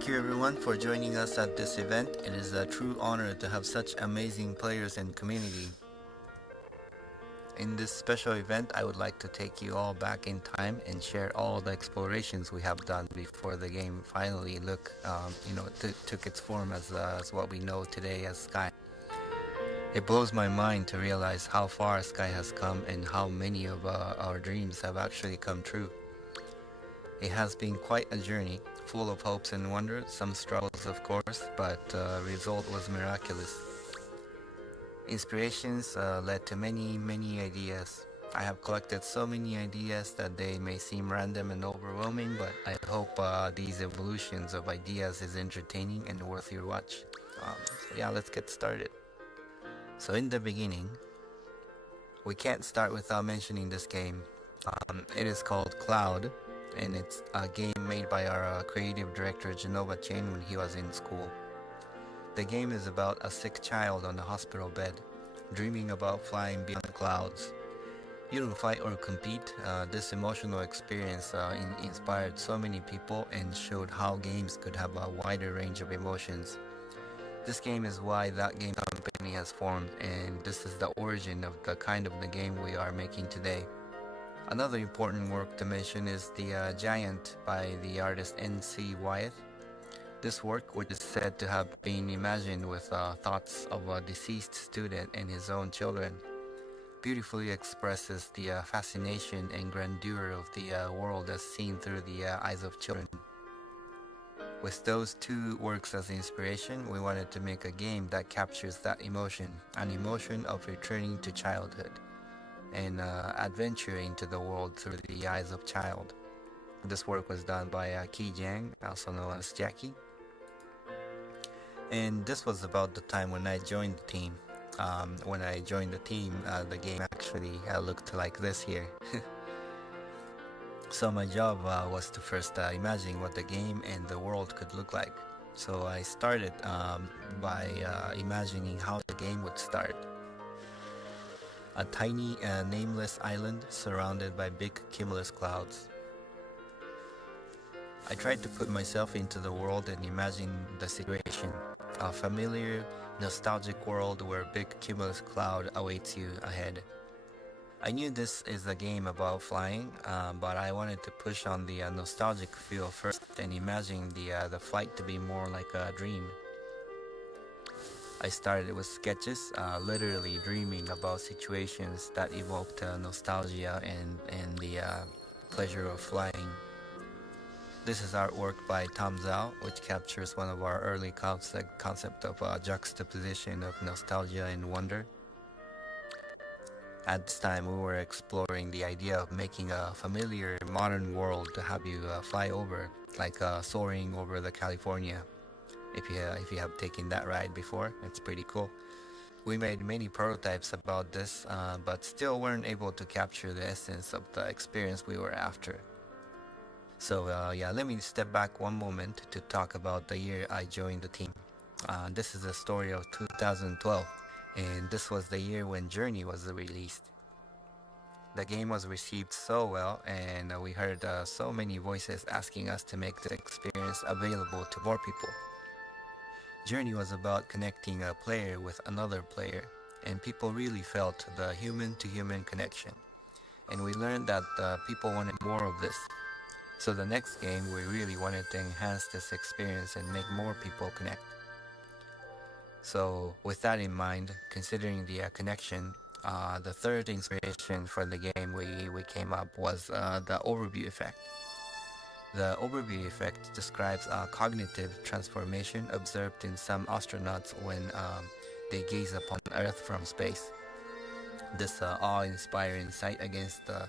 Thank you everyone for joining us at this event. It is a true honor to have such amazing players and community. In this special event, I would like to take you all back in time and share all the explorations we have done before the game finally took its form as what we know today as Sky. It blows my mind to realize how far Sky has come and how many of our dreams have actually come true. It has been quite a journey, full of hopes and wonders, some struggles of course, but the result was miraculous. Inspirations led to many ideas. I have collected so many ideas that they may seem random and overwhelming, but I hope these evolutions of ideas is entertaining and worth your watch. Let's get started. So in the beginning, we can't start without mentioning this game. It is called Cloud, and it's a game made by our creative director Genova Chen when he was in school. The game is about a sick child on a hospital bed, dreaming about flying beyond the clouds. You don't fight or compete. This emotional experience inspired so many people and showed how games could have a wider range of emotions. This game is why that game company has formed, and this is the origin of the kind of the game we are making today. Another important work to mention is The Giant by the artist N.C. Wyeth. This work, which is said to have been imagined with thoughts of a deceased student and his own children, beautifully expresses the fascination and grandeur of the world as seen through the eyes of children. With those two works as inspiration, we wanted to make a game that captures that emotion, an emotion of returning to childhood and adventure into the world through the eyes of child. This work was done by Ki Jiang, also known as Jackie. And this was about the time when I joined the team. When I joined the team, the game actually looked like this here. So my job was to first imagine what the game and the world could look like. So I started by imagining how the game would start. A tiny nameless island surrounded by big cumulus clouds. I tried to put myself into the world and imagine the situation. A familiar, nostalgic world where big cumulus cloud awaits you ahead. I knew this is a game about flying, but I wanted to push on the nostalgic feel first and imagine the flight to be more like a dream. I started with sketches, literally dreaming about situations that evoked nostalgia and the pleasure of flying. This is artwork by Tom Zhao, which captures one of our early concept of juxtaposition of nostalgia and wonder. At this time, we were exploring the idea of making a familiar modern world to have you fly over, like soaring over the California. If you have taken that ride before, it's pretty cool. We made many prototypes about this, but still weren't able to capture the essence of the experience we were after. So let me step back one moment to talk about the year I joined the team. This is the story of 2012, and this was the year when Journey was released. The game was received so well, and we heard so many voices asking us to make the experience available to more people. Journey was about connecting a player with another player, and people really felt the human-to-human connection. And we learned that people wanted more of this. So the next game, we really wanted to enhance this experience and make more people connect. So with that in mind, considering the connection, the third inspiration for the game we came up was the overview effect. The overview effect describes a cognitive transformation observed in some astronauts when they gaze upon Earth from space. This awe-inspiring sight against the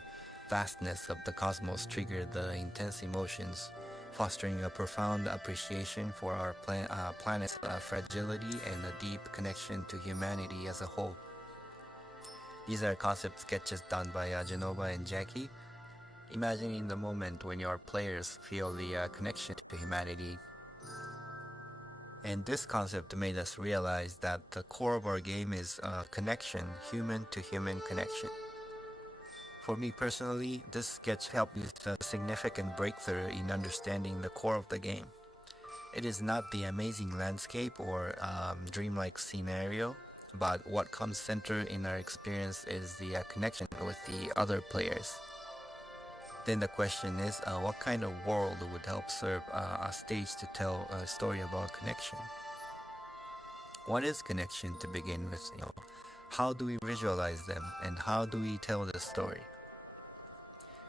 vastness of the cosmos triggered the intense emotions, fostering a profound appreciation for our planet's fragility and a deep connection to humanity as a whole. These are concept sketches done by Genova and Jackie, imagining the moment when your players feel the connection to humanity. And this concept made us realize that the core of our game is connection, human-to-human connection. For me personally, this sketch helped me with a significant breakthrough in understanding the core of the game. It is not the amazing landscape or dreamlike scenario, but what comes center in our experience is the connection with the other players. Then the question is, what kind of world would help serve a stage to tell a story about connection? What is connection to begin with? How do we visualize them, and how do we tell the story?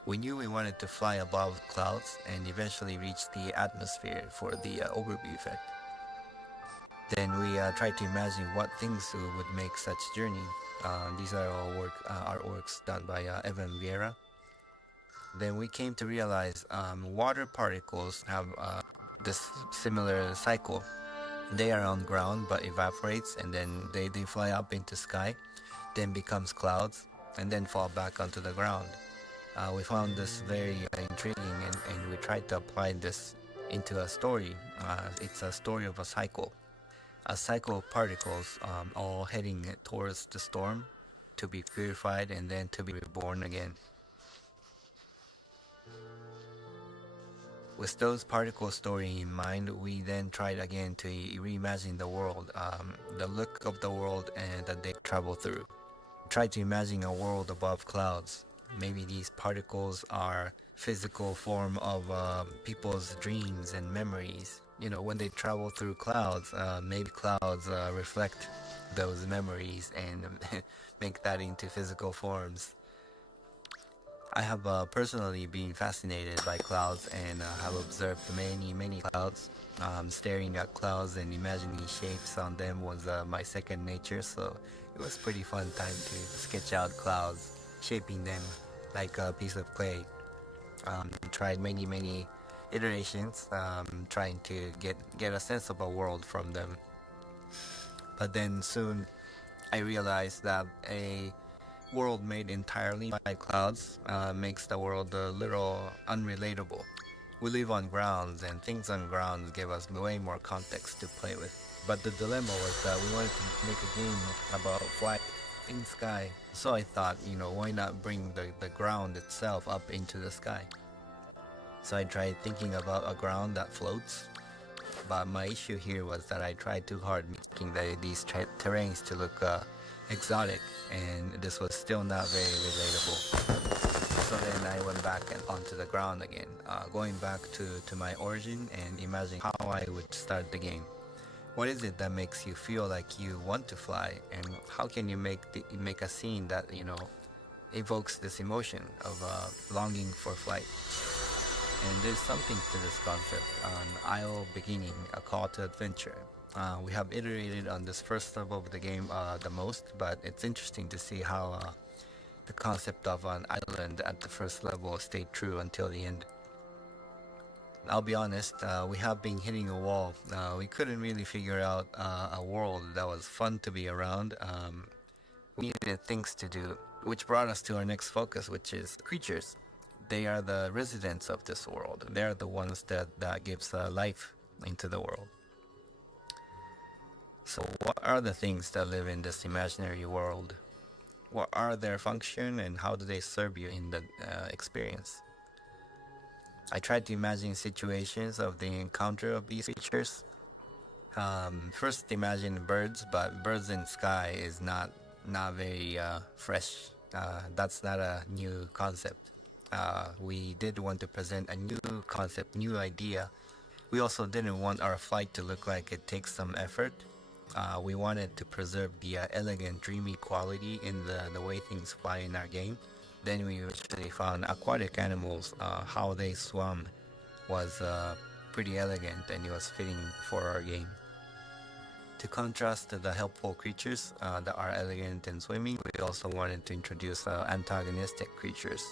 We knew we wanted to fly above clouds and eventually reach the atmosphere for the overview effect. Then we tried to imagine what things would make such journey. These are all artworks done by Evan Vieira. Then we came to realize water particles have this similar cycle. They are on ground but evaporates, and then they fly up into sky, then becomes clouds, and then fall back onto the ground. We found this very intriguing, and we tried to apply this into a story. It's a story of a cycle of particles all heading towards the storm to be purified and then to be reborn again. With those particle story in mind, we then tried again to reimagine the world, the look of the world and that they travel through. Tried to imagine a world above clouds. Maybe these particles are physical form of people's dreams and memories. When they travel through clouds, maybe clouds reflect those memories and make that into physical forms. I have personally been fascinated by clouds and have observed many clouds. Staring at clouds and imagining shapes on them was my second nature, so it was pretty fun time to sketch out clouds, shaping them like a piece of clay. Tried many iterations, trying to get a sense of a world from them. But then soon I realized that a world made entirely by clouds makes the world a little unrelatable. We live on grounds, and things on grounds give us way more context to play with. But the dilemma was that we wanted to make a game about flight in sky. So I thought, why not bring the ground itself up into the sky? So I tried thinking about a ground that floats. But my issue here was that I tried too hard making these terrains to look exotic, and this was still not very relatable. So then I went back onto the ground again, going back to my origin and imagining how I would start the game. What is it that makes you feel like you want to fly, and how can you make a scene that evokes this emotion of longing for flight? And there's something to this concept, an isle beginning, a call to adventure. We have iterated on this first level of the game the most, but it's interesting to see how the concept of an island at the first level stayed true until the end. I'll be honest, we have been hitting a wall. We couldn't really figure out a world that was fun to be around. We needed things to do, which brought us to our next focus, which is creatures. They are the residents of this world. They are the ones that gives life into the world. So what are the things that live in this imaginary world? What are their function, and how do they serve you in the experience? I tried to imagine situations of the encounter of these creatures. First imagine birds, but birds in sky is not very fresh. That's not a new concept. We did want to present a new concept, new idea. We also didn't want our flight to look like it takes some effort. We wanted to preserve the elegant, dreamy quality in the way things fly in our game. Then we actually found aquatic animals. How they swam was pretty elegant, and it was fitting for our game. To contrast the helpful creatures that are elegant and swimming, we also wanted to introduce antagonistic creatures.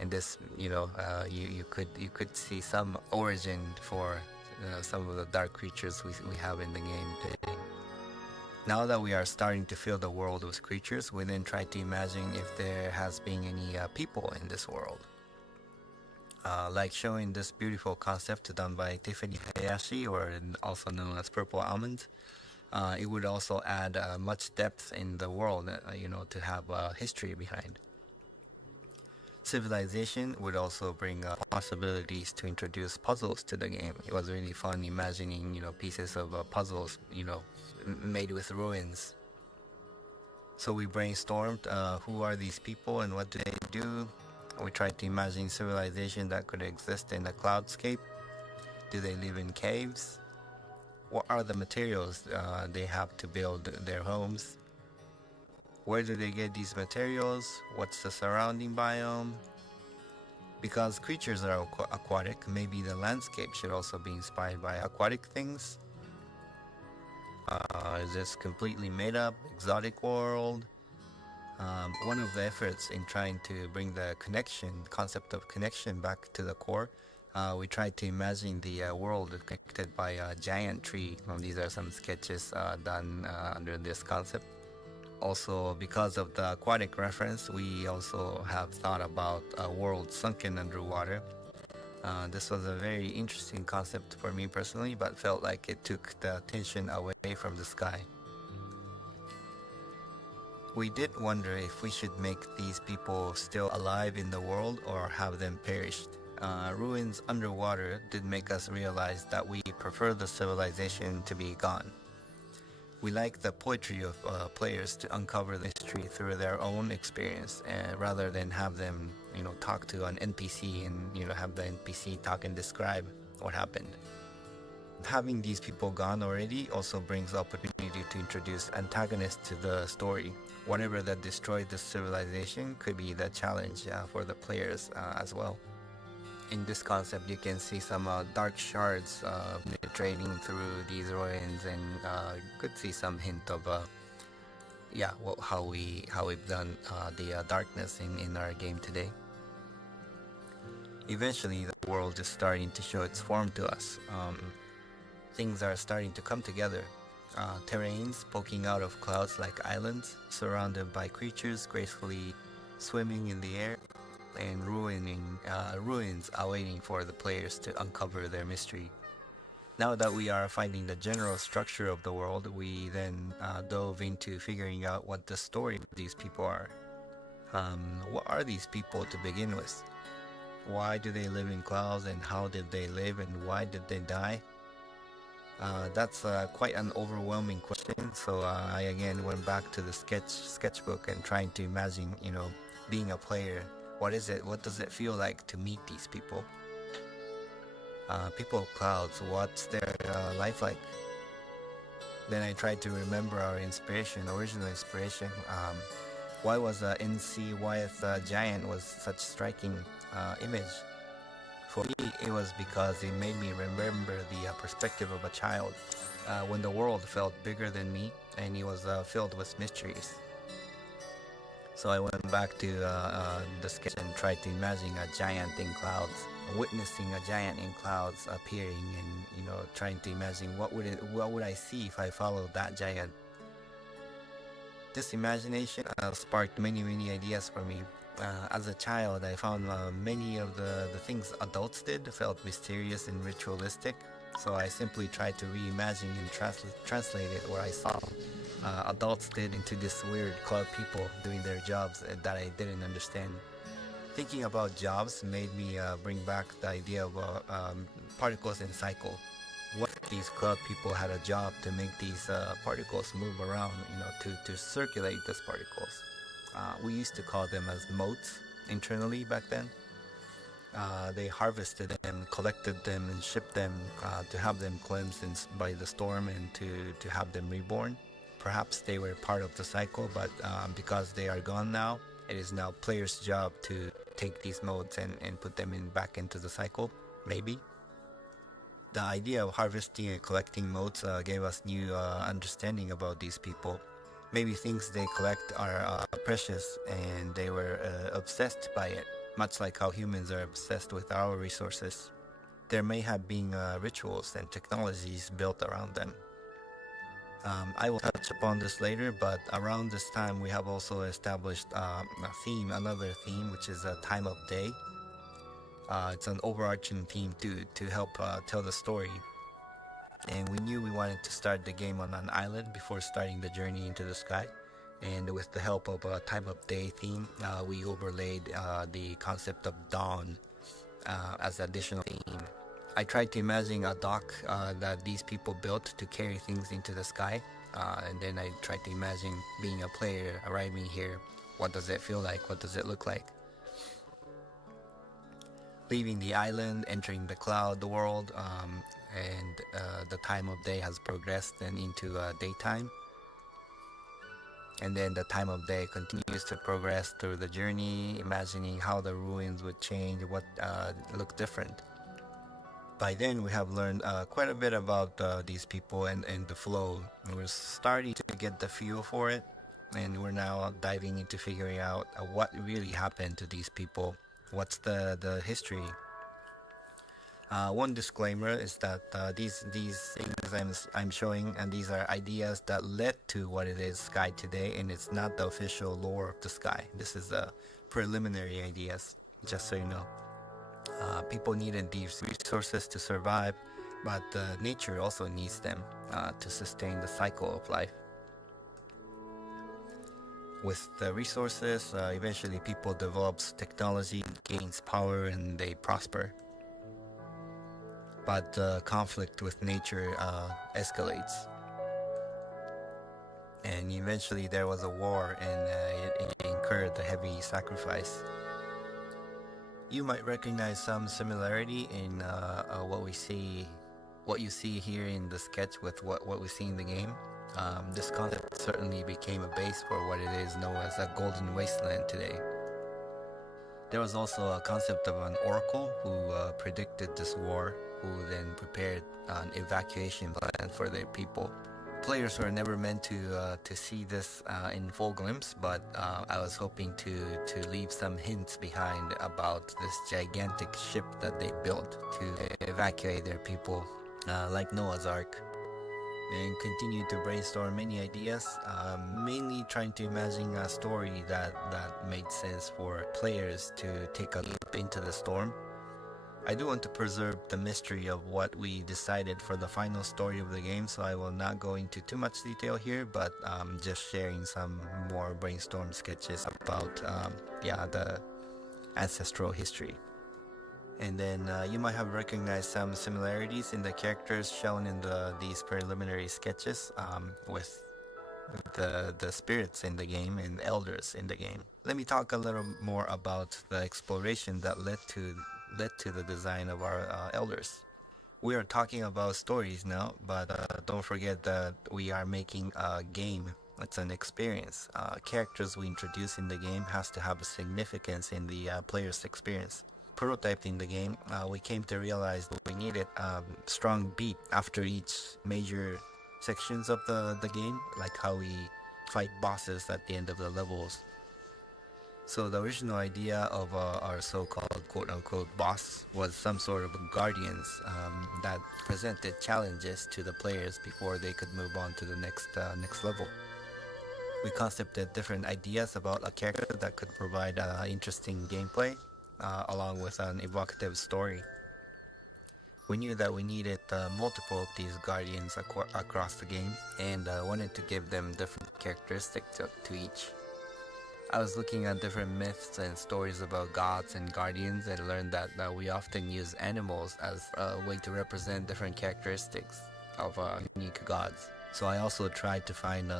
And this, you could see some origin for some of the dark creatures we have in the game today. Now that we are starting to fill the world with creatures, we then try to imagine if there has been any people in this world. Like showing this beautiful concept done by Tiffany Hayashi, or also known as Purple Almond. It would also add much depth in the world, to have history behind. Civilization would also bring possibilities to introduce puzzles to the game. It was really fun imagining, pieces of puzzles, made with ruins. So we brainstormed who are these people and what do they do. We tried to imagine civilization that could exist in a cloudscape. Do they live in caves? What are the materials they have to build their homes? Where do they get these materials? What's the surrounding biome? Because creatures are aquatic, maybe the landscape should also be inspired by aquatic things. Is this completely made up, exotic world? One of the efforts in trying to bring the concept of connection back to the core, we tried to imagine the world connected by a giant tree. These are some sketches done under this concept. Also, because of the aquatic reference, we also have thought about a world sunken underwater. This was a very interesting concept for me personally, but felt like it took the attention away from the sky. We did wonder if we should make these people still alive in the world or have them perished. Ruins underwater did make us realize that we prefer the civilization to be gone. We like the poetry of players to uncover the history through their own experience, rather than have them, talk to an NPC and have the NPC talk and describe what happened. Having these people gone already also brings opportunity to introduce antagonists to the story. Whatever that destroyed the civilization could be the challenge for the players as well. In this concept, you can see some dark shards penetrating through these ruins, and could see some hint of how we've done the darkness in our game today. Eventually, the world is starting to show its form to us. Things are starting to come together. Terrains poking out of clouds like islands, surrounded by creatures gracefully swimming in the air, and ruins awaiting for the players to uncover their mystery. Now that we are finding the general structure of the world, we then dove into figuring out what the story of these people are. What are these people to begin with? Why do they live in clouds, and how did they live, and why did they die? That's quite an overwhelming question, so I again went back to the sketchbook and trying to imagine, being a player. What does it feel like to meet these people? People of clouds, what's their life like? Then I tried to remember our original inspiration. Why was NC Wyeth Giant was such striking image? For me, it was because it made me remember the perspective of a child, when the world felt bigger than me and it was filled with mysteries. So I went back to the sketch and tried to imagine a giant in clouds, witnessing a giant in clouds appearing, and trying to imagine what would I see if I followed that giant. This imagination sparked many ideas for me. As a child, I found many of the things adults did felt mysterious and ritualistic, so I simply tried to reimagine and translate it where I saw adults did into this weird cloud people doing their jobs that I didn't understand. Thinking about jobs made me bring back the idea of particles in cycle. What if these cloud people had a job to make these particles move around, to circulate these particles? We used to call them as motes internally back then. They harvested them, collected them, and shipped them to have them cleansed by the storm and to have them reborn. Perhaps they were part of the cycle, but because they are gone now, it is now players' job to take these modes and put them back into the cycle, maybe. The idea of harvesting and collecting modes gave us new understanding about these people. Maybe things they collect are precious and they were obsessed by it, much like how humans are obsessed with our resources. There may have been rituals and technologies built around them. I will touch upon this later, but around this time we have also established another theme, which is a time of day. It's an overarching theme to help tell the story. And we knew we wanted to start the game on an island before starting the journey into the sky. And with the help of a time of day theme, we overlaid the concept of dawn as additional theme. I tried to imagine a dock that these people built to carry things into the sky, and then I tried to imagine being a player arriving here. What does it feel like? What does it look like? Leaving the island, entering the cloud world, and the time of day has progressed then into daytime. And then the time of day continues to progress through the journey, imagining how the ruins would change, what look different. By then, we have learned quite a bit about these people and the flow. We're starting to get the feel for it, and we're now diving into figuring out what really happened to these people. What's the history? One disclaimer is that these things I'm showing, and these are ideas that led to what it is Sky today, and it's not the official lore of the Sky. This is the preliminary ideas, just so you know. People needed these resources to survive, but nature also needs them to sustain the cycle of life. With the resources, eventually people develops technology, gains power, and they prosper. But conflict with nature escalates. And eventually there was a war, and it incurred a heavy sacrifice. You might recognize some similarity in what you see here in the sketch with what we see in the game. This concept certainly became a base for what it is known as a golden wasteland today. There was also a concept of an oracle who predicted this war, who then prepared an evacuation plan for their people. Players were never meant to see this in full glimpse, but I was hoping to leave some hints behind about this gigantic ship that they built to evacuate their people, like Noah's Ark, and continued to brainstorm many ideas, mainly trying to imagine a story that made sense for players to take a leap into the storm. I do want to preserve the mystery of what we decided for the final story of the game, so I will not go into too much detail here, but just sharing some more brainstorm sketches about the ancestral history. And then you might have recognized some similarities in the characters shown in these preliminary sketches with the spirits in the game and elders in the game. Let me talk a little more about the exploration that led to the design of our elders. We are talking about stories now, but don't forget that we are making a game. It's an experience. Characters we introduce in the game has to have a significance in the player's experience. Prototyped in the game, we came to realize that we needed a strong beat after each major sections of the game, like how we fight bosses at the end of the levels. So the original idea of our so-called quote-unquote boss was some sort of guardians that presented challenges to the players before they could move on to the next level. We concepted different ideas about a character that could provide interesting gameplay along with an evocative story. We knew that we needed multiple of these guardians across the game, and wanted to give them different characteristics to each. I was looking at different myths and stories about gods and guardians, and learned that we often use animals as a way to represent different characteristics of unique gods. So I also tried to find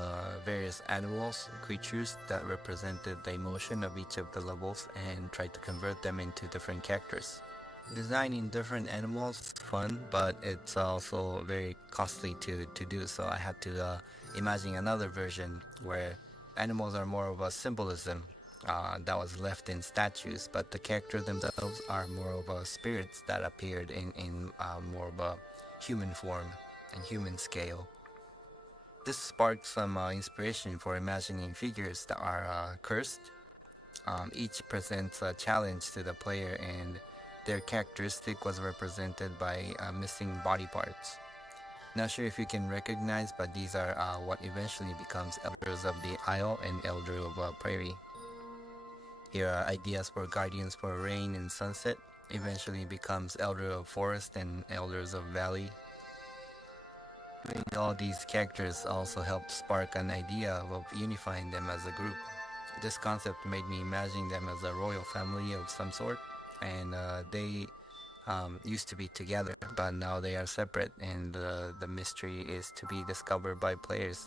various animals, creatures that represented the emotion of each of the levels, and tried to convert them into different characters. Designing different animals is fun, but it's also very costly to do, so I had to imagine another version where animals are more of a symbolism that was left in statues, but the characters themselves are more of a spirits that appeared in more of a human form and human scale. This sparked some inspiration for imagining figures that are cursed. Each presents a challenge to the player, and their characteristic was represented by missing body parts. Not sure if you can recognize, but these are what eventually becomes Elders of the Isle and Elder of Prairie. Here are ideas for Guardians for Rain and Sunset, eventually becomes Elder of Forest and Elders of Valley. Doing all these characters also helped spark an idea of unifying them as a group. This concept made me imagine them as a royal family of some sort, and they used to be together, but now they are separate, and the mystery is to be discovered by players.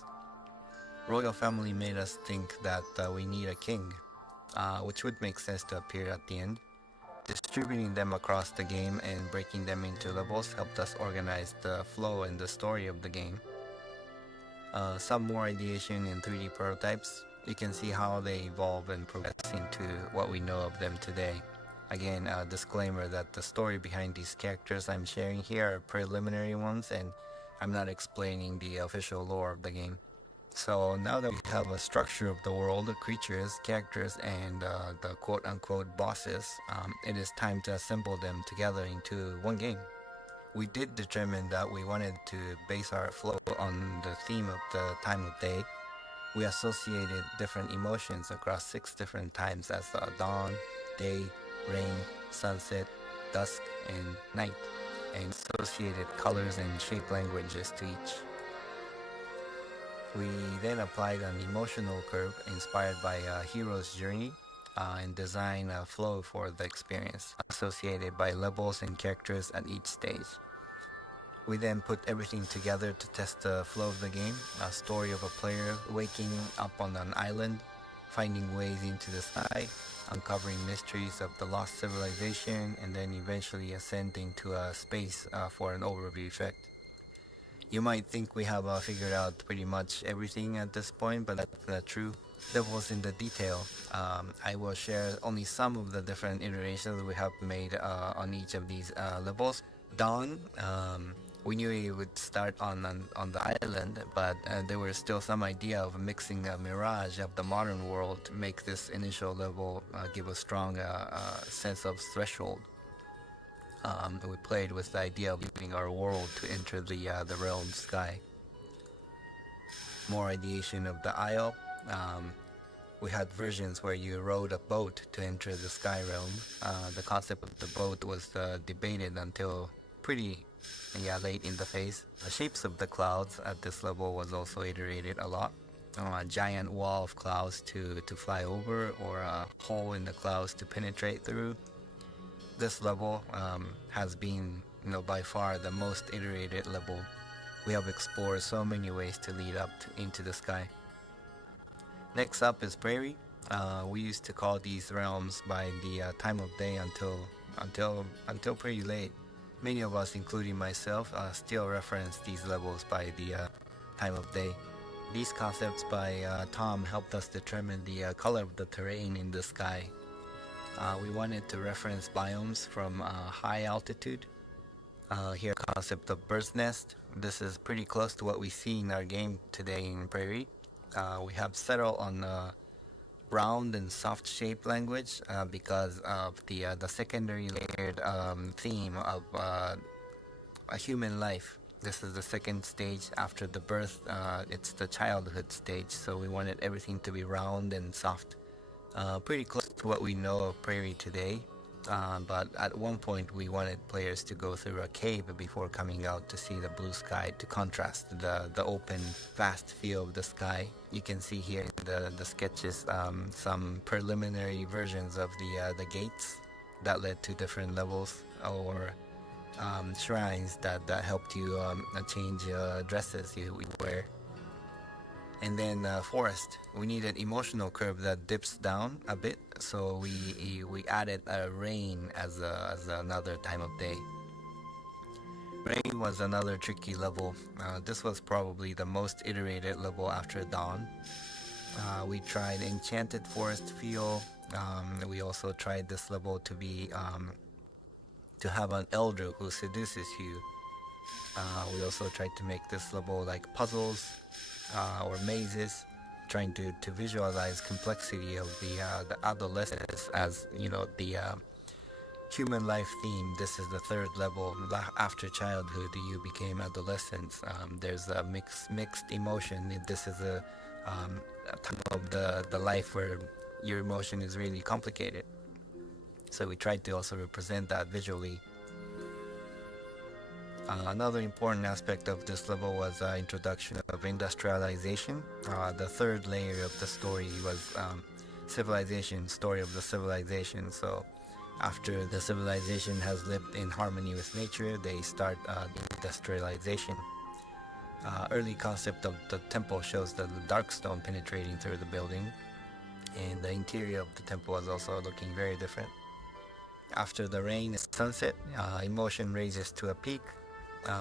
Royal family made us think that we need a king, which would make sense to appear at the end. Distributing them across the game and breaking them into levels helped us organize the flow and the story of the game. Some more ideation in 3D prototypes. You can see how they evolve and progress into what we know of them today. Again, a disclaimer that the story behind these characters I'm sharing here are preliminary ones, and I'm not explaining the official lore of the game. So now that we have a structure of the world, the creatures, characters, and the quote-unquote bosses, it is time to assemble them together into one game. We did determine that we wanted to base our flow on the theme of the time of day. We associated different emotions across 6 different times as dawn, day, rain, sunset, dusk, and night, and associated colors and shape languages to each. We then applied an emotional curve inspired by a hero's journey and designed a flow for the experience associated by levels and characters at each stage. We then put everything together to test the flow of the game, a story of a player waking up on an island, finding ways into the sky, uncovering mysteries of the lost civilization, and then eventually ascending to a space for an overview effect. You might think we have figured out pretty much everything at this point, but that's not true. Devil's in the detail. I will share only some of the different iterations we have made on each of these levels. Dawn, we knew it would start on the island, but there was still some idea of mixing a mirage of the modern world to make this initial level give a strong sense of threshold. We played with the idea of using our world to enter the realm sky. More ideation of the isle. We had versions where you rowed a boat to enter the sky realm. The concept of the boat was debated until pretty late in the phase. The shapes of the clouds at this level was also iterated a lot. A giant wall of clouds to fly over, or a hole in the clouds to penetrate through. This level has been, by far the most iterated level. We have explored so many ways to lead up into the sky. Next up is Prairie. We used to call these realms by the time of day until pretty late. Many of us, including myself, still reference these levels by the time of day. These concepts by Tom helped us determine the color of the terrain in the sky. We wanted to reference biomes from high altitude. Here, concept of bird's nest. This is pretty close to what we see in our game today in Prairie. We have settled on round and soft shape language because of the secondary layered theme of a human life. This is the second stage after the birth. It's the childhood stage, so we wanted everything to be round and soft. Pretty close to what we know of Prairie today, but at one point we wanted players to go through a cave before coming out to see the blue sky to contrast the open, vast feel of the sky. You can see here in the sketches some preliminary versions of the gates that led to different levels, or shrines that helped you change dresses you wear. And then forest, we needed emotional curve that dips down a bit, so we added rain as another time of day. Rain was another tricky level. This was probably the most iterated level after dawn. We tried enchanted forest feel. We also tried this level to be to have an elder who seduces you. We also tried to make this level like puzzles or mazes, trying to visualize complexity of the adolescence as the human life theme. This is the third level. After childhood, you became adolescence. There's a mixed emotion. This is a time of the life where your emotion is really complicated. So we tried to also represent that visually. Another important aspect of this level was introduction of industrialization. The third layer of the story was civilization, story of the civilization. So after the civilization has lived in harmony with nature, they start the industrialization. Early concept of the temple shows the dark stone penetrating through the building, and the interior of the temple was also looking very different. After the rain and sunset, emotion raises to a peak.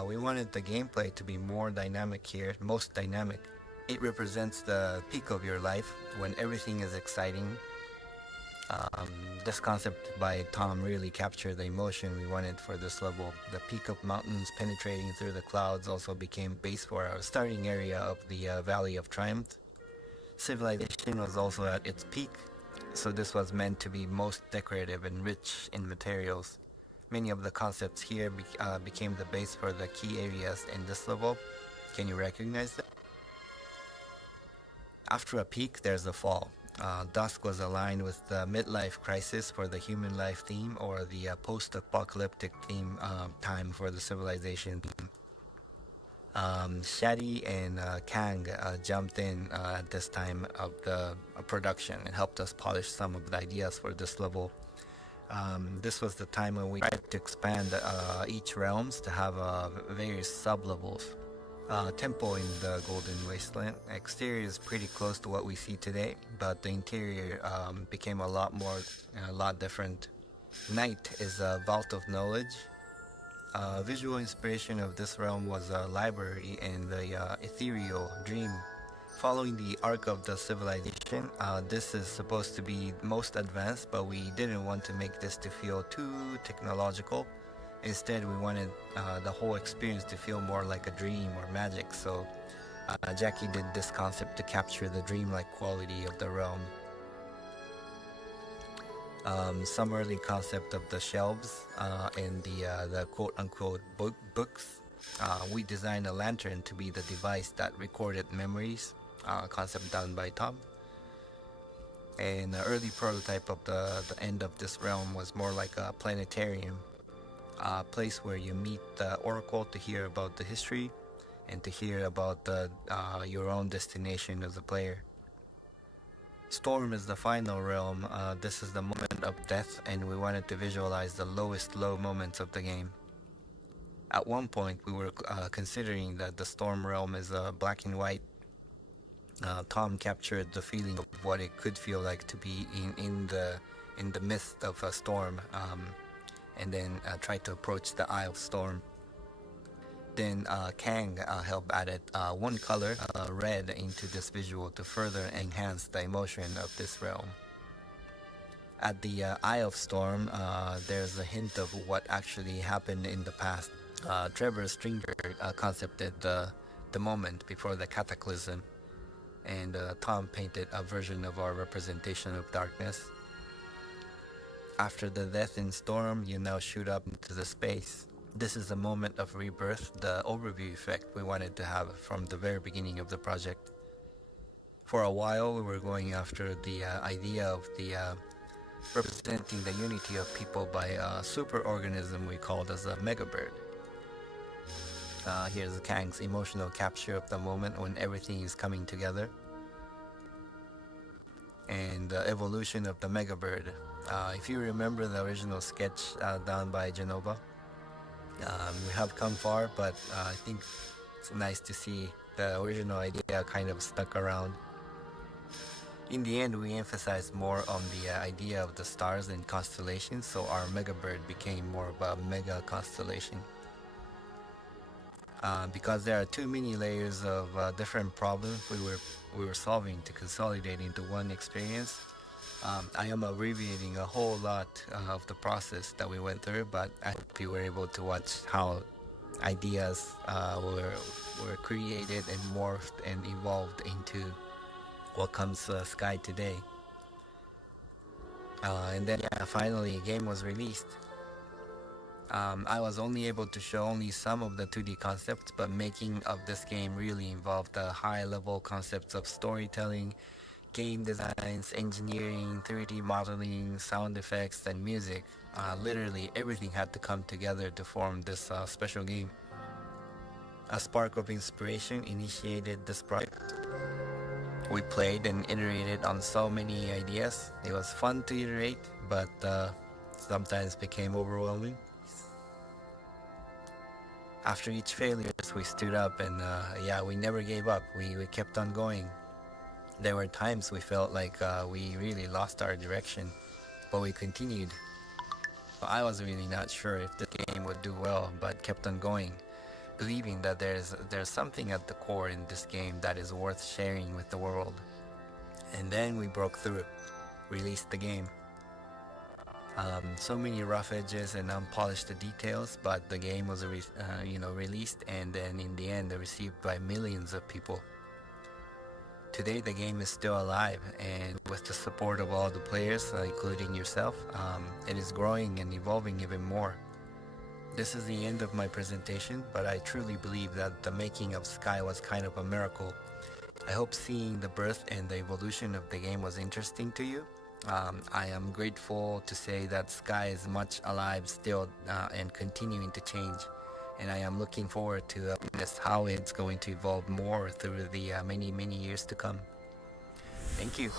We wanted the gameplay to be more dynamic here, most dynamic. It represents the peak of your life when everything is exciting. This concept by Tom really captured the emotion we wanted for this level. The peak of mountains penetrating through the clouds also became base for our starting area of the Valley of Triumph. Civilization was also at its peak, so this was meant to be most decorative and rich in materials. Many of the concepts here became the base for the key areas in this level. Can you recognize that? After a peak, there's a fall. Dusk was aligned with the midlife crisis for the human life theme, or the post-apocalyptic theme time for the civilization theme. Shadi and Kang jumped in at this time of the production and helped us polish some of the ideas for this level. This was the time when we tried to expand each realms to have various sub-levels. Temple in the Golden Wasteland. Exterior is pretty close to what we see today, but the interior became a lot different. Night is a vault of knowledge. Visual inspiration of this realm was a library and the ethereal dream. Following the arc of the civilization, this is supposed to be most advanced, but we didn't want to make this to feel too technological. Instead, we wanted the whole experience to feel more like a dream or magic, so Jackie did this concept to capture the dreamlike quality of the realm. Some early concept of the shelves and the quote-unquote books. We designed a lantern to be the device that recorded memories, concept done by Tom. And the early prototype of the end of this realm was more like a planetarium. A place where you meet the oracle to hear about the history and to hear about your own destination as a player. Storm is the final realm. This is the moment of death, and we wanted to visualize the lowest low moments of the game. At one point, we were considering that the storm realm is black and white. Tom captured the feeling of what it could feel like to be in the midst of a storm. And then try to approach the Eye of Storm. Then Kang helped added one color, red, into this visual to further enhance the emotion of this realm. At the Eye of Storm, there's a hint of what actually happened in the past. Trevor Stringer concepted the moment before the cataclysm, and Tom painted a version of our representation of darkness. After the death in Storm, you now shoot up into the space. This is a moment of rebirth, the overview effect we wanted to have from the very beginning of the project. For a while, we were going after the idea of the representing the unity of people by a super organism we called as a megabird. Here's Kang's emotional capture of the moment when everything is coming together. And the evolution of the megabird. If you remember the original sketch done by Genova, we have come far, but I think it's nice to see the original idea kind of stuck around. In the end, we emphasized more on the idea of the stars and constellations, so our megabird became more of a mega constellation. Because there are too many layers of different problems we were solving to consolidate into one experience. I am abbreviating a whole lot of the process that we went through, but I hope you were able to watch how ideas were created and morphed and evolved into what comes Sky today. And then finally, a game was released. I was only able to show only some of the 2D concepts, but making of this game really involved the high-level concepts of storytelling, game designs, engineering, 3D modeling, sound effects, and music. Literally everything had to come together to form this special game. A spark of inspiration initiated this project. We played and iterated on so many ideas. It was fun to iterate, but sometimes became overwhelming. After each failure, we stood up and yeah, we never gave up. We kept on going. There were times we felt like we really lost our direction, but we continued. I was really not sure if the game would do well, but kept on going, believing that there's something at the core in this game that is worth sharing with the world. And then we broke through, released the game. So many rough edges and unpolished details, but the game was released, and then in the end received by millions of people. Today the game is still alive, and with the support of all the players, including yourself, it is growing and evolving even more. This is the end of my presentation, but I truly believe that the making of Sky was kind of a miracle. I hope seeing the birth and the evolution of the game was interesting to you. I am grateful to say that Sky is much alive still and continuing to change, and I am looking forward to witness how it's going to evolve more through the many years to come. Thank you.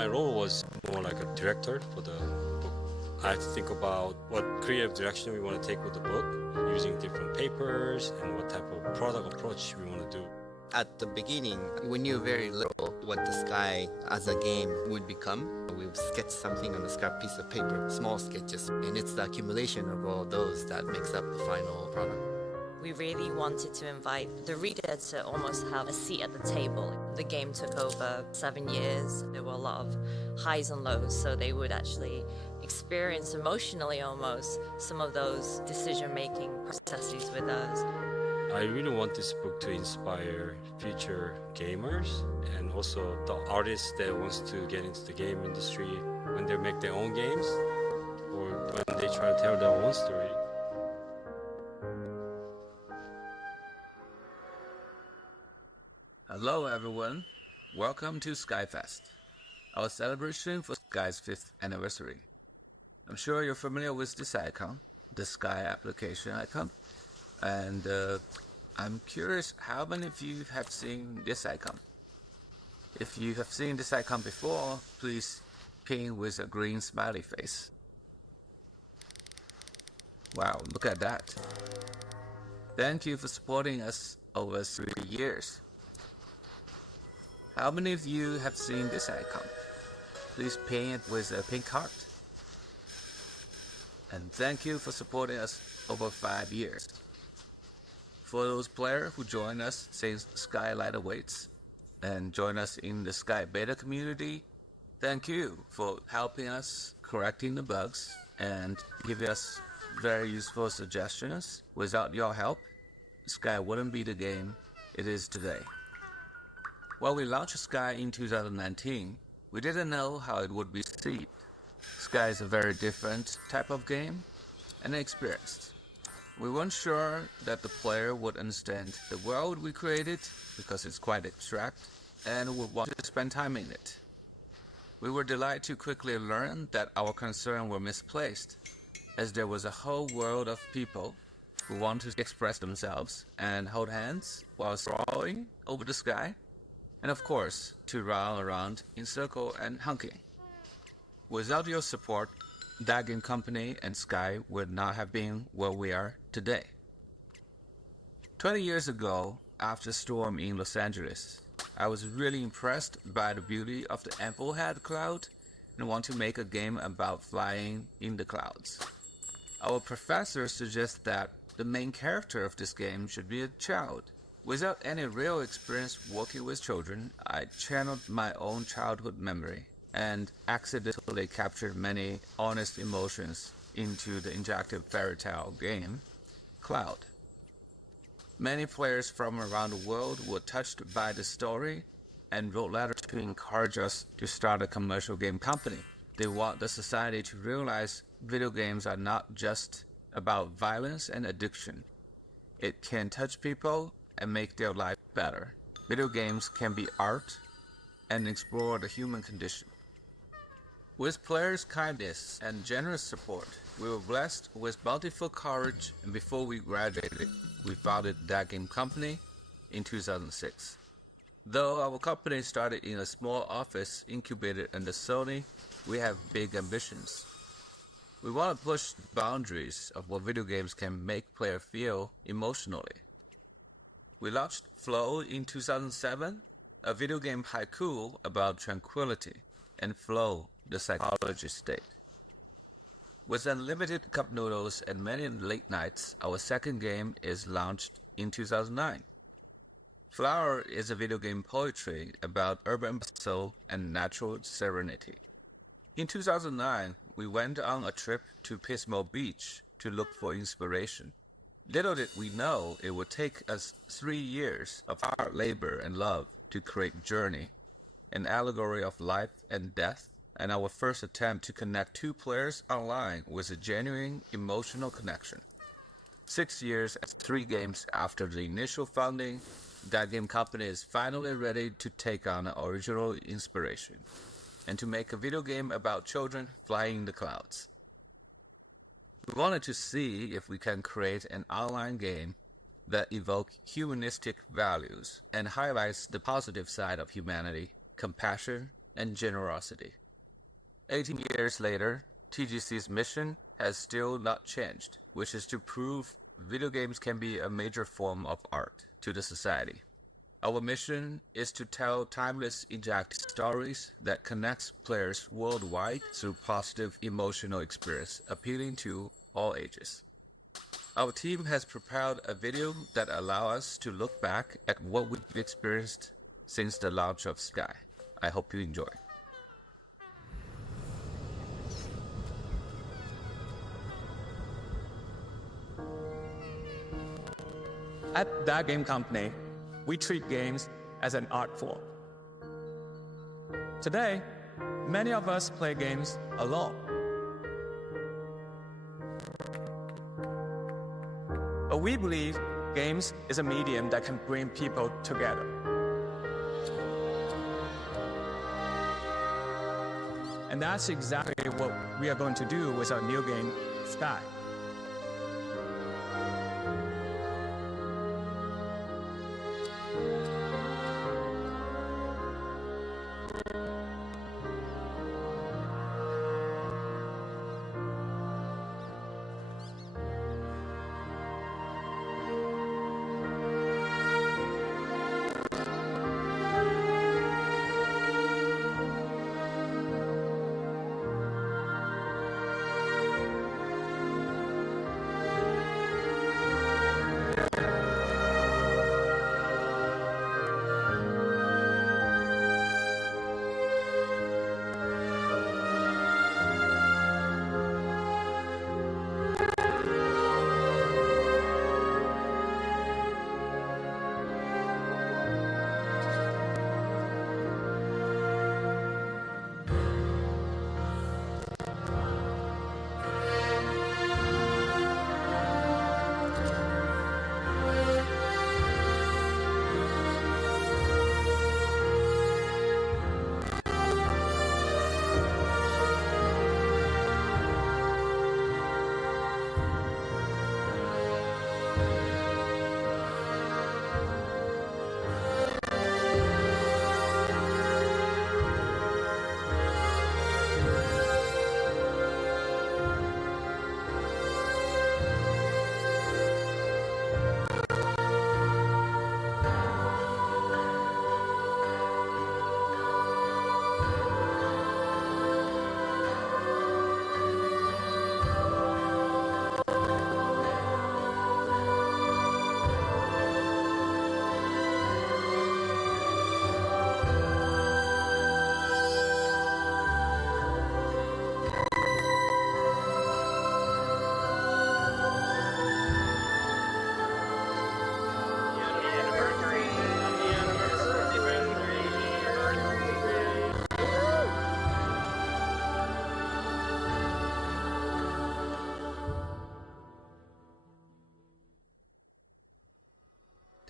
My role was more like a director for the book. I had to think about what creative direction we want to take with the book, using different papers and what type of product approach we want to do. At the beginning, we knew very little what the Sky as a game would become. We would sketch something on a scrap piece of paper, small sketches, and it's the accumulation of all those that makes up the final product. We really wanted to invite the reader to almost have a seat at the table. The game took over 7 years. There were a lot of highs and lows, so they would actually experience emotionally almost some of those decision-making processes with us. I really want this book to inspire future gamers and also the artists that wants to get into the game industry when they make their own games or when they try to tell their own story. Hello everyone, welcome to SkyFest, our celebration for Sky's 5th anniversary. I'm sure you're familiar with this icon, the Sky application icon, and I'm curious how many of you have seen this icon. If you have seen this icon before, please ping with a green smiley face. Wow, look at that. Thank you for supporting us over 3 years. How many of you have seen this icon? Please ping it with a pink heart. And thank you for supporting us over 5 years. For those players who join us since Skylight awaits and join us in the Sky Beta community, thank you for helping us correcting the bugs and giving us very useful suggestions. Without your help, Sky wouldn't be the game it is today. When we launched Sky in 2019, we didn't know how it would be received. Sky is a very different type of game and experience. We weren't sure that the player would understand the world we created because it's quite abstract and would want to spend time in it. We were delighted to quickly learn that our concerns were misplaced, as there was a whole world of people who want to express themselves and hold hands while soaring over the sky, and of course, to run around in circle and honking. Without your support, that game company and Sky would not have been where we are today. 20 years ago, after a storm in Los Angeles, I was really impressed by the beauty of the Amplehead cloud and want to make a game about flying in the clouds. Our professor suggests that the main character of this game should be a child. Without any real experience working with children, I channeled my own childhood memory and accidentally captured many honest emotions into the interactive fairy tale game, Cloud. Many players from around the world were touched by the story and wrote letters to encourage us to start a commercial game company. They want the society to realize video games are not just about violence and addiction. It can touch people and make their life better. Video games can be art and explore the human condition. With players' kindness and generous support, we were blessed with bountiful courage, and before we graduated, we founded that game company in 2006. Though our company started in a small office incubated under Sony, we have big ambitions. We want to push the boundaries of what video games can make players feel emotionally. We launched Flow in 2007, a video game haiku about tranquility, and Flow, the psychology state. With unlimited cup noodles and many late nights, our second game is launched in 2009. Flower is a video game poetry about urban bustle and natural serenity. In 2009, we went on a trip to Pismo Beach to look for inspiration. Little did we know it would take us 3 years of hard labor and love to create Journey, an allegory of life and death, and our first attempt to connect two players online with a genuine emotional connection. 6 years and 3 games after the initial founding, that game company is finally ready to take on an original inspiration and to make a video game about children flying in the clouds. We wanted to see if we can create an online game that evokes humanistic values and highlights the positive side of humanity, compassion, and generosity. 18 years later, TGC's mission has still not changed, which is to prove video games can be a major form of art to the society. Our mission is to tell timeless interactive stories that connects players worldwide through positive emotional experience, appealing to all ages. Our team has prepared a video that allows us to look back at what we've experienced since the launch of Sky. I hope you enjoy. At that game company, we treat games as an art form. Today, many of us play games alone. But we believe games is a medium that can bring people together. And that's exactly what we are going to do with our new game, Sky.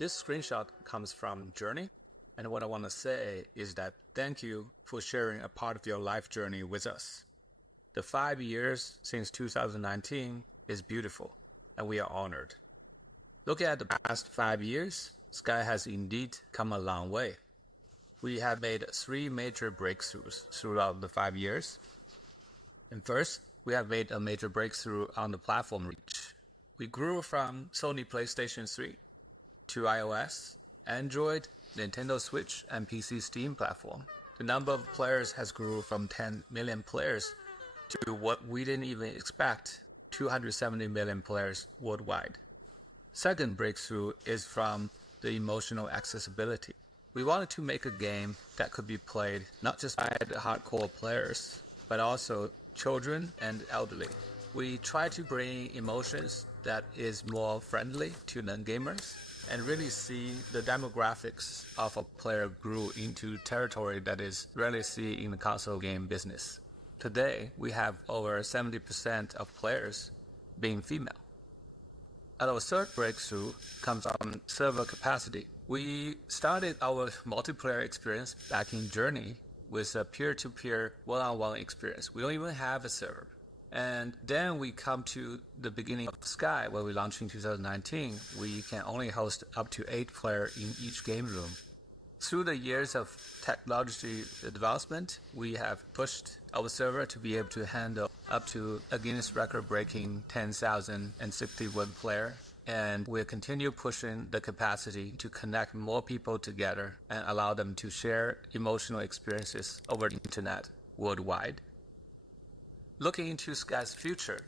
This screenshot comes from Journey, and what I want to say is that thank you for sharing a part of your life journey with us. The 5 years since 2019 is beautiful, and we are honored. Looking at the past 5 years, Sky has indeed come a long way. We have made 3 major breakthroughs throughout the 5 years. And first, we have made a major breakthrough on the platform reach. We grew from Sony PlayStation 3 to iOS, Android, Nintendo Switch, and PC Steam platform. The number of players has grew from 10 million players to what we didn't even expect, 270 million players worldwide. Second breakthrough is from the emotional accessibility. We wanted to make a game that could be played not just by the hardcore players, but also children and elderly. We try to bring emotions that is more friendly to non-gamers and really see the demographics of a player grew into territory that is rarely seen in the console game business. Today, we have over 70% of players being female. Our third breakthrough comes from server capacity. We started our multiplayer experience back in Journey with a peer-to-peer, one-on-one experience. We don't even have a server. And then we come to the beginning of Sky, where we launched in 2019. We can only host up to 8 players in each game room. Through the years of technology advancement, we have pushed our server to be able to handle up to a Guinness record-breaking 10,061 player, and we'll continue pushing the capacity to connect more people together and allow them to share emotional experiences over the internet worldwide. Looking into Sky's future,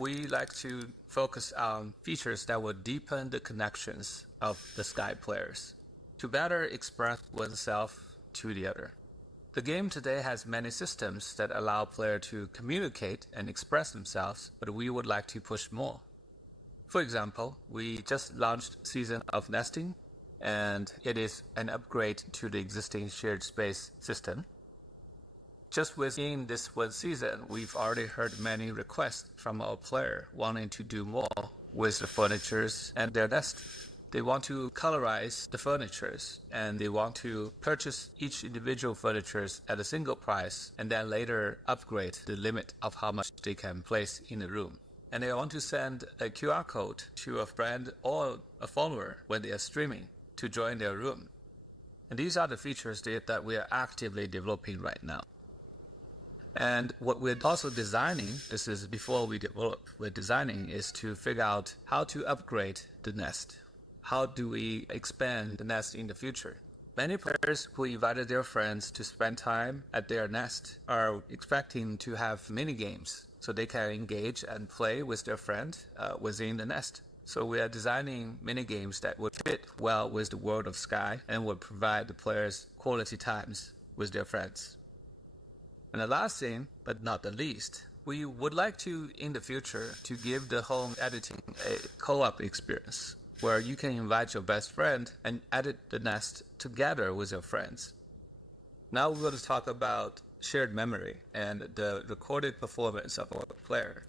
we like to focus on features that will deepen the connections of the Sky players to better express oneself to the other. The game today has many systems that allow players to communicate and express themselves, but we would like to push more. For example, we just launched Season of Nesting, and it is an upgrade to the existing shared space system. Just within this one season, we've already heard many requests from our player wanting to do more with the furnitures and their nest. They want to colorize the furnitures, and they want to purchase each individual furnitures at a single price and then later upgrade the limit of how much they can place in a room. And they want to send a QR code to a friend or a follower when they are streaming to join their room. And these are the features that we are actively developing right now. And what we're also designing, this is before we develop, we're designing is to figure out how to upgrade the nest. How do we expand the nest in the future? Many players who invited their friends to spend time at their nest are expecting to have mini games so they can engage and play with their friend within the nest. So we are designing mini games that would fit well with the world of Sky and would provide the players quality times with their friends. And the last thing, but not the least, we would like to, in the future, to give the home editing a co-op experience, where you can invite your best friend and edit the nest together with your friends. Now we're going to talk about shared memory and the recorded performance of our player.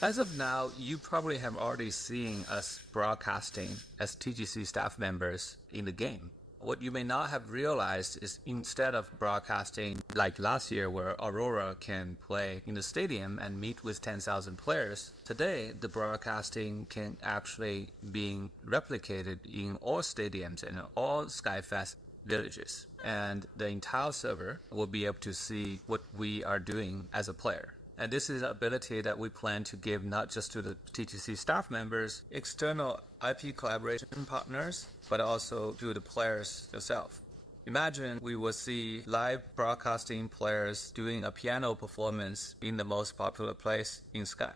As of now, you probably have already seen us broadcasting as TGC staff members in the game. What you may not have realized is instead of broadcasting like last year where Aurora can play in the stadium and meet with 10,000 players, today the broadcasting can actually be replicated in all stadiums and all SkyFest villages. And the entire server will be able to see what we are doing as a player. And this is an ability that we plan to give not just to the TTC staff members, external IP collaboration partners, but also to the players themselves. Imagine we will see live broadcasting players doing a piano performance in the most popular place in Sky.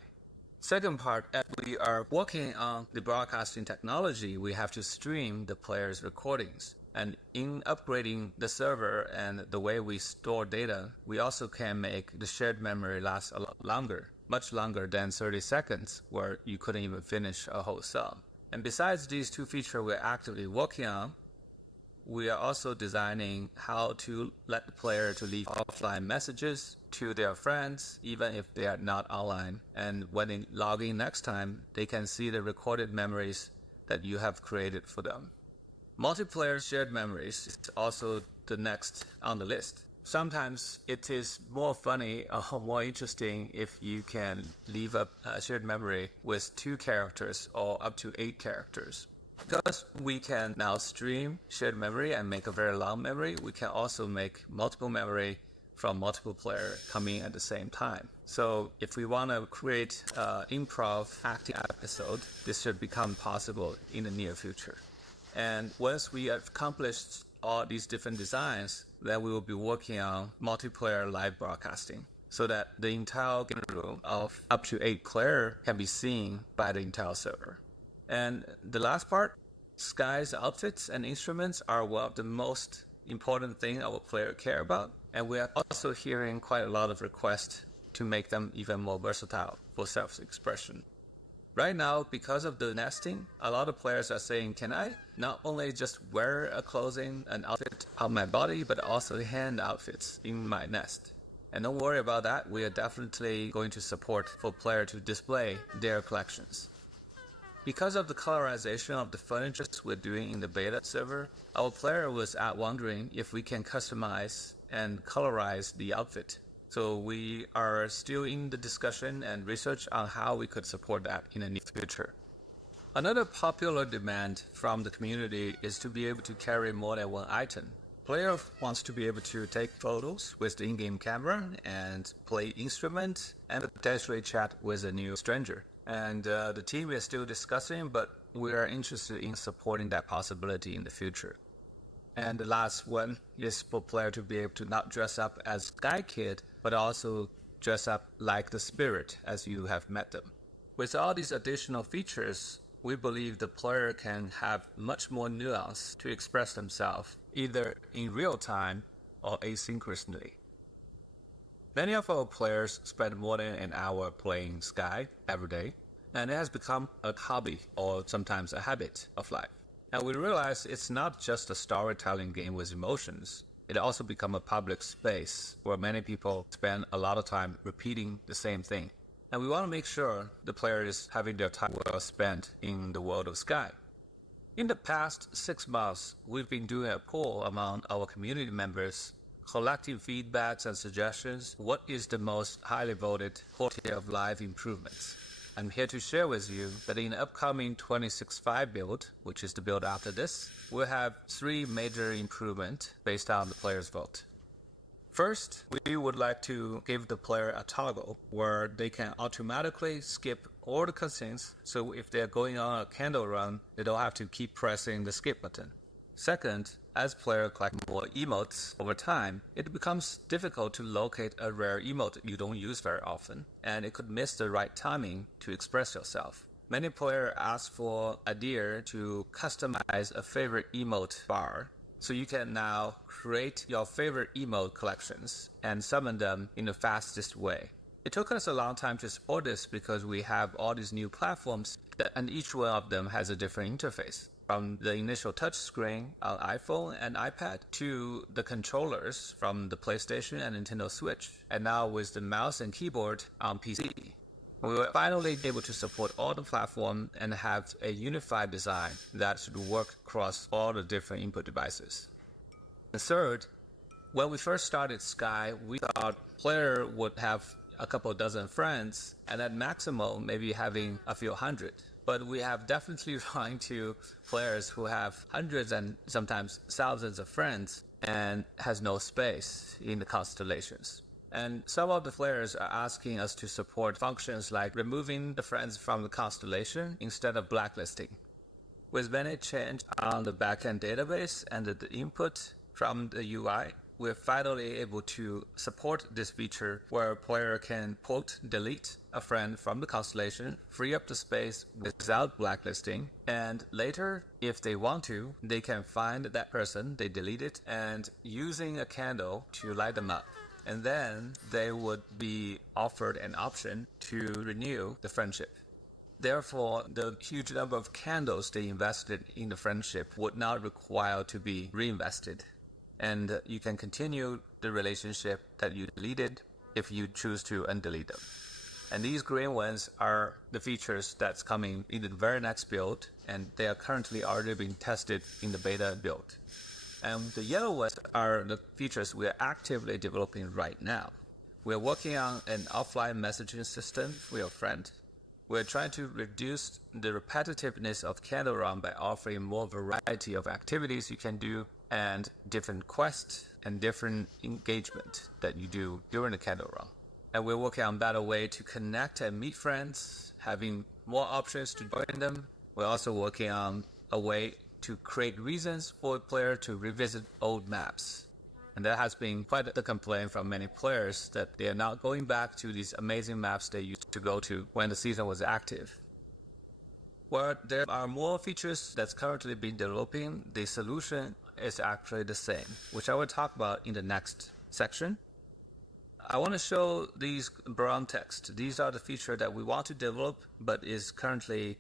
Second part, as we are working on the broadcasting technology, we have to stream the players' recordings. And in upgrading the server and the way we store data, we also can make the shared memory last a lot longer, much longer than 30 seconds, where you couldn't even finish a whole song. And besides these two features we're actively working on, we are also designing how to let the player to leave offline messages to their friends, even if they are not online. And when they log in next time, they can see the recorded memories that you have created for them. Multiplayer shared memories is also the next on the list. Sometimes it is more funny or more interesting if you can leave a shared memory with 2 characters or up to 8 characters. Because we can now stream shared memory and make a very long memory, we can also make multiple memory from multiple players coming at the same time. So if we want to create an improv acting episode, this should become possible in the near future. And once we have accomplished all these different designs, then we will be working on multiplayer live broadcasting so that the entire game room of up to 8 players can be seen by the entire server. And the last part, Sky's outfits and instruments are one of the most important things our players care about. And we are also hearing quite a lot of requests to make them even more versatile for self-expression. Right now, because of the nesting, a lot of players are saying, can I not only just wear a clothing, an outfit on my body, but also hand outfits in my nest? And don't worry about that, we are definitely going to support for players to display their collections. Because of the colorization of the furniture we're doing in the beta server, our player was wondering if we can customize and colorize the outfit. So we are still in the discussion and research on how we could support that in the near future. Another popular demand from the community is to be able to carry more than one item. Player wants to be able to take photos with the in-game camera and play instruments and potentially chat with a new stranger. And the team is still discussing, but we are interested in supporting that possibility in the future. And the last one is for player to be able to not dress up as Sky Kid, but also dress up like the spirit as you have met them. With all these additional features, we believe the player can have much more nuance to express themselves, either in real time or asynchronously. Many of our players spend more than an hour playing Sky every day, and it has become a hobby or sometimes a habit of life. And we realize it's not just a storytelling game with emotions. It also becomes a public space where many people spend a lot of time repeating the same thing. And we want to make sure the player is having their time well spent in the world of Sky. In the past 6 months, we've been doing a poll among our community members, collecting feedbacks and suggestions. What is the most highly voted quality of life improvements? I'm here to share with you that in the upcoming 26.5 build, which is the build after this, we'll have 3 major improvements based on the player's vote. First, we would like to give the player a toggle where they can automatically skip all the cutscenes, so if they're going on a candle run, they don't have to keep pressing the skip button. Second, as players collect more emotes over time, it becomes difficult to locate a rare emote you don't use very often, and it could miss the right timing to express yourself. Many players ask for idea to customize a favorite emote bar, so you can now create your favorite emote collections and summon them in the fastest way. It took us a long time to support this because we have all these new platforms and each one of them has a different interface. From the initial touchscreen on iPhone and iPad to the controllers from the PlayStation and Nintendo Switch, and now with the mouse and keyboard on PC. We were finally able to support all the platforms and have a unified design that should work across all the different input devices. And third, when we first started Sky, we thought player would have a couple dozen friends, and at maximum maybe having a few hundred. But we have definitely run into players who have hundreds and sometimes thousands of friends and has no space in the constellations. And some of the players are asking us to support functions like removing the friends from the constellation instead of blacklisting. With many changes on the backend database and the input from the UI, we're finally able to support this feature where a player can delete a friend from the constellation, free up the space without blacklisting, and later, if they want to, they can find that person they deleted and using a candle to light them up. And then they would be offered an option to renew the friendship. Therefore, the huge number of candles they invested in the friendship would not require to be reinvested. And you can continue the relationship that you deleted if you choose to undelete them. And these green ones are the features that's coming in the very next build, and they are currently already being tested in the beta build. And the yellow ones are the features we are actively developing right now. We are working on an offline messaging system for your friend. We are trying to reduce the repetitiveness of Candle Run by offering more variety of activities you can do and different quests and different engagement that you do during the Candle Run. And we're working on a better way to connect and meet friends, having more options to join them. We're also working on a way to create reasons for a player to revisit old maps. And that has been quite the complaint from many players that they are not going back to these amazing maps they used to go to when the season was active. Where there are more features that's currently being developing, the solution is actually the same, which I will talk about in the next section. I want to show these brown text. These are the features that we want to develop, but is currently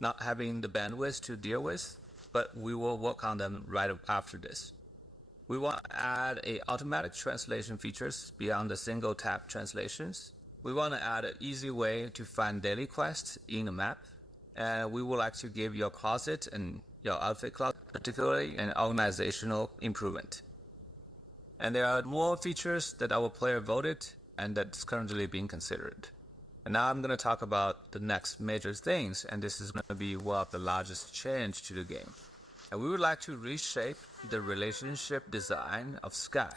not having the bandwidth to deal with, but we will work on them right after this. We want to add a automatic translation features beyond the single tap translations. We want to add an easy way to find daily quests in the map. And we would like to give your closet and your outfit closet particularly an organizational improvement. And there are more features that our player voted and that's currently being considered. And now I'm going to talk about the next major things, and this is going to be one of the largest change to the game. And we would like to reshape the relationship design of Sky.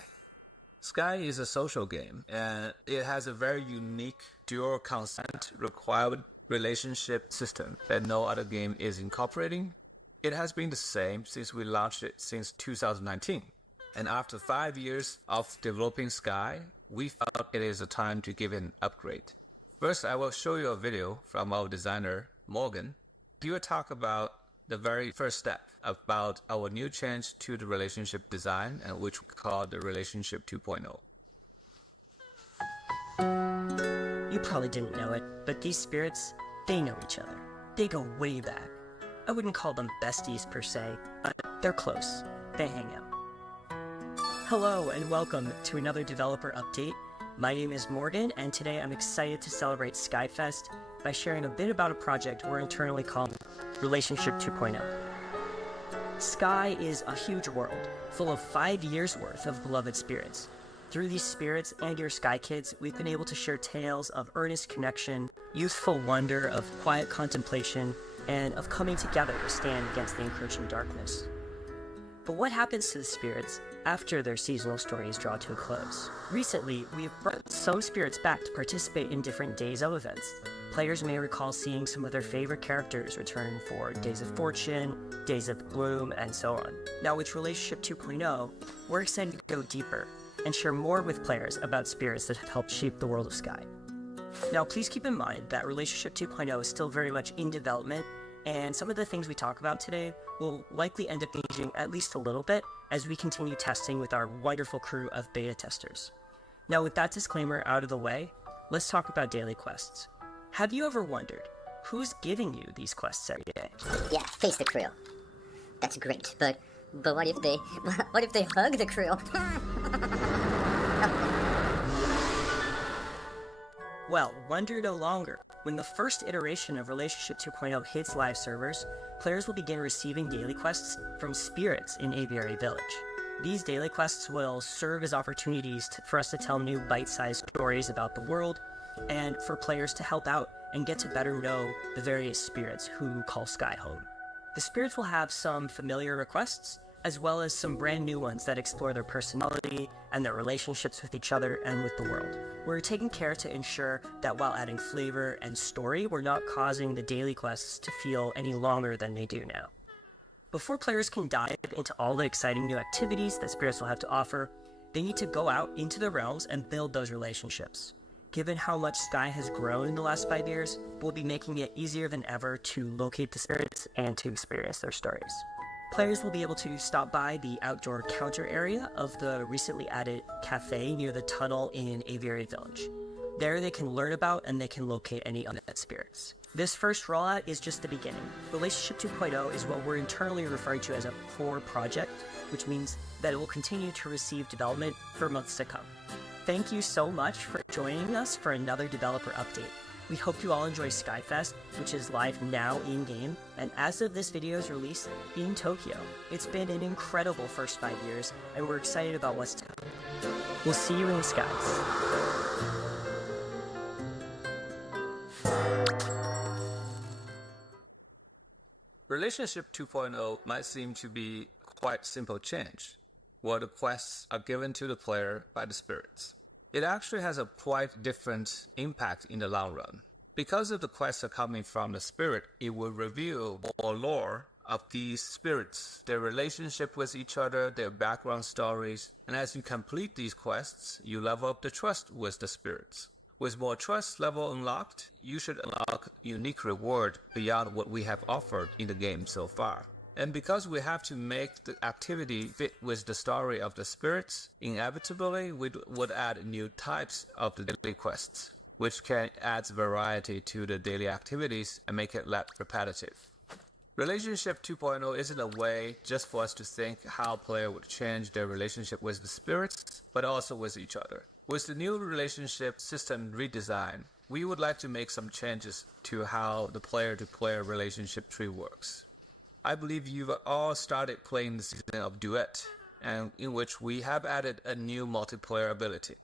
Sky is a social game, and it has a very unique dual consent required relationship system that no other game is incorporating. It has been the same since we launched it since 2019. And after 5 years of developing Sky, we felt it is a time to give it an upgrade. First, I will show you a video from our designer, Morgan. He will talk about the very first step about our new change to the relationship design, and which we call the Relationship 2.0. You probably didn't know it, but these spirits, they know each other. They go way back. I wouldn't call them besties per se, but they're close. They hang out. Hello and welcome to another developer update. My name is Morgan, and today I'm excited to celebrate SkyFest by sharing a bit about a project we're internally calling Relationship 2.0. Sky is a huge world, full of 5 years' worth of beloved spirits. Through these spirits and your Sky Kids, we've been able to share tales of earnest connection, youthful wonder, of quiet contemplation, and of coming together to stand against the encroaching darkness. But what happens to the spirits after their seasonal stories draw to a close? Recently, we've brought some spirits back to participate in different Days of events. Players may recall seeing some of their favorite characters return for Days of Fortune, Days of Bloom, and so on. Now with Relationship 2.0, we're excited to go deeper and share more with players about spirits that have helped shape the world of Sky. Now please keep in mind that Relationship 2.0 is still very much in development, and some of the things we talk about today will likely end up changing at least a little bit as we continue testing with our wonderful crew of beta testers. Now with that disclaimer out of the way, let's talk about daily quests. Have you ever wondered who's giving you these quests every day? Yeah, face the crew. That's great, but what if they hug the crew? Well, wonder no longer. When the first iteration of Relationship 2.0 hits live servers, players will begin receiving daily quests from spirits in Aviary Village. These daily quests will serve as opportunities for us to tell new bite-sized stories about the world, and for players to help out and get to better know the various spirits who call Sky home. The spirits will have some familiar requests, as well as some brand new ones that explore their personality and their relationships with each other and with the world. We're taking care to ensure that while adding flavor and story, we're not causing the daily quests to feel any longer than they do now. Before players can dive into all the exciting new activities that spirits will have to offer, they need to go out into the realms and build those relationships. Given how much Sky has grown in the last 5 years, we'll be making it easier than ever to locate the spirits and to experience their stories. Players will be able to stop by the outdoor counter area of the recently added cafe near the tunnel in Aviary Village. There they can learn about and they can locate any undead spirits. This first rollout is just the beginning. Relationship 2.0 is what we're internally referring to as a core project, which means that it will continue to receive development for months to come. Thank you so much for joining us for another developer update. We hope you all enjoy SkyFest, which is live now in-game, and as of this video's release, in Tokyo. It's been an incredible first 5 years, and we're excited about what's to come. We'll see you in the skies. Relationship 2.0 might seem to be quite simple change, where the quests are given to the player by the spirits. It actually has a quite different impact in the long run. Because if the quests are coming from the spirit, it will reveal more lore of these spirits, their relationship with each other, their background stories, and as you complete these quests, you level up the trust with the spirits. With more trust level unlocked, you should unlock unique reward beyond what we have offered in the game so far. And because we have to make the activity fit with the story of the spirits, inevitably we would add new types of the daily quests, which can add variety to the daily activities and make it less repetitive. Relationship 2.0 isn't a way just for us to think how player would change their relationship with the spirits, but also with each other. With the new relationship system redesign, we would like to make some changes to how the player-to-player relationship tree works. I believe you've all started playing the season of Duet, and in which we have added a new multiplayer ability.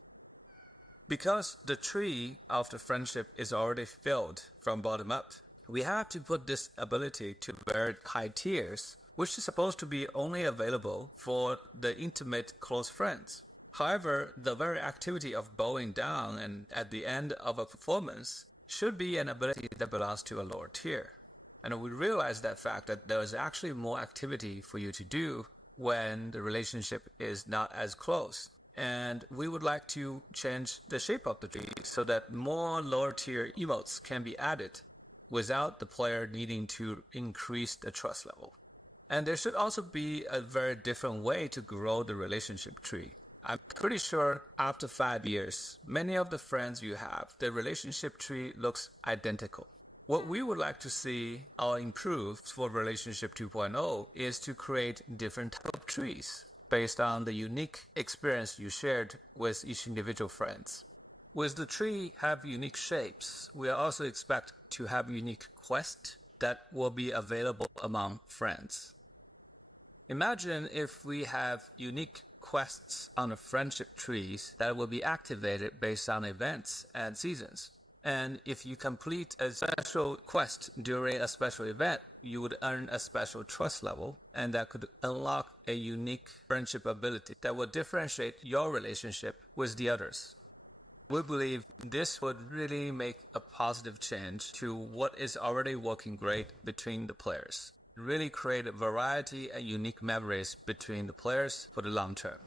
Because the tree of the friendship is already filled from bottom up, we have to put this ability to very high tiers, which is supposed to be only available for the intimate close friends. However, the very activity of bowing down and at the end of a performance should be an ability that belongs to a lower tier. And we realize that fact that there is actually more activity for you to do when the relationship is not as close. And we would like to change the shape of the tree so that more lower tier emotes can be added without the player needing to increase the trust level. And there should also be a very different way to grow the relationship tree. I'm pretty sure after 5 years, many of the friends you have, the relationship tree looks identical. What we would like to see or improve for Relationship 2.0 is to create different type of trees based on the unique experience you shared with each individual friends. With the tree have unique shapes, we also expect to have unique quests that will be available among friends. Imagine if we have unique quests on the friendship trees that will be activated based on events and seasons. And if you complete a special quest during a special event, you would earn a special trust level, and that could unlock a unique friendship ability that will differentiate your relationship with the others. We believe this would really make a positive change to what is already working great between the players. Really create a variety and unique memories between the players for the long term.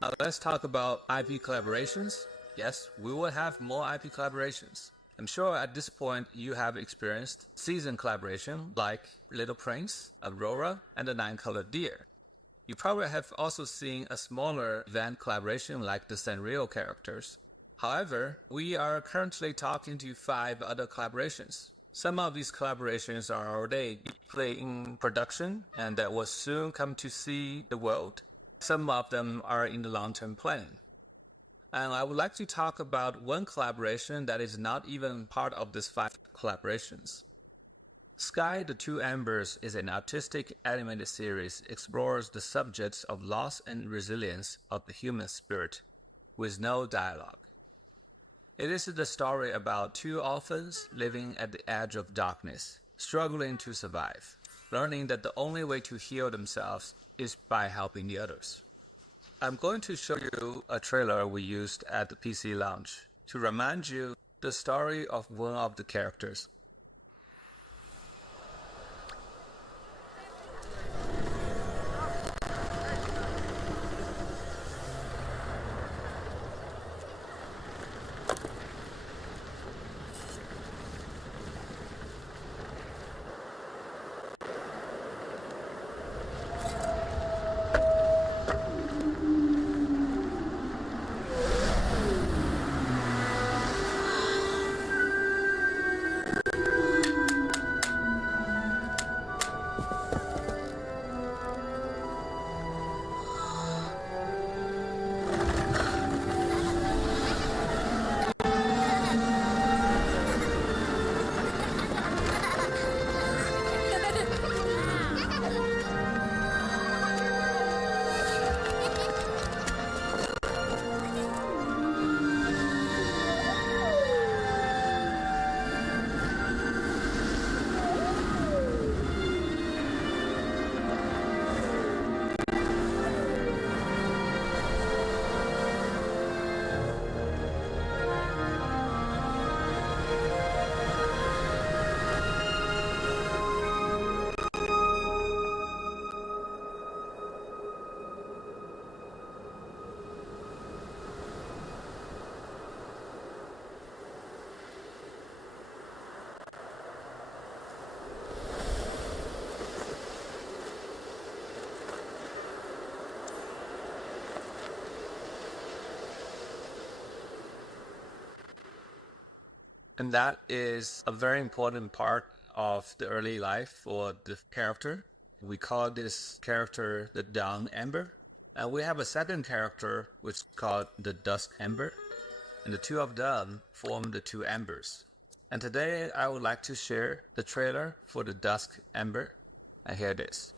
Now let's talk about IP collaborations. Yes, we will have more IP collaborations. I'm sure at this point you have experienced season collaboration like Little Prince, Aurora, and the Nine-Colored Deer. You probably have also seen a smaller event collaboration like the Sanrio characters. However, we are currently talking to 5 other collaborations. Some of these collaborations are already deeply in production and that will soon come to see the world. Some of them are in the long-term planning. And I would like to talk about one collaboration that is not even part of these 5 collaborations. Sky the Two Embers is an artistic animated series explores the subjects of loss and resilience of the human spirit with no dialogue. It is the story about 2 orphans living at the edge of darkness, struggling to survive, learning that the only way to heal themselves is by helping the others. I'm going to show you a trailer we used at the PC launch to remind you the story of one of the characters. And that is a very important part of the early life for the character. We call this character the Dawn Ember. And we have a second character which is called the Dusk Ember. And the 2 of them form the 2 embers. And today I would like to share the trailer for the Dusk Ember. And here it is.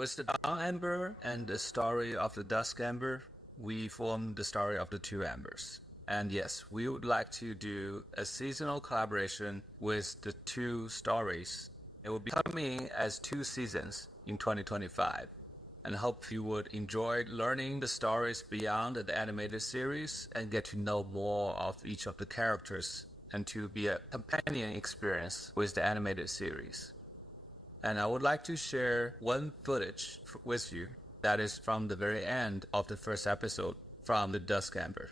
With the Dawn Ember and the story of the Dusk Ember, we formed the story of the Two Embers. And yes, we would like to do a seasonal collaboration with the two stories. It will be coming as 2 seasons in 2025. And hope you would enjoy learning the stories beyond the animated series and get to know more of each of the characters and to be a companion experience with the animated series. And I would like to share one footage with you that is from the very end of the first episode from the Dusk Ember.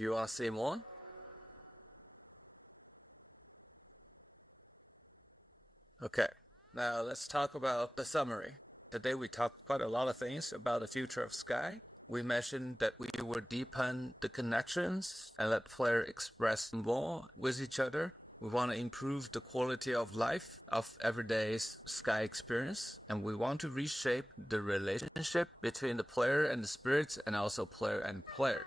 Do you want to say more? Okay, now let's talk about the summary. Today we talked quite a lot of things about the future of Sky. We mentioned that we will deepen the connections and let players express more with each other. We want to improve the quality of life of everyday Sky experience, and we want to reshape the relationship between the player and the spirits, and also player and player.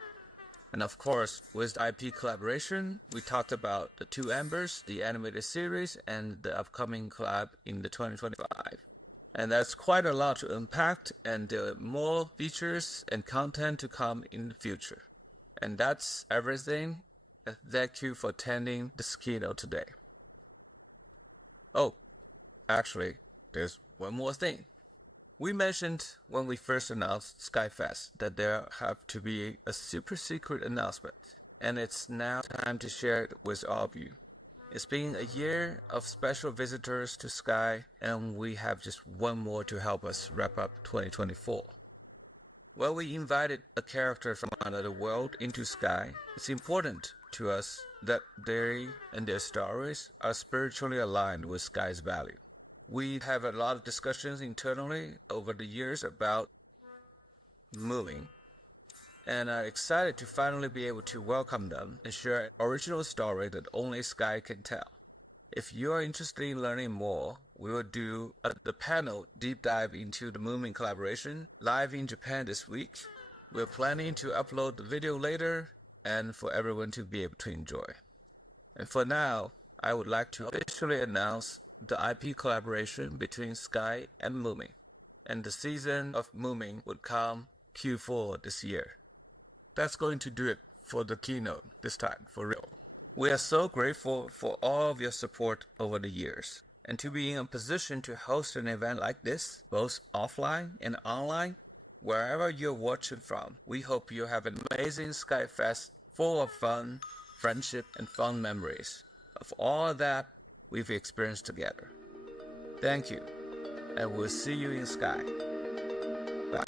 And of course, with IP collaboration, we talked about the Two Embers, the animated series, and the upcoming collab in the 2025. And that's quite a lot to unpack, and there are more features and content to come in the future. And that's everything. Thank you for attending this keynote today. Oh, actually, there's one more thing. We mentioned when we first announced SkyFest that there have to be a super secret announcement, and it's now time to share it with all of you. It's been a year of special visitors to Sky, and we have just one more to help us wrap up 2024. When we invited a character from another world into Sky, it's important to us that they and their stories are spiritually aligned with Sky's value. We have a lot of discussions internally over the years about moving, and are excited to finally be able to welcome them and share an original story that only Sky can tell. If you are interested in learning more, we will do the panel deep dive into the Moomin collaboration live in Japan this week. We're planning to upload the video later and for everyone to be able to enjoy. And for now, I would like to officially announce the IP collaboration between Sky and Moomin. And the season of Moomin would come Q4 this year. That's going to do it for the keynote this time, for real. We are so grateful for all of your support over the years. And to be in a position to host an event like this, both offline and online, wherever you're watching from, we hope you have an amazing SkyFest full of fun, friendship, and fun memories of all that we've experienced together. Thank you, and we'll see you in Sky. Bye.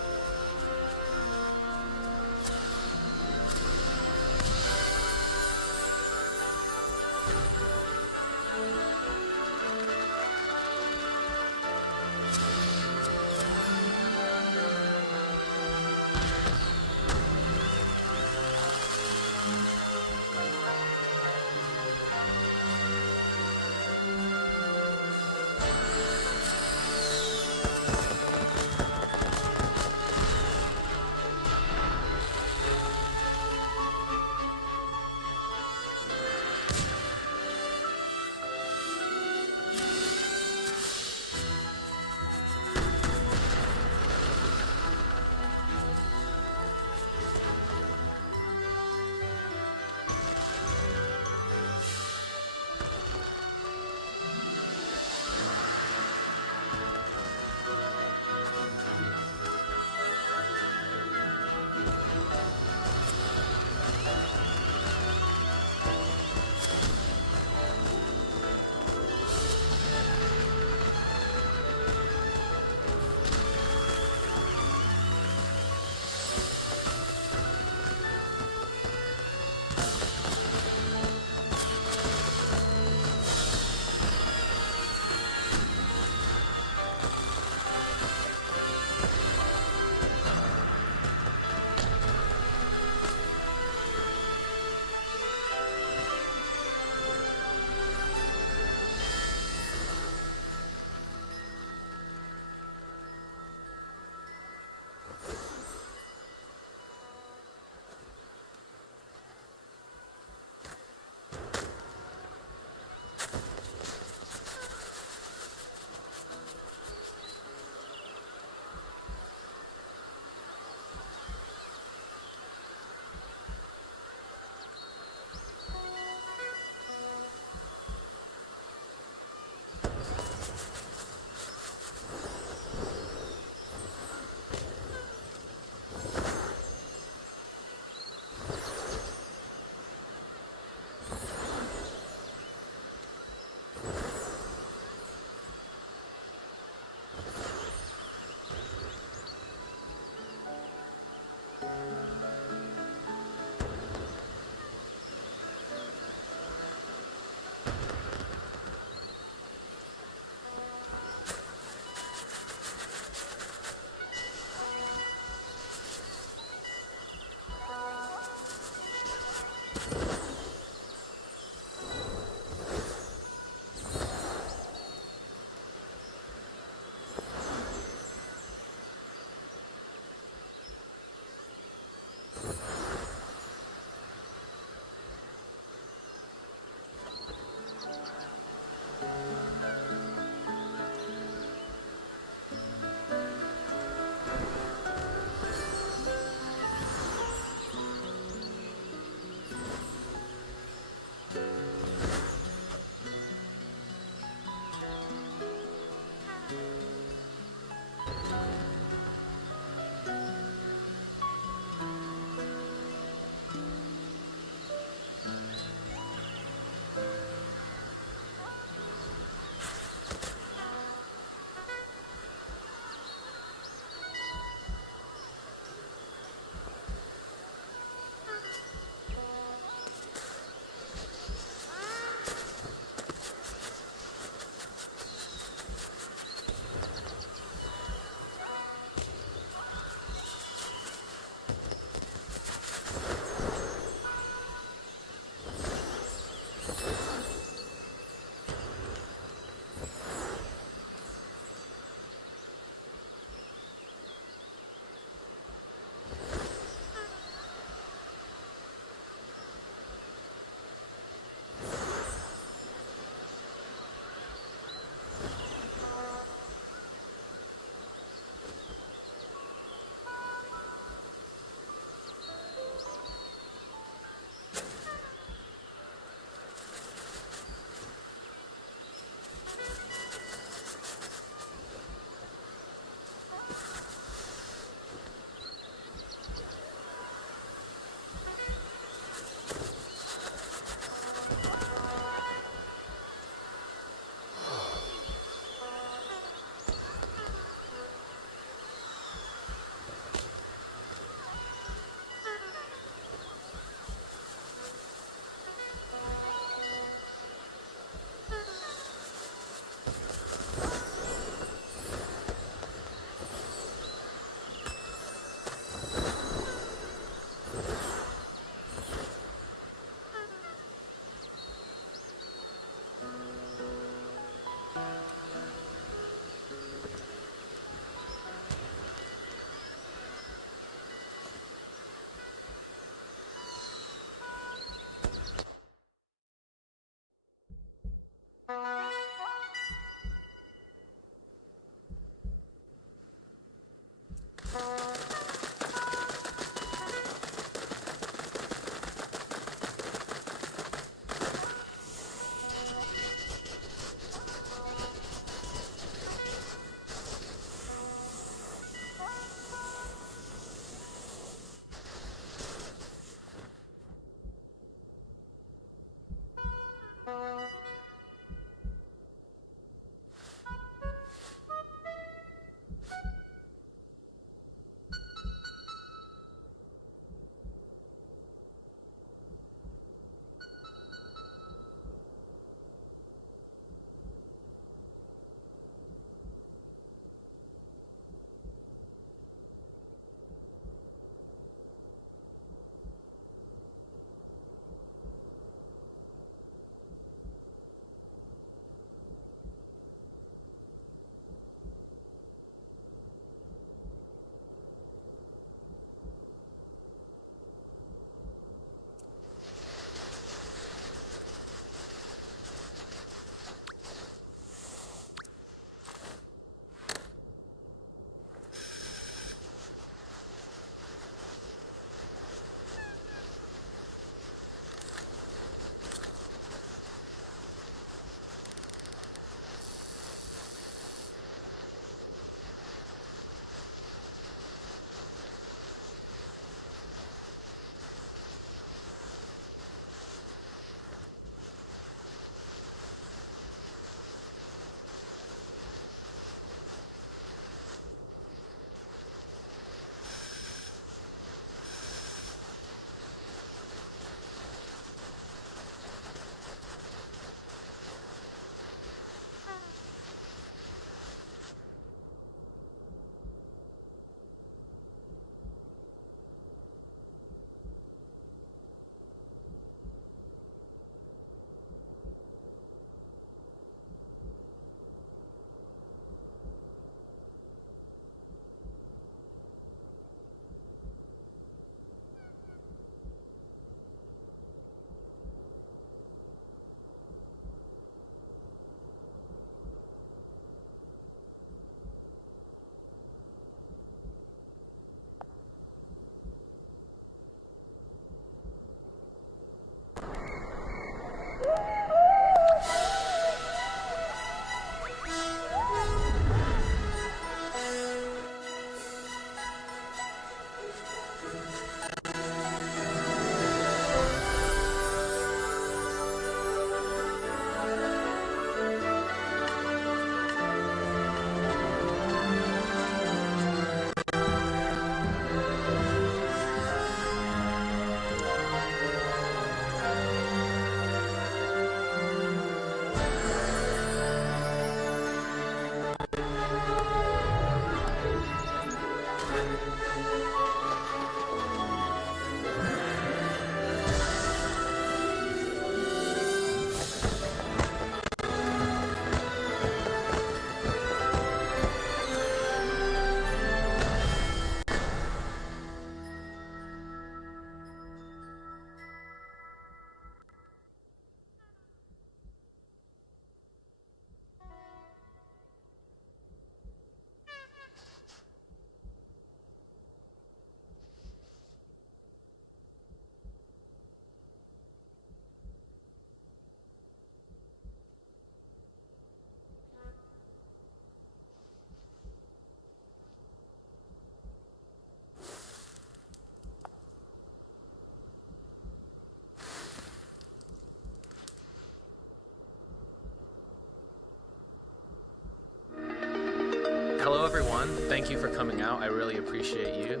Hello everyone, thank you for coming out, I really appreciate you.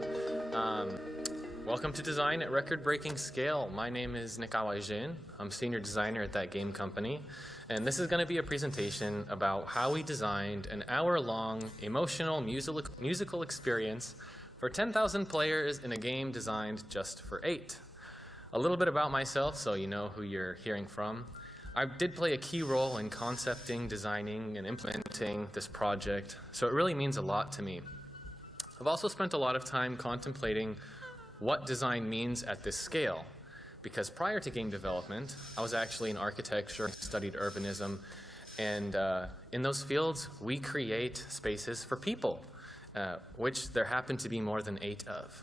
Welcome to Design at Record-Breaking Scale. My name is Nick Jin. I'm Senior Designer at that game company, and this is going to be a presentation about how we designed an hour-long emotional musical experience for 10,000 players in a game designed just for 8. A little bit about myself so you know who you're hearing from. I did play a key role in concepting, designing, and implementing this project, so it really means a lot to me. I've also spent a lot of time contemplating what design means at this scale, because prior to game development, I was actually in architecture, studied urbanism, and in those fields, we create spaces for people, which there happen to be more than 8 of.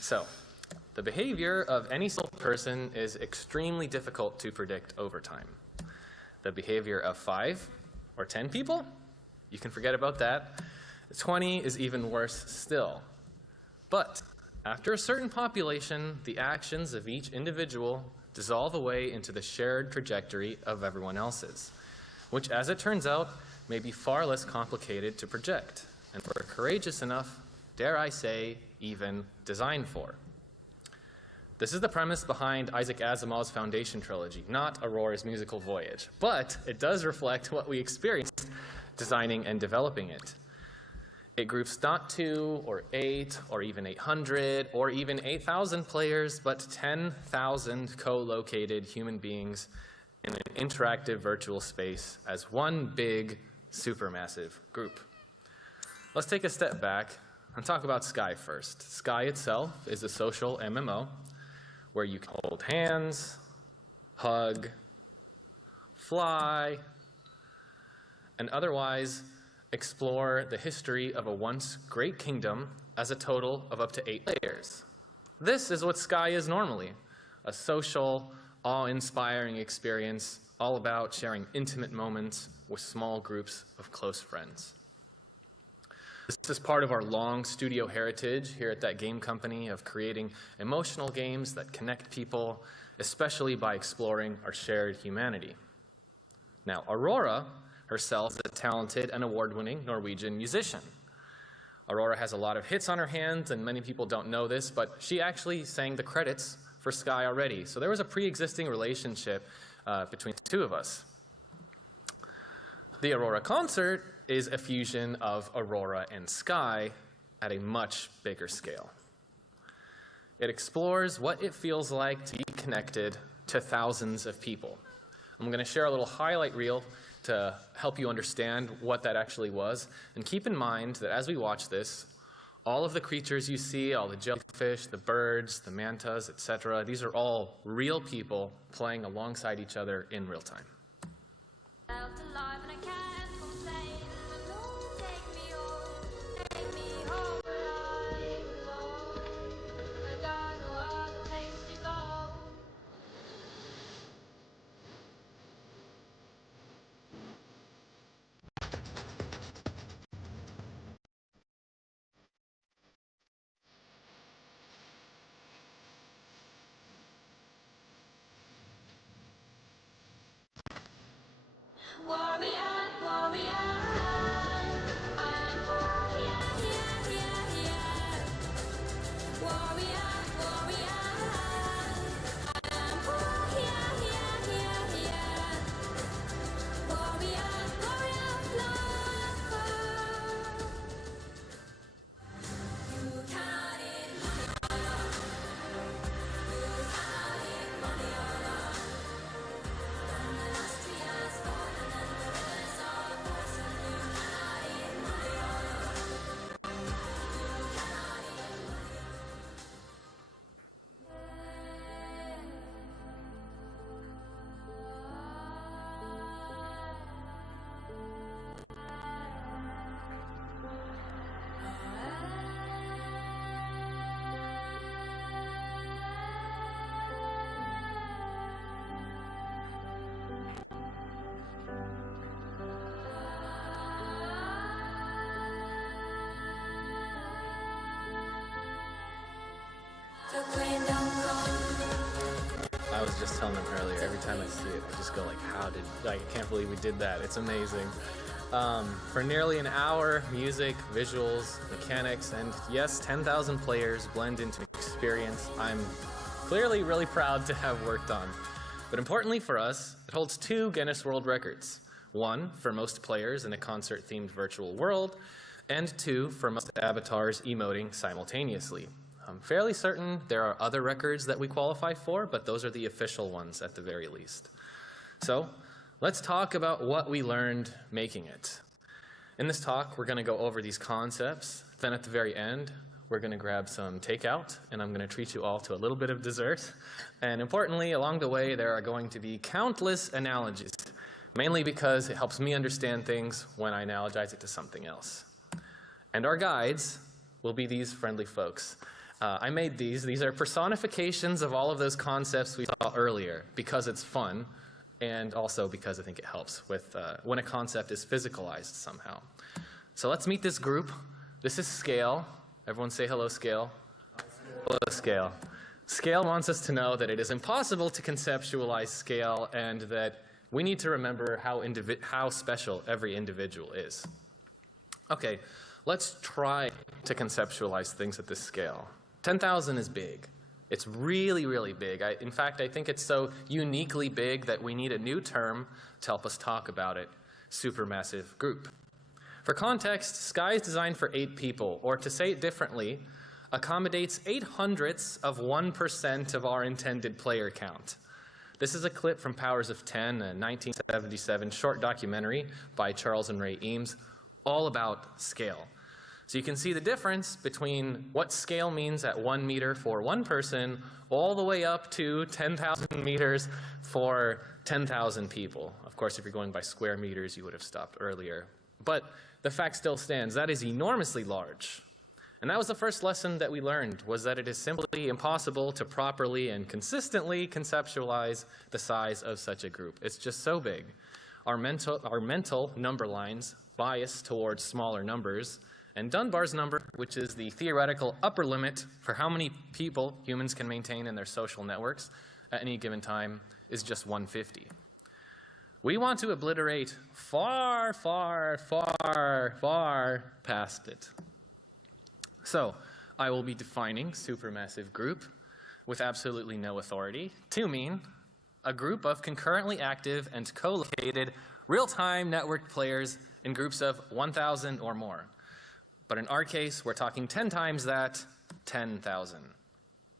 So, the behavior of any single person is extremely difficult to predict over time. The behavior of 5 or 10 people, you can forget about that. 20 is even worse still. But after a certain population, the actions of each individual dissolve away into the shared trajectory of everyone else's, which, as it turns out, may be far less complicated to project, and we're courageous enough, dare I say, even design for. This is the premise behind Isaac Asimov's Foundation trilogy, not Aurora's musical voyage, but it does reflect what we experienced designing and developing it. It groups not 2 or 8 or even 800 or even 8,000 players, but 10,000 co-located human beings in an interactive virtual space as one big, supermassive group. Let's take a step back and talk about Sky first. Sky itself is a social MMO where you can hold hands, hug, fly, and otherwise explore the history of a once great kingdom as a total of up to 8 players. This is what Sky is normally, a social, awe-inspiring experience all about sharing intimate moments with small groups of close friends. This is part of our long studio heritage here at that game company of creating emotional games that connect people, especially by exploring our shared humanity. Now, Aurora herself is a talented and award-winning Norwegian musician. Aurora has a lot of hits on her hands, and many people don't know this, but she actually sang the credits for Sky already. So there was a pre-existing relationship between the two of us. The Aurora concert is a fusion of Aurora and Sky at a much bigger scale. It explores what it feels like to be connected to thousands of people. I'm going to share a little highlight reel to help you understand what that actually was. And keep in mind that as we watch this, all of the creatures you see, all the jellyfish, the birds, the mantas, etc., these are all real people playing alongside each other in real time. Warrior I was just telling them earlier, every time I see it, I just go like, I can't believe we did that. It's amazing. For nearly an hour, music, visuals, mechanics, and yes, 10,000 players blend into an experience I'm clearly really proud to have worked on. But importantly for us, it holds 2 Guinness World Records. 1 for most players in a concert-themed virtual world, and 2 for most avatars emoting simultaneously. I'm fairly certain there are other records that we qualify for, but those are the official ones at the very least. So let's talk about what we learned making it. In this talk, we're going to go over these concepts. Then at the very end, we're going to grab some takeout, and I'm going to treat you all to a little bit of dessert. And importantly, along the way, there are going to be countless analogies, mainly because it helps me understand things when I analogize it to something else. And our guides will be these friendly folks. I made these. These are personifications of all of those concepts we saw earlier because it's fun and also because I think it helps with when a concept is physicalized somehow. So let's meet this group. This is Scale. Everyone say hello, Scale. Hello, Scale. Scale wants us to know that it is impossible to conceptualize scale and that we need to remember how special every individual is. Okay, let's try to conceptualize things at this scale. 10,000 is big. It's really, really big. In fact, I think it's so uniquely big that we need a new term to help us talk about it: supermassive group. For context, Sky is designed for 8 people, or to say it differently, accommodates 0.08% of our intended player count. This is a clip from Powers of 10, a 1977 short documentary by Charles and Ray Eames, all about scale. So you can see the difference between what scale means at 1 meter for 1 person, all the way up to 10,000 meters for 10,000 people. Of course, if you're going by square meters, you would have stopped earlier. But the fact still stands, that is enormously large. And that was the first lesson that we learned, was that it is simply impossible to properly and consistently conceptualize the size of such a group. It's just so big. Our mental number lines bias towards smaller numbers, and Dunbar's number, which is the theoretical upper limit for how many people humans can maintain in their social networks at any given time, is just 150. We want to obliterate far, far, far, far past it. So I will be defining supermassive group with absolutely no authority to mean a group of concurrently active and co-located real-time networked players in groups of 1,000 or more. But in our case, we're talking 10 times that, 10,000.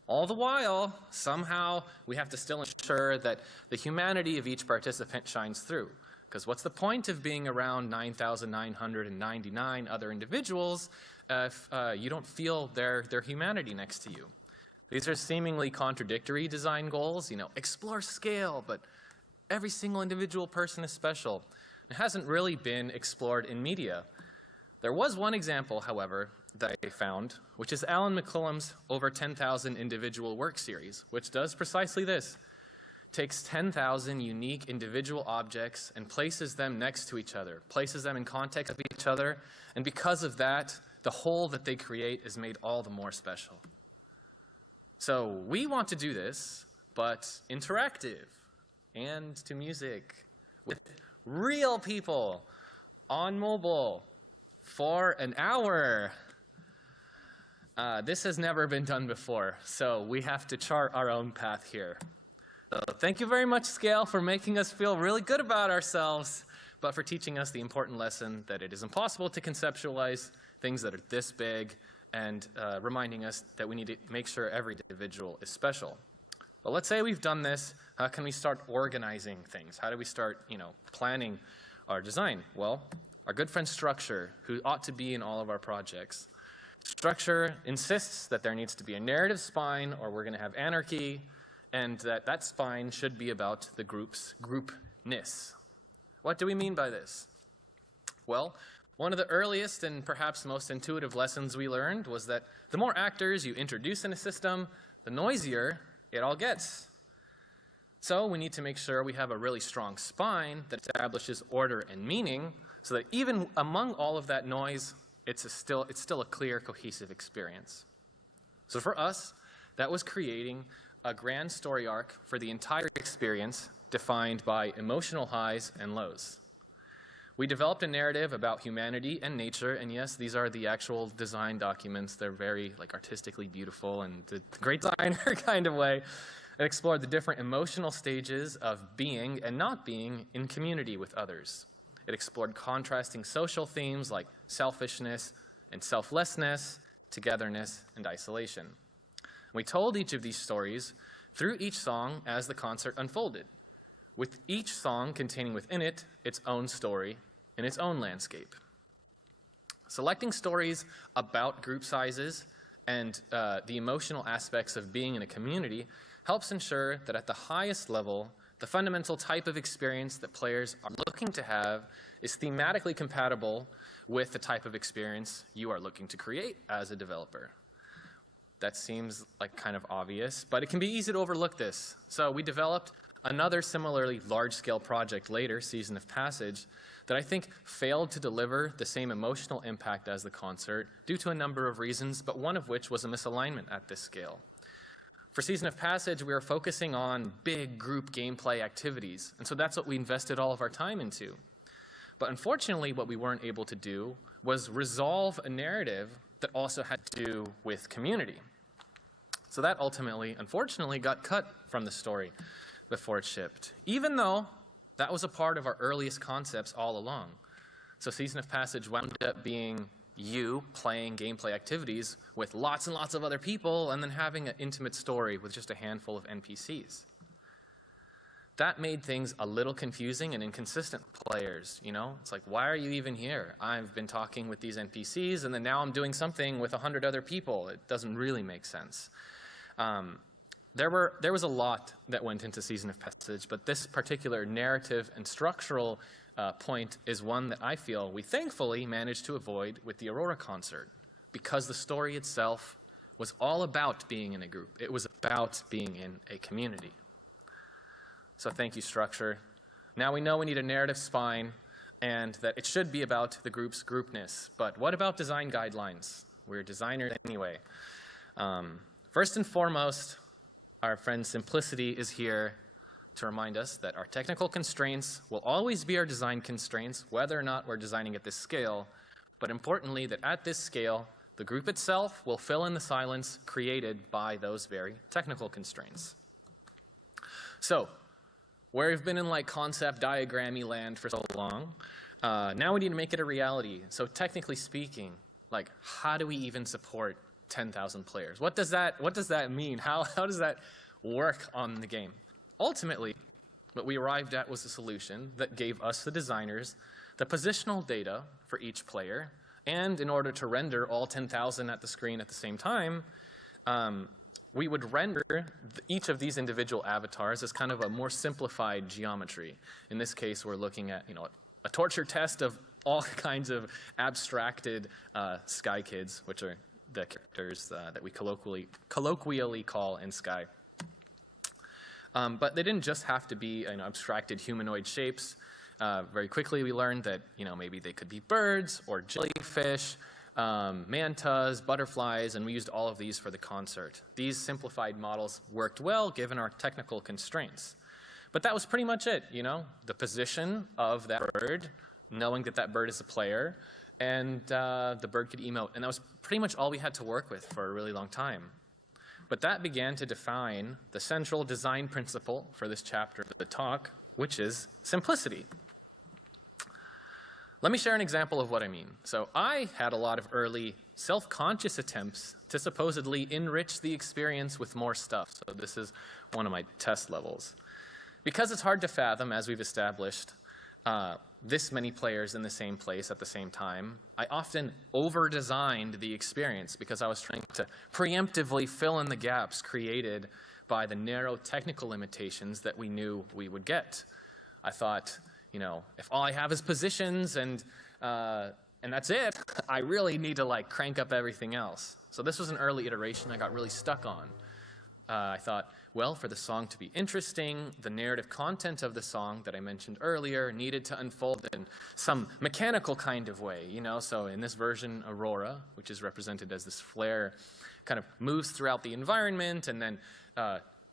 All the while, somehow, we have to still ensure that the humanity of each participant shines through. Because what's the point of being around 9,999 other individuals if you don't feel their humanity next to you? These are seemingly contradictory design goals. You know, explore scale, but every single individual person is special. It hasn't really been explored in media. There was one example, however, that I found, which is Alan McCullum's Over 10,000 Individual Work series, which does precisely this. Takes 10,000 unique individual objects and places them next to each other, places them in context of each other, and because of that, the whole that they create is made all the more special. So we want to do this, but interactive and to music with real people on mobile for an hour. This has never been done before, so we have to chart our own path here. So thank you very much, Scale, for making us feel really good about ourselves, but for teaching us the important lesson that it is impossible to conceptualize things that are this big, and reminding us that we need to make sure every individual is special. But let's say we've done this. How can we start organizing things? How do we start, planning our design? Well, our good friend Structure, who ought to be in all of our projects. Structure insists that there needs to be a narrative spine, or we're going to have anarchy, and that spine should be about the group's groupness. What do we mean by this? Well, one of the earliest and perhaps most intuitive lessons we learned was that the more actors you introduce in a system, the noisier it all gets. So we need to make sure we have a really strong spine that establishes order and meaning, so that even among all of that noise, it's still a clear, cohesive experience. So for us, That was creating a grand story arc for the entire experience defined by emotional highs and lows. We developed a narrative about humanity and nature, and yes, these are the actual design documents. They're very artistically beautiful and the great designer kind of way. It explored the different emotional stages of being and not being in community with others. It explored contrasting social themes like selfishness and selflessness, togetherness and isolation. We told each of these stories through each song as the concert unfolded, with each song containing within it its own story and its own landscape. Selecting stories about group sizes and the emotional aspects of being in a community helps ensure that at the highest level, the fundamental type of experience that players are looking to have is thematically compatible with the type of experience you are looking to create as a developer. That seems like kind of obvious, but it can be easy to overlook this. So we developed another similarly large-scale project later, Season of Passage, that I think failed to deliver the same emotional impact as the concert due to a number of reasons, but one of which was a misalignment at this scale. For Season of Passage, we were focusing on big group gameplay activities, and so that's what we invested all of our time into. But unfortunately, what we weren't able to do was resolve a narrative that also had to do with community. So that ultimately, unfortunately, got cut from the story before it shipped, even though that was a part of our earliest concepts all along. So Season of Passage wound up being you playing gameplay activities with lots and lots of other people and then having an intimate story with just a handful of NPCs. That made things a little confusing and inconsistent for players, you know? It's like, why are you even here? I've been talking with these NPCs and then now I'm doing something with 100 other people. It doesn't really make sense. There was a lot that went into Season of Passage, but this particular narrative and structural point is one that I feel we thankfully managed to avoid with the Aurora concert, because the story itself was all about being in a group. It was about being in a community. So thank you, structure. Now we know we need a narrative spine and that it should be about the group's groupness. But what about design guidelines? We're designers anyway. First and foremost, our friend Simplicity is here to remind us that our technical constraints will always be our design constraints, whether or not we're designing at this scale, but importantly that at this scale, the group itself will fill in the silence created by those very technical constraints. So, where we've been in like concept diagrammy land for so long, now we need to make it a reality. So technically speaking, like how do we even support 10,000 players? What does that mean? How does that work on the game? Ultimately, what we arrived at was a solution that gave us, the designers, the positional data for each player, and in order to render all 10,000 at the screen at the same time, we would render each of these individual avatars as kind of a more simplified geometry. In this case, we're looking at a torture test of all kinds of abstracted Sky Kids, which are the characters that we colloquially call in Sky. But they didn't just have to be abstracted humanoid shapes. Very quickly we learned that maybe they could be birds or jellyfish, mantas, butterflies, and we used all of these for the concert. These simplified models worked well given our technical constraints. But that was pretty much it, the position of that bird, knowing that that bird is a player, and the bird could emote. And that was pretty much all we had to work with for a really long time. But that began to define the central design principle for this chapter of the talk, which is simplicity. Let me share an example of what I mean. So I had a lot of early self-conscious attempts to supposedly enrich the experience with more stuff. So this is one of my test levels. Because it's hard to fathom, as we've established, this many players in the same place at the same time, I often over-designed the experience because I was trying to preemptively fill in the gaps created by the narrow technical limitations that we knew we would get. I thought, if all I have is positions and that's it, I really need to crank up everything else. So this was an early iteration I got really stuck on. I thought, well, for the song to be interesting, the narrative content of the song that I mentioned earlier needed to unfold in some mechanical kind of way, you know? So in this version, Aurora, which is represented as this flare, kind of moves throughout the environment and then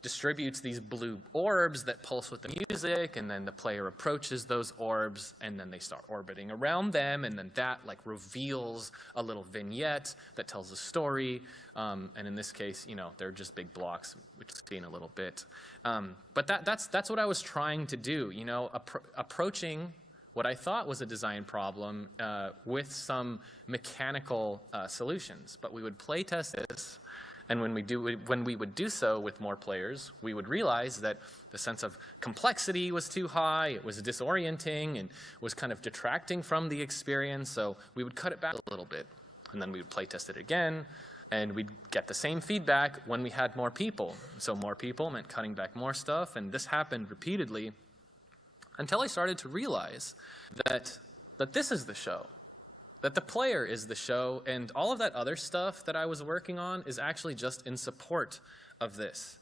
distributes these blue orbs that pulse with the music, and then the player approaches those orbs, and then they start orbiting around them, and then that like reveals a little vignette that tells a story. And in this case, you know, they're just big blocks, which we'll see in a little bit. But that's what I was trying to do, you know, approaching what I thought was a design problem with some mechanical solutions. But we would play test this. And when we would do so with more players, we would realize that the sense of complexity was too high, it was disorienting, and was kind of detracting from the experience, so we would cut it back a little bit. And then we would play test it again, and we'd get the same feedback when we had more people. So more people meant cutting back more stuff, and this happened repeatedly until I started to realize that this is the show. That the player is the show, and all of that other stuff that I was working on is actually just in support of this.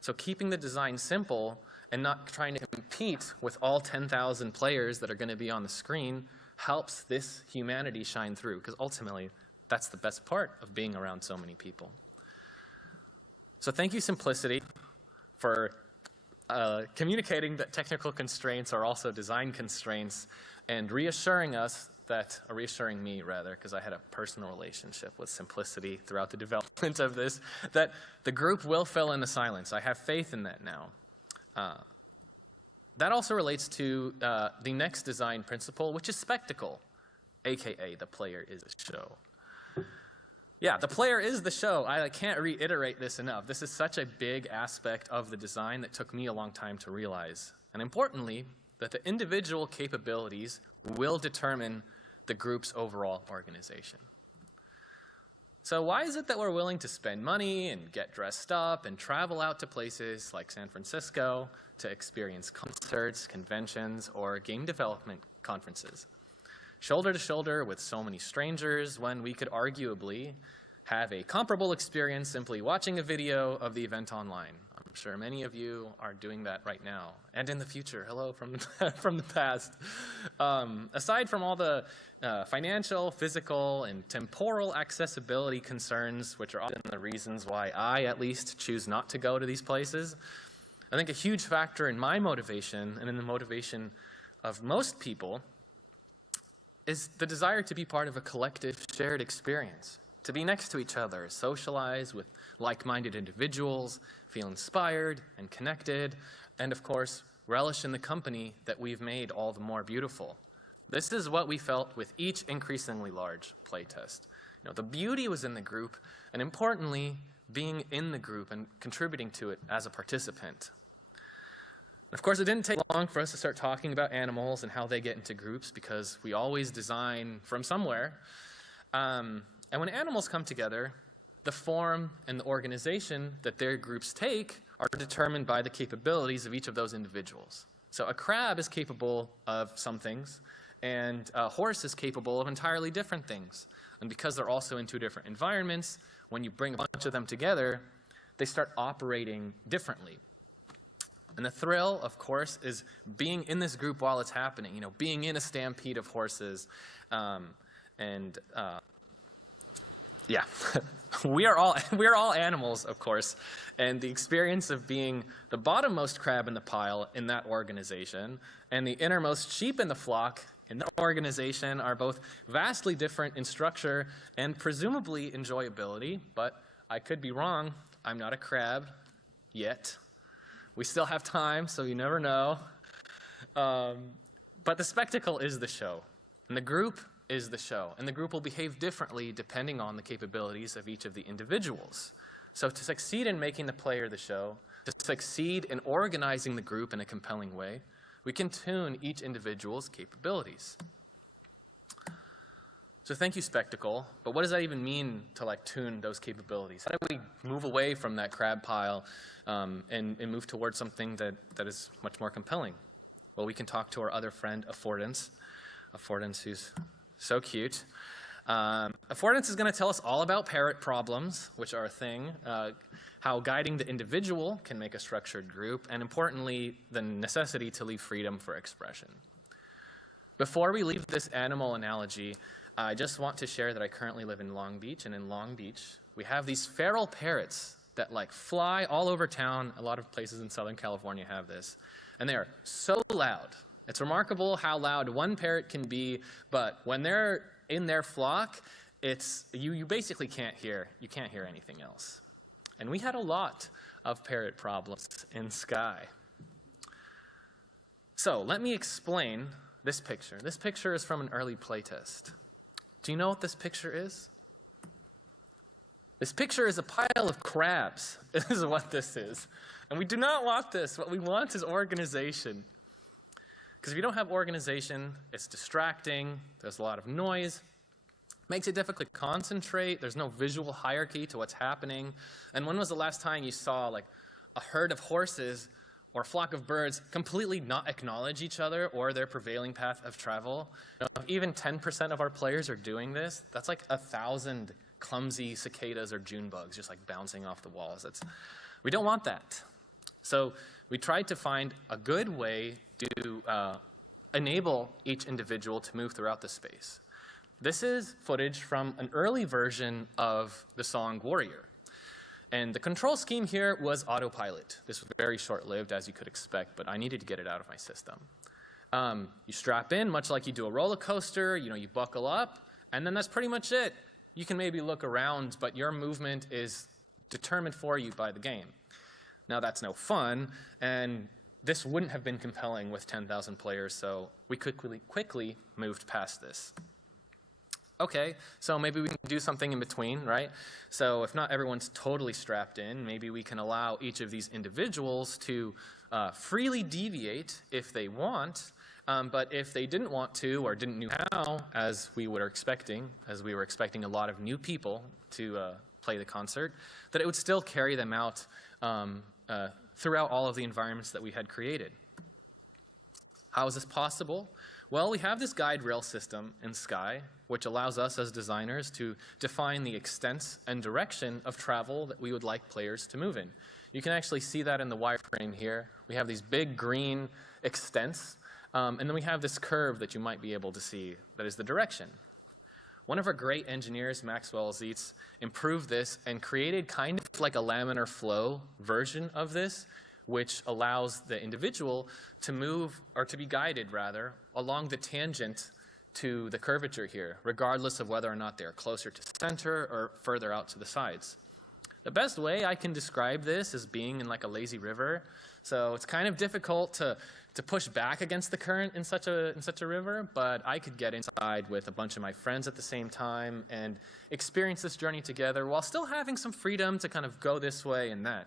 So keeping the design simple and not trying to compete with all 10,000 players that are going to be on the screen helps this humanity shine through, because ultimately that's the best part of being around so many people. So thank you, Simplicity, for communicating that technical constraints are also design constraints and reassuring me, because I had a personal relationship with Simplicity throughout the development of this, that the group will fill in the silence. I have faith in that now. That also relates to the next design principle, which is spectacle, aka the player is the show. Yeah, the player is the show. I can't reiterate this enough. This is such a big aspect of the design that took me a long time to realize. And importantly, that the individual capabilities will determine the group's overall organization. So why is it that we're willing to spend money and get dressed up and travel out to places like San Francisco to experience concerts, conventions, or game development conferences? Shoulder to shoulder with so many strangers when we could arguably have a comparable experience simply watching a video of the event online. I'm sure many of you are doing that right now, and in the future. Hello from the past. Aside from all the financial, physical, and temporal accessibility concerns, which are often the reasons why I, at least, choose not to go to these places, I think a huge factor in my motivation, and in the motivation of most people, is the desire to be part of a collective, shared experience. To be next to each other, socialize with like-minded individuals, feel inspired and connected, and of course, relish in the company that we've made all the more beautiful. This is what we felt with each increasingly large playtest. You know, the beauty was in the group, and importantly, being in the group and contributing to it as a participant. Of course, it didn't take long for us to start talking about animals and how they get into groups, because we always design from somewhere. And when animals come together, the form and the organization that their groups take are determined by the capabilities of each of those individuals. So a crab is capable of some things, and a horse is capable of entirely different things. And because they're also in two different environments, when you bring a bunch of them together, they start operating differently. And the thrill, of course, is being in this group while it's happening, you know, being in a stampede of horses. Yeah, we are all animals, of course, and the experience of being the bottommost crab in the pile in that organization and the innermost sheep in the flock in that organization are both vastly different in structure and presumably enjoyability, but I could be wrong. I'm not a crab yet. We still have time, so you never know. But the spectacle is the show, and the group is the show, and the group will behave differently depending on the capabilities of each of the individuals. So to succeed in making the player the show, to succeed in organizing the group in a compelling way, we can tune each individual's capabilities. So thank you, Spectacle, but what does that even mean to like tune those capabilities? How do we move away from that crab pile and move towards something that is much more compelling? Well, we can talk to our other friend, Affordance, who's so cute. Affordance is going to tell us all about parrot problems, which are a thing, how guiding the individual can make a structured group, and importantly, the necessity to leave freedom for expression. Before we leave this animal analogy, I just want to share that I currently live in Long Beach, and in Long Beach, we have these feral parrots that like fly all over town. A lot of places in Southern California have this, and they are so loud. It's remarkable how loud one parrot can be, but when they're in their flock, you basically can't hear anything else. And we had a lot of parrot problems in Sky. So let me explain this picture. This picture is from an early playtest. Do you know what this picture is? This picture is a pile of crabs. This is what this is. And we do not want this. What we want is organization. Because if you don't have organization, it's distracting, there's a lot of noise, makes it difficult to concentrate, there's no visual hierarchy to what's happening. And when was the last time you saw like a herd of horses or a flock of birds completely not acknowledge each other or their prevailing path of travel? You know, if even 10% of our players are doing this, that's like 1,000 clumsy cicadas or June bugs just like bouncing off the walls. We don't want that. So we tried to find a good way to enable each individual to move throughout the space. This is footage from an early version of the song Warrior. And the control scheme here was autopilot. This was very short-lived, as you could expect, but I needed to get it out of my system. You strap in, much like you do a roller coaster, you buckle up, and then that's pretty much it. You can maybe look around, but your movement is determined for you by the game. Now, that's no fun, and this wouldn't have been compelling with 10,000 players, so we quickly moved past this. Okay, so maybe we can do something in between, right? So if not everyone's totally strapped in, maybe we can allow each of these individuals to freely deviate if they want, but if they didn't want to or didn't know how, as we were expecting a lot of new people to play the concert, that it would still carry them out throughout all of the environments that we had created. How is this possible? Well, we have this guide rail system in Sky, which allows us as designers to define the extent and direction of travel that we would like players to move in. You can actually see that in the wireframe here. We have these big green extents, and then we have this curve that you might be able to see that is the direction. One of our great engineers, Maxwell Zietz, improved this and created kind of like a laminar flow version of this, which allows the individual to move, or to be guided rather, along the tangent to the curvature here, regardless of whether or not they're closer to center or further out to the sides. The best way I can describe this is being in like a lazy river. So it's kind of difficult to push back against the current in such a river, but I could get inside with a bunch of my friends at the same time and experience this journey together while still having some freedom to kind of go this way and that.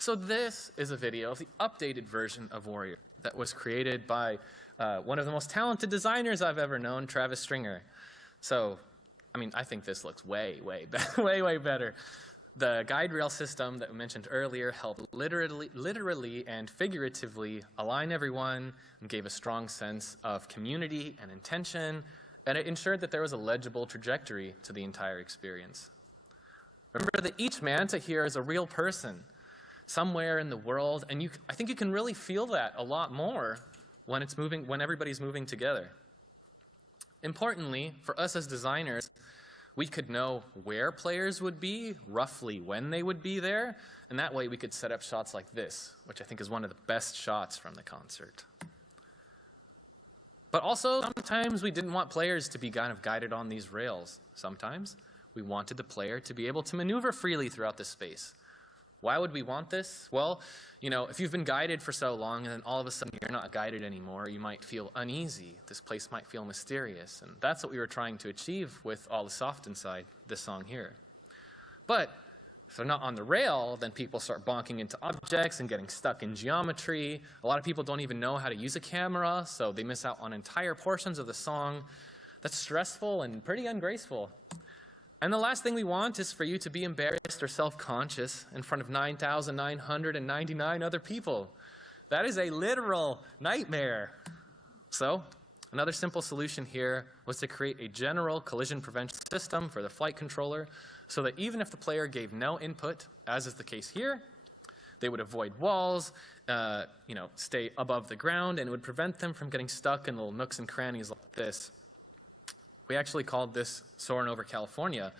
So this is a video of the updated version of Warrior that was created by one of the most talented designers I've ever known, Travis Stringer. So, I mean, I think this looks way better. The guide rail system that we mentioned earlier helped literally and figuratively align everyone and gave a strong sense of community and intention, and it ensured that there was a legible trajectory to the entire experience. Remember that each manta here is a real person somewhere in the world, and I think you can really feel that a lot more when everybody's moving together. Importantly, for us as designers, we could know where players would be, roughly when they would be there, and that way we could set up shots like this, which I think is one of the best shots from the concert. But also, sometimes we didn't want players to be kind of guided on these rails. Sometimes we wanted the player to be able to maneuver freely throughout the space. Why would we want this? Well, if you've been guided for so long and then all of a sudden you're not guided anymore, you might feel uneasy. This place might feel mysterious. And that's what we were trying to achieve with All Is Soft inside this song here. But if they're not on the rail, then people start bonking into objects and getting stuck in geometry. A lot of people don't even know how to use a camera, so they miss out on entire portions of the song. That's stressful and pretty ungraceful. And the last thing we want is for you to be embarrassed or self-conscious in front of 9,999 other people. That is a literal nightmare. So Another simple solution here was to create a general collision prevention system for the flight controller so that even if the player gave no input, as is the case here, they would avoid walls, stay above the ground, and it would prevent them from getting stuck in little nooks and crannies like this. We actually called this Soarin' Over California,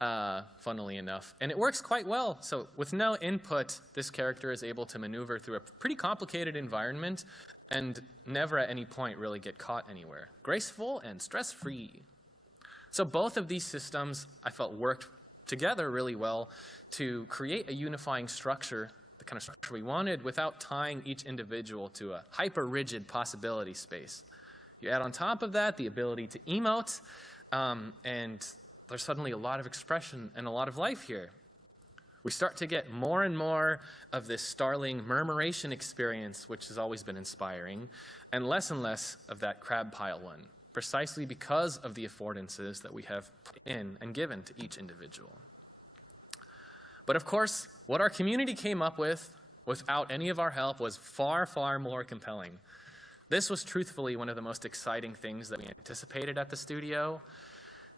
funnily enough. And it works quite well. So with no input, this character is able to maneuver through a pretty complicated environment and never at any point really get caught anywhere. Graceful and stress-free. So both of these systems, I felt, worked together really well to create a unifying structure, the kind of structure we wanted, without tying each individual to a hyper-rigid possibility space. You add on top of that the ability to emote, and there's suddenly a lot of expression and a lot of life here. We start to get more and more of this starling murmuration experience, which has always been inspiring, and less of that crab pile one, precisely because of the affordances that we have put in and given to each individual. But of course, what our community came up with without any of our help was far, far more compelling. This was truthfully one of the most exciting things that we anticipated at the studio.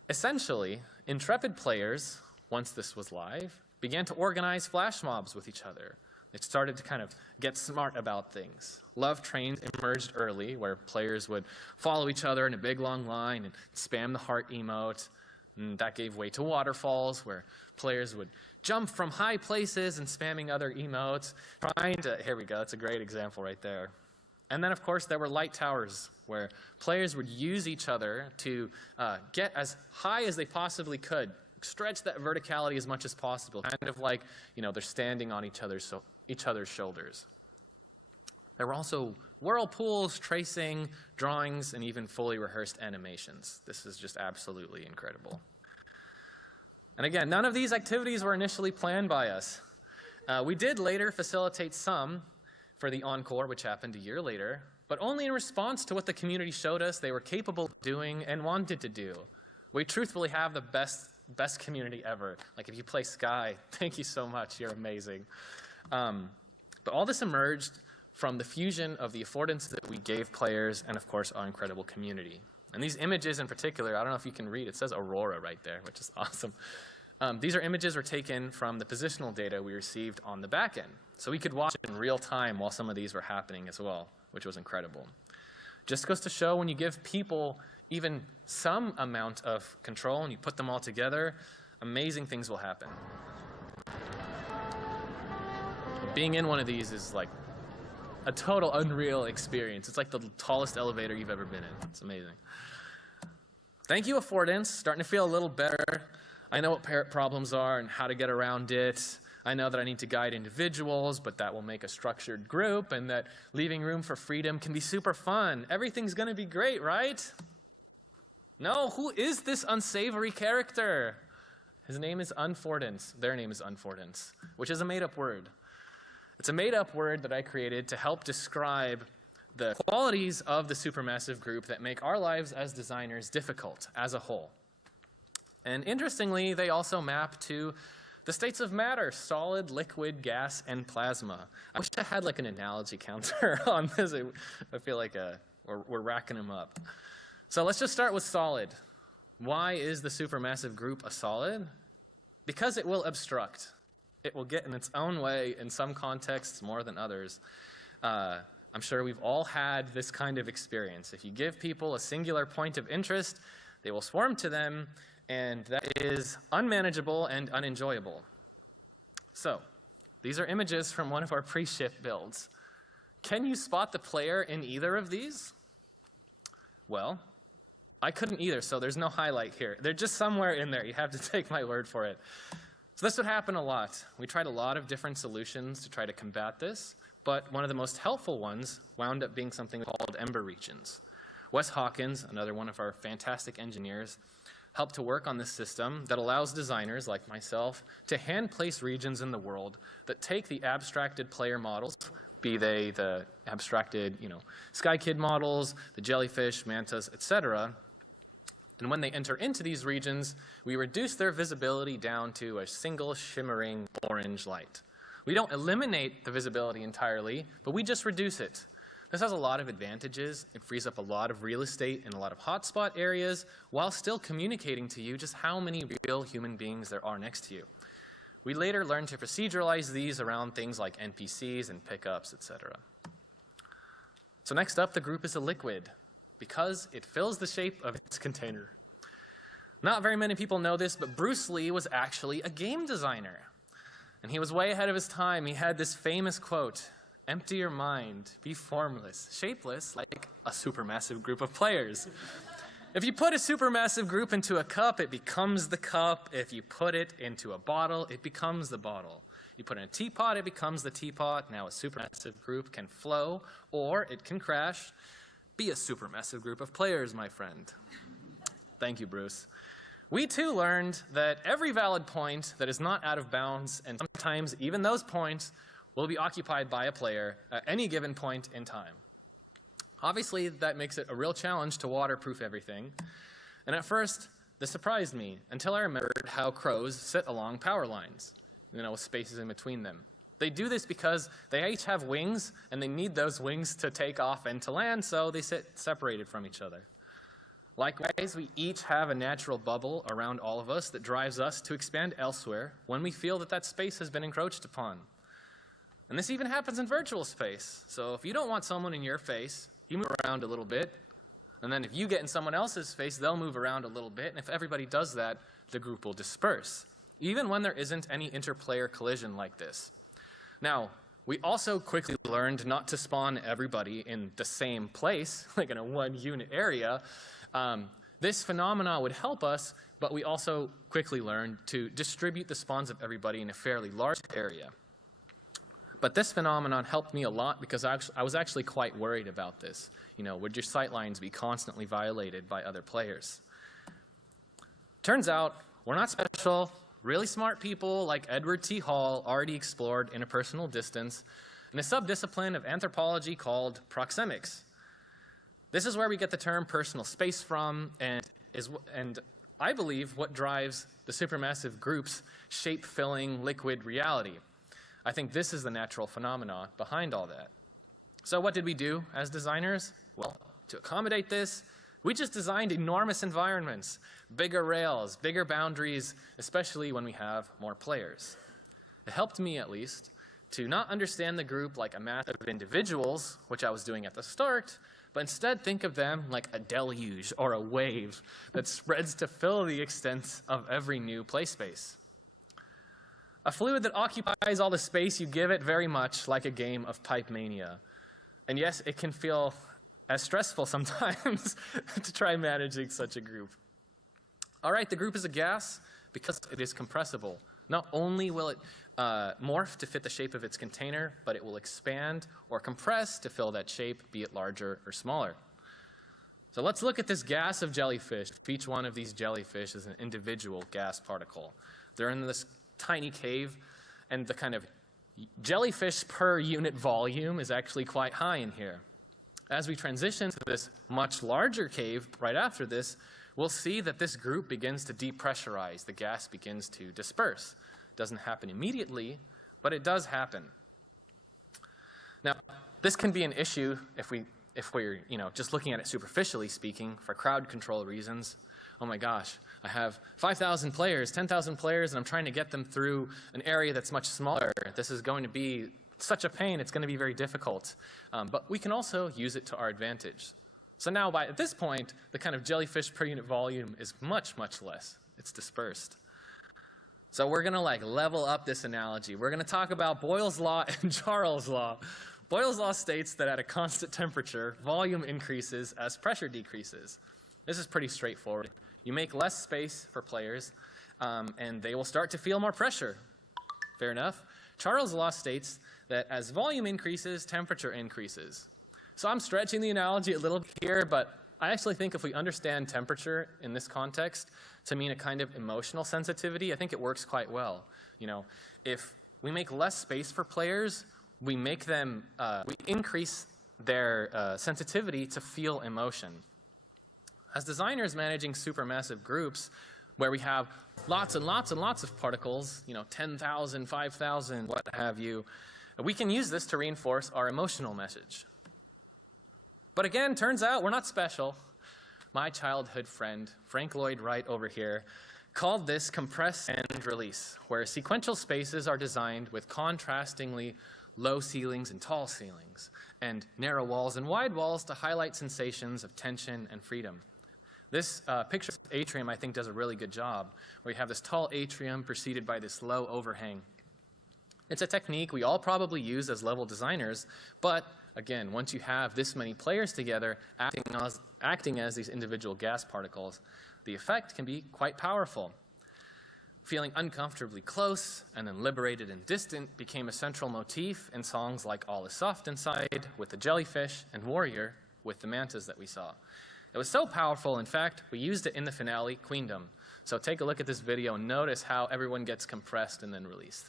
Essentially, intrepid players, once this was live, began to organize flash mobs with each other. They started to kind of get smart about things. Love trains emerged early, where players would follow each other in a big long line and spam the heart emote. And that gave way to waterfalls, where players would jump from high places and spamming other emotes, here we go, that's a great example right there. And then, of course, there were light towers, where players would use each other to get as high as they possibly could, stretch that verticality as much as possible, kind of like, they're standing on each other's shoulders. There were also whirlpools, tracing, drawings, and even fully rehearsed animations. This is just absolutely incredible. And again, none of these activities were initially planned by us. We did later facilitate some for the encore, which happened a year later, but only in response to what the community showed us they were capable of doing and wanted to do. We truthfully have the best community ever. Like, if you play Sky, thank you so much, you're amazing. But all this emerged from the fusion of the affordance that we gave players and, of course, our incredible community. And these images in particular, I don't know if you can read, it says Aurora right there, which is awesome. These images were taken from the positional data we received on the back end. So we could watch in real time while some of these were happening as well, which was incredible. Just goes to show when you give people even some amount of control and you put them all together, amazing things will happen. Being in one of these is like a total unreal experience. It's like the tallest elevator you've ever been in. It's amazing. Thank you, affordance. Starting to feel a little better. I know what parent problems are and how to get around it. I know that I need to guide individuals, but that will make a structured group, and that leaving room for freedom can be super fun. Everything's going to be great, right? No, who is this unsavory character? His name is Unfordance. Their name is Unfordance, which is a made-up word. It's a made-up word that I created to help describe the qualities of the supermassive group that make our lives as designers difficult as a whole. And interestingly, they also map to the states of matter: solid, liquid, gas, and plasma. I wish I had like an analogy counter on this. I feel like we're racking them up. So let's just start with solid. Why is the supermassive group a solid? Because it will obstruct. It will get in its own way in some contexts more than others. I'm sure we've all had this kind of experience. If you give people a singular point of interest, they will swarm to them, and that is unmanageable and unenjoyable. So, these are images from one of our pre-ship builds. Can you spot the player in either of these? Well, I couldn't either, so there's no highlight here. They're just somewhere in there. You have to take my word for it. So this would happen a lot. We tried a lot of different solutions to try to combat this, but one of the most helpful ones wound up being something called Ember regions. Wes Hawkins, another one of our fantastic engineers, helped to work on this system that allows designers like myself to hand-place regions in the world that take the abstracted player models, be they the abstracted, Sky Kid models, the jellyfish, mantas, etc. And when they enter into these regions, we reduce their visibility down to a single shimmering orange light. We don't eliminate the visibility entirely, but we just reduce it. This has a lot of advantages. It frees up a lot of real estate in a lot of hotspot areas while still communicating to you just how many real human beings there are next to you. We later learned to proceduralize these around things like NPCs and pickups, etc. So next up, the group is a liquid because it fills the shape of its container. Not very many people know this, but Bruce Lee was actually a game designer. And he was way ahead of his time. He had this famous quote, "Empty your mind, be formless, shapeless, like a supermassive group of players." If you put a supermassive group into a cup, it becomes the cup. If you put it into a bottle, it becomes the bottle. You put it in a teapot, it becomes the teapot. Now a supermassive group can flow, or it can crash. Be a supermassive group of players, my friend. Thank you, Bruce. We too learned that every valid point that is not out of bounds, and sometimes even those points, will be occupied by a player at any given point in time. Obviously, that makes it a real challenge to waterproof everything. And at first, this surprised me until I remembered how crows sit along power lines, with spaces in between them. They do this because they each have wings, and they need those wings to take off and to land, so they sit separated from each other. Likewise, we each have a natural bubble around all of us that drives us to expand elsewhere when we feel that that space has been encroached upon. And this even happens in virtual space. So if you don't want someone in your face, you move around a little bit. And then if you get in someone else's face, they'll move around a little bit. And if everybody does that, the group will disperse, even when there isn't any interplayer collision like this. Now, we also quickly learned not to spawn everybody in the same place, like in a one-unit area. This phenomena would help us, but we also quickly learned to distribute the spawns of everybody in a fairly large area. But this phenomenon helped me a lot because I was actually quite worried about this. Would your sightlines be constantly violated by other players? Turns out, we're not special. Really smart people like Edward T. Hall already explored interpersonal distance in a subdiscipline of anthropology called proxemics. This is where we get the term personal space from, and I believe what drives the supermassive group's shape-filling liquid reality. I think this is the natural phenomenon behind all that. So what did we do as designers? Well, to accommodate this, we just designed enormous environments, bigger rails, bigger boundaries, especially when we have more players. It helped me, at least, to not understand the group like a mass of individuals, which I was doing at the start, but instead think of them like a deluge or a wave that spreads to fill the extent of every new play space. A fluid that occupies all the space you give it, very much like a game of pipe mania. And yes, it can feel as stressful sometimes to try managing such a group. All right, the group is a gas because it is compressible. Not only will it morph to fit the shape of its container, but it will expand or compress to fill that shape, be it larger or smaller. So let's look at this gas of jellyfish. Each one of these jellyfish is an individual gas particle. They're in this tiny cave, and the kind of jellyfish per unit volume is actually quite high in here. As we transition to this much larger cave right after this, we'll see that this group begins to depressurize. The gas begins to disperse. It doesn't happen immediately, but it does happen. Now, this can be an issue if we're just looking at it superficially speaking for crowd control reasons. Oh my gosh, I have 5,000 players, 10,000 players, and I'm trying to get them through an area that's much smaller. This is going to be such a pain, it's going to be very difficult. But we can also use it to our advantage. So now, at this point, the kind of jellyfish per unit volume is much, much less. It's dispersed. So we're going to level up this analogy. We're going to talk about Boyle's law and Charles' law. Boyle's law states that at a constant temperature, volume increases as pressure decreases. This is pretty straightforward. You make less space for players, and they will start to feel more pressure. Fair enough. Charles' law states that as volume increases, temperature increases. So I'm stretching the analogy a little bit here, but I actually think if we understand temperature in this context to mean a kind of emotional sensitivity, I think it works quite well. If we make less space for players, we increase their sensitivity to feel emotion. As designers managing supermassive groups, where we have lots and lots and lots of particles, 10,000, 5,000, what have you, we can use this to reinforce our emotional message. But again, turns out we're not special. My childhood friend, Frank Lloyd Wright over here, called this compress and release, where sequential spaces are designed with contrastingly low ceilings and tall ceilings, and narrow walls and wide walls to highlight sensations of tension and freedom. This picture of atrium, I think, does a really good job, where you have this tall atrium preceded by this low overhang. It's a technique we all probably use as level designers, but again, once you have this many players together acting as these individual gas particles, the effect can be quite powerful. Feeling uncomfortably close and then liberated and distant became a central motif in songs like All Is Soft Inside with the jellyfish and Warrior with the mantas that we saw. It was so powerful, in fact, we used it in the finale, Queendom. So take a look at this video and notice how everyone gets compressed and then released.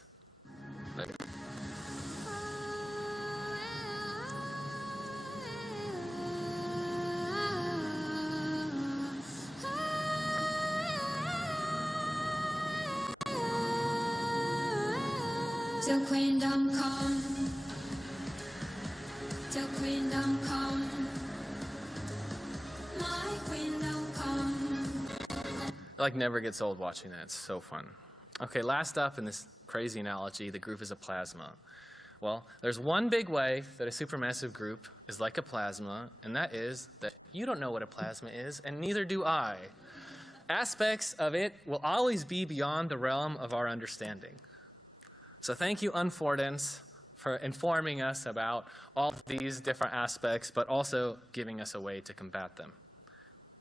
Till Queendom come, till Queendom come, my Queendom come. It like never gets old watching that. It's so fun. Okay, last up in this crazy analogy, the group is a plasma. Well, there's one big way that a supermassive group is like a plasma, and that is that you don't know what a plasma is, and neither do I. Aspects of it will always be beyond the realm of our understanding. So thank you, Unfordance, for informing us about all these different aspects, but also giving us a way to combat them.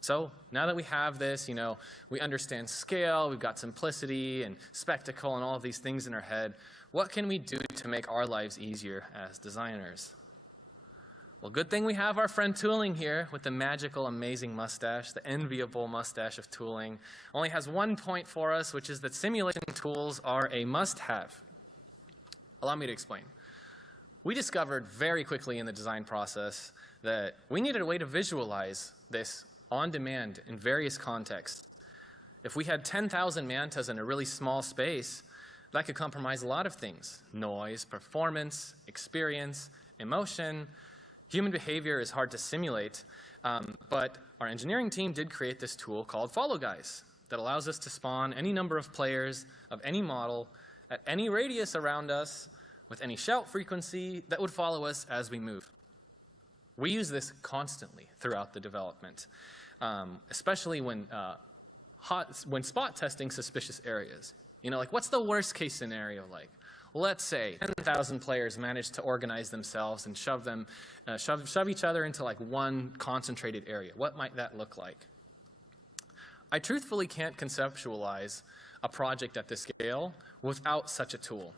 So now that we have this, we understand scale, we've got simplicity and spectacle and all of these things in our head, what can we do to make our lives easier as designers? Well, good thing we have our friend Tooling here with the magical, amazing mustache, the enviable mustache of Tooling. Only has one point for us, which is that simulation tools are a must-have. Allow me to explain. We discovered very quickly in the design process that we needed a way to visualize this on demand in various contexts. If we had 10,000 mantas in a really small space, that could compromise a lot of things: noise, performance, experience, emotion. Human behavior is hard to simulate, but our engineering team did create this tool called Follow Guys that allows us to spawn any number of players of any model at any radius around us with any shout frequency that would follow us as we move. We use this constantly throughout the development, especially when spot testing suspicious areas. Like, what's the worst case scenario like? Let's say 10,000 players manage to organize themselves and shove each other into like one concentrated area. What might that look like? I truthfully can't conceptualize a project at this scale without such a tool.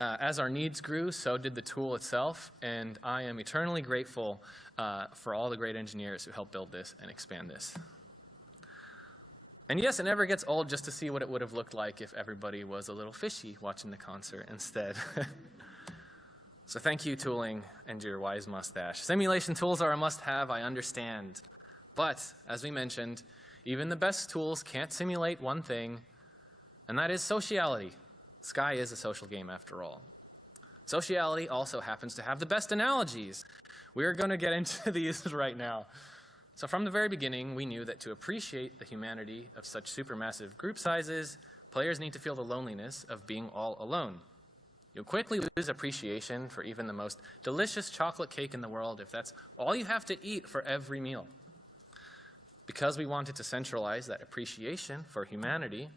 As our needs grew, so did the tool itself, and I am eternally grateful for all the great engineers who helped build this and expand this. And yes, it never gets old just to see what it would have looked like if everybody was a little fishy watching the concert instead. So thank you, Tooling, and your wise mustache. Simulation tools are a must-have, I understand. But, as we mentioned, even the best tools can't simulate one thing, and that is sociality. Sky is a social game after all. Sociality also happens to have the best analogies. We're going to get into these right now. So from the very beginning, we knew that to appreciate the humanity of such supermassive group sizes, players need to feel the loneliness of being all alone. You'll quickly lose appreciation for even the most delicious chocolate cake in the world if that's all you have to eat for every meal. Because we wanted to centralize that appreciation for humanity,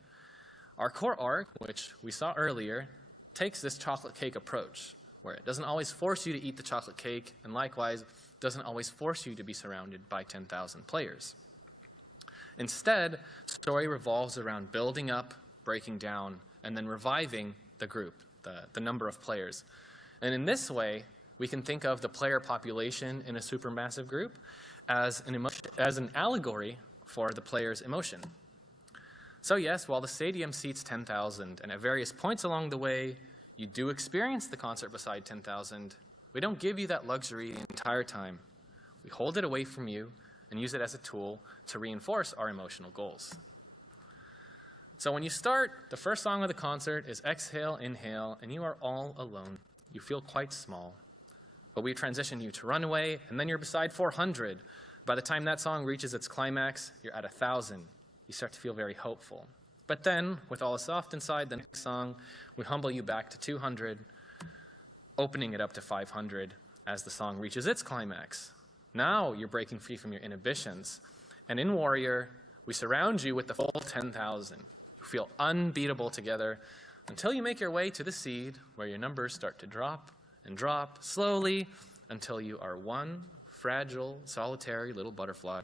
our core arc, which we saw earlier, takes this chocolate cake approach, where it doesn't always force you to eat the chocolate cake, and likewise, doesn't always force you to be surrounded by 10,000 players. Instead, the story revolves around building up, breaking down, and then reviving the group, the number of players. And in this way, we can think of the player population in a supermassive group as an allegory for the player's emotion. So yes, while the stadium seats 10,000, and at various points along the way, you do experience the concert beside 10,000, we don't give you that luxury the entire time. We hold it away from you and use it as a tool to reinforce our emotional goals. So when you start, the first song of the concert is Exhale, Inhale, and you are all alone. You feel quite small. But we transition you to Runaway, and then you're beside 400. By the time that song reaches its climax, you're at 1,000. You start to feel very hopeful. But then, with All Is Soft Inside, the next song, we humble you back to 200, opening it up to 500 as the song reaches its climax. Now you're breaking free from your inhibitions. And in Warrior, we surround you with the full 10,000. You feel unbeatable together until you make your way to the seed, where your numbers start to drop and drop slowly until you are one fragile, solitary little butterfly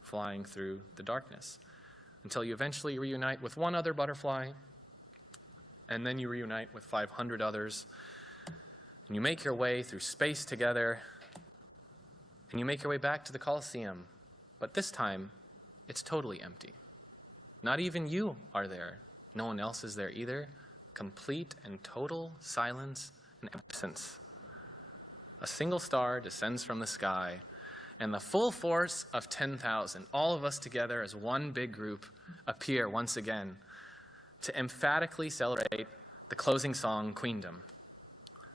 flying through the darkness, until you eventually reunite with one other butterfly, and then you reunite with 500 others, and you make your way through space together, and you make your way back to the Colosseum. But this time, it's totally empty. Not even you are there. No one else is there either. Complete and total silence and absence. A single star descends from the sky, and the full force of 10,000, all of us together as one big group, appear once again to emphatically celebrate the closing song, Queendom.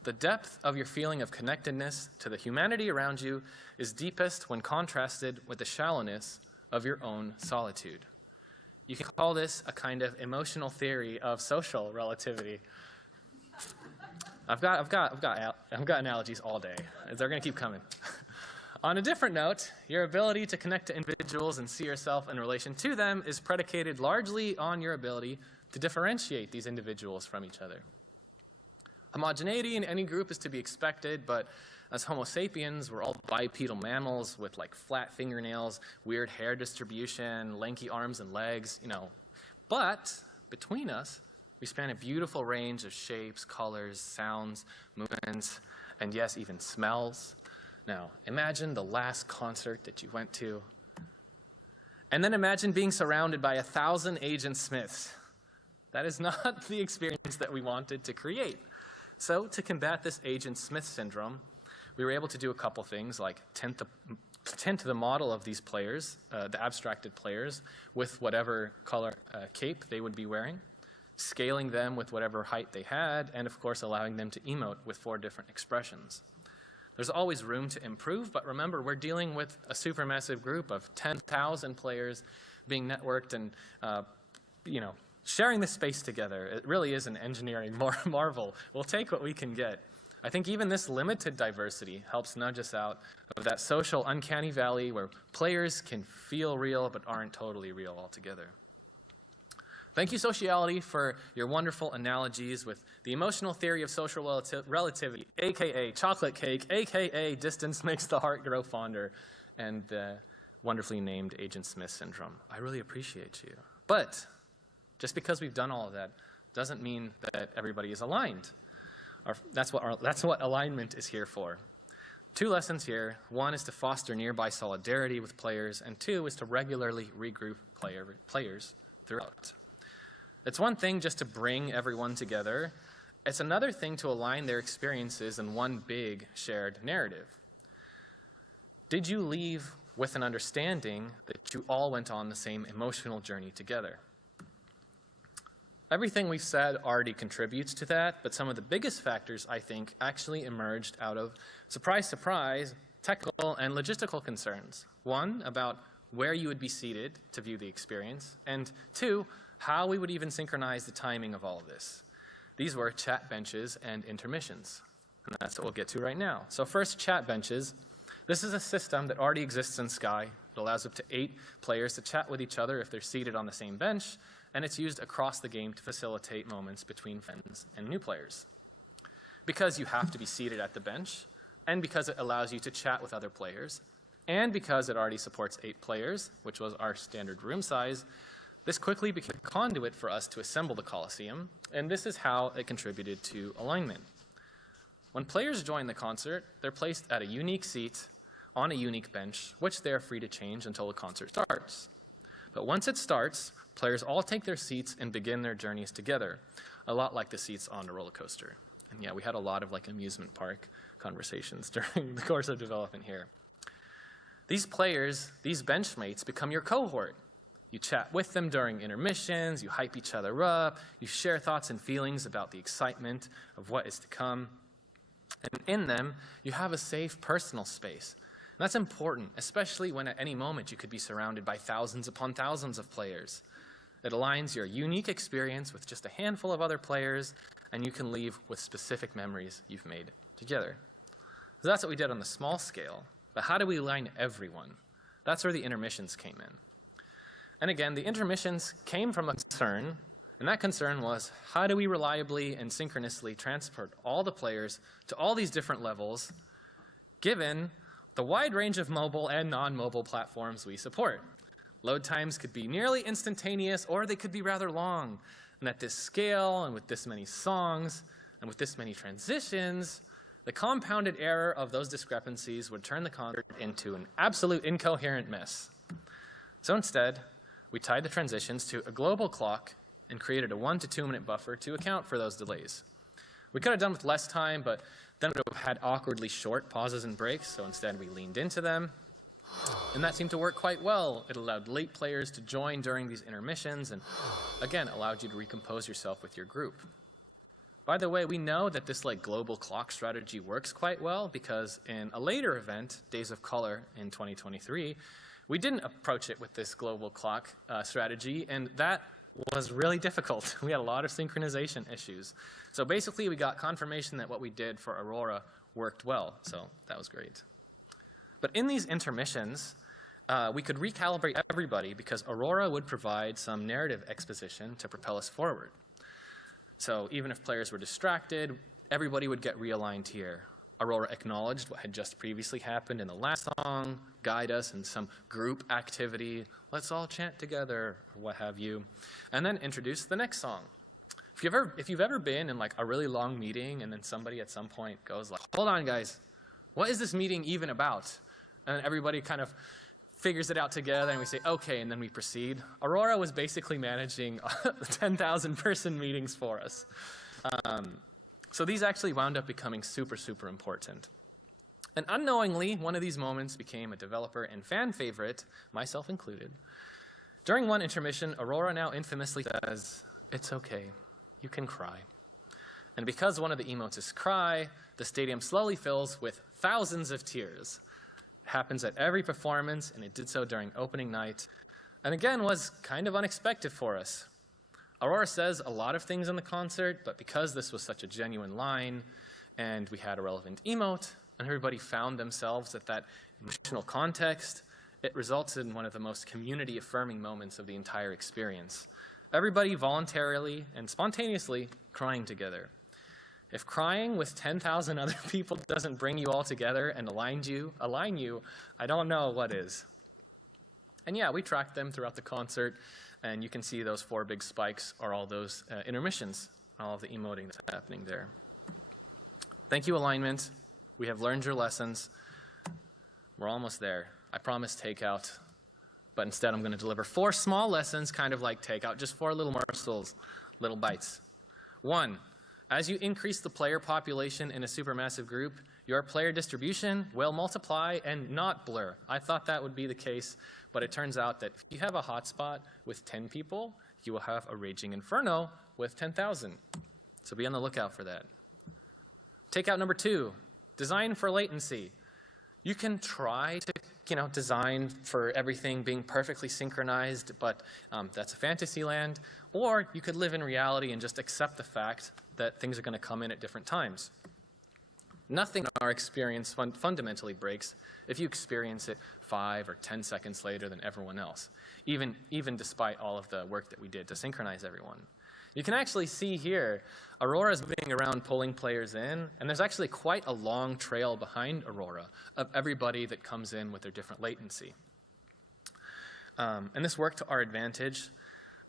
The depth of your feeling of connectedness to the humanity around you is deepest when contrasted with the shallowness of your own solitude. You can call this a kind of emotional theory of social relativity. I've got analogies all day. They're going to keep coming. On a different note, your ability to connect to individuals and see yourself in relation to them is predicated largely on your ability to differentiate these individuals from each other. Homogeneity in any group is to be expected, but as Homo sapiens, we're all bipedal mammals with like flat fingernails, weird hair distribution, lanky arms and legs, you know. But between us, we span a beautiful range of shapes, colors, sounds, movements, and yes, even smells. Now, imagine the last concert that you went to, and then imagine being surrounded by 1,000 Agent Smiths. That is not the experience that we wanted to create. So to combat this Agent Smith syndrome, we were able to do a couple things, like tint the model of these players, the abstracted players, with whatever color cape they would be wearing, scaling them with whatever height they had, and of course allowing them to emote with 4 different expressions. There's always room to improve, but remember, we're dealing with a supermassive group of 10,000 players being networked and, sharing this space together. It really is an engineering marvel. We'll take what we can get. I think even this limited diversity helps nudge us out of that social uncanny valley where players can feel real but aren't totally real altogether. Thank you, Sociality, for your wonderful analogies with the emotional theory of social relativity, aka chocolate cake, aka distance makes the heart grow fonder, and the wonderfully named Agent Smith syndrome. I really appreciate you. But just because we've done all of that doesn't mean that everybody is aligned. That's what alignment is here for. 2 lessons here. 1 is to foster nearby solidarity with players, and 2 is to regularly regroup players throughout. It's one thing just to bring everyone together. It's another thing to align their experiences in one big shared narrative. Did you leave with an understanding that you all went on the same emotional journey together? Everything we've said already contributes to that, but some of the biggest factors, I think, actually emerged out of, surprise, surprise, technical and logistical concerns. 1, about where you would be seated to view the experience, and 2, how we would even synchronize the timing of all of this. These were chat benches and intermissions, and that's what we'll get to right now. So first, chat benches. This is a system that already exists in Sky. It allows up to 8 players to chat with each other if they're seated on the same bench, and it's used across the game to facilitate moments between friends and new players. Because you have to be seated at the bench, and because it allows you to chat with other players, and because it already supports 8 players, which was our standard room size, this quickly became a conduit for us to assemble the Colosseum, and this is how it contributed to alignment. When players join the concert, they're placed at a unique seat on a unique bench, which they're free to change until the concert starts. But once it starts, players all take their seats and begin their journeys together, a lot like the seats on a roller coaster. And yeah, we had a lot of like amusement park conversations during the course of development here. These players, these benchmates, become your cohort. You chat with them during intermissions, you hype each other up, you share thoughts and feelings about the excitement of what is to come. And in them, you have a safe personal space. And that's important, especially when at any moment you could be surrounded by thousands upon thousands of players. It aligns your unique experience with just a handful of other players, and you can leave with specific memories you've made together. So that's what we did on the small scale. But how do we align everyone? That's where the intermissions came in. And again, the intermissions came from a concern, and that concern was, how do we reliably and synchronously transport all the players to all these different levels, given the wide range of mobile and non-mobile platforms we support? Load times could be nearly instantaneous, or they could be rather long. And at this scale, and with this many songs, and with this many transitions, the compounded error of those discrepancies would turn the concert into an absolute incoherent mess. So instead, we tied the transitions to a global clock and created a 1 to 2 minute buffer to account for those delays. We could have done with less time, but then we would have had awkwardly short pauses and breaks, so instead we leaned into them. And that seemed to work quite well. It allowed late players to join during these intermissions and, again, allowed you to recompose yourself with your group. By the way, we know that this global clock strategy works quite well because in a later event, Days of Color in 2023, we didn't approach it with this global clock strategy, and that was really difficult. We had a lot of synchronization issues. So basically, we got confirmation that what we did for Aurora worked well, so that was great. But in these intermissions, we could recalibrate everybody because Aurora would provide some narrative exposition to propel us forward. So even if players were distracted, everybody would get realigned here. Aurora acknowledged what had just previously happened in the last song, guide us in some group activity, let's all chant together, or what have you, and then introduce the next song. If you've ever been in a really long meeting and then somebody at some point goes hold on guys, what is this meeting even about? And everybody kind of figures it out together and we say, okay, and then we proceed. Aurora was basically managing 10,000 person meetings for us. So these actually wound up becoming super, super important. And unknowingly, one of these moments became a developer and fan favorite, myself included. During one intermission, Aurora now infamously says, it's okay, you can cry. And because one of the emotes is cry, the stadium slowly fills with thousands of tears. It happens at every performance, and it did so during opening night, and again was kind of unexpected for us. Aurora says a lot of things in the concert, but because this was such a genuine line, and we had a relevant emote, and everybody found themselves at that emotional context, it resulted in one of the most community-affirming moments of the entire experience. Everybody voluntarily and spontaneously crying together. If crying with 10,000 other people doesn't bring you all together and align you, I don't know what is. And yeah, we tracked them throughout the concert, and you can see those 4 big spikes are all those intermissions, all of the emoting that's happening there. Thank you, alignment. We have learned your lessons. We're almost there. I promised takeout, but instead I'm going to deliver 4 small lessons, kind of like takeout, just 4 little morsels, little bites. 1. As you increase the player population in a supermassive group, your player distribution will multiply and not blur. I thought that would be the case, but it turns out that if you have a hotspot with 10 people, you will have a raging inferno with 10,000. So be on the lookout for that. Takeout number 2, design for latency. You can try to design for everything being perfectly synchronized, but that's a fantasy land. Or you could live in reality and just accept the fact that things are going to come in at different times. Nothing in our experience fundamentally breaks if you experience it 5 or 10 seconds later than everyone else, even despite all of the work that we did to synchronize everyone. You can actually see here, Aurora's moving around pulling players in, and there's actually quite a long trail behind Aurora of everybody that comes in with their different latency. And this worked to our advantage,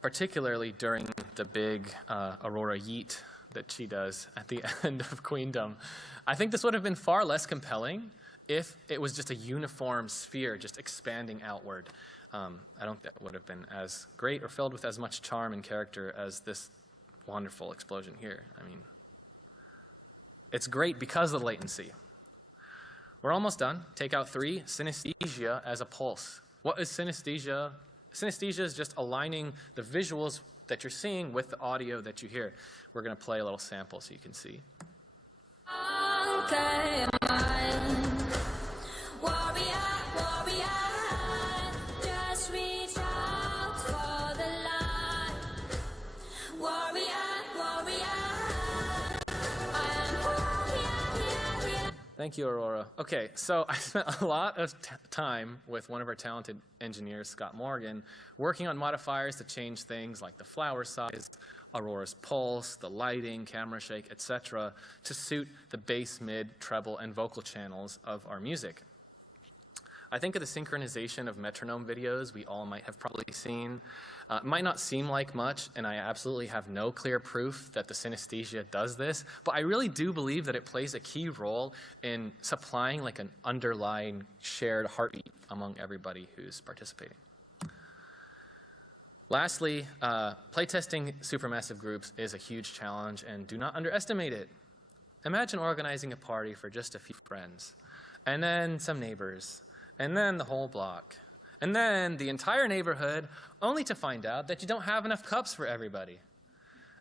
particularly during the big Aurora yeet that she does at the end of Queendom. I think this would have been far less compelling if it was just a uniform sphere just expanding outward. I don't think that would have been as great or filled with as much charm and character as this wonderful explosion here. I mean, it's great because of the latency. We're almost done. Takeout 3, synesthesia as a pulse. What is synesthesia? Synesthesia is just aligning the visuals that you're seeing with the audio that you hear. We're going to play a little sample so you can see. okay, mine. Warrior, warrior, just reach out for the light. Warrior, warrior, I am warrior. Thank you, Aurora. Okay, so I spent a lot of time with one of our talented engineers, Scott Morgan, working on modifiers to change things like the flower size, Aurora's pulse, the lighting, camera shake, etc., to suit the bass, mid, treble, and vocal channels of our music. I think of the synchronization of metronome videos we all might have probably seen. It might not seem like much, and I absolutely have no clear proof that the synesthesia does this, but I really do believe that it plays a key role in supplying like an underlying shared heartbeat among everybody who's participating. Lastly, playtesting supermassive groups is a huge challenge, and do not underestimate it. Imagine organizing a party for just a few friends, and then some neighbors, and then the whole block, and then the entire neighborhood, only to find out that you don't have enough cups for everybody.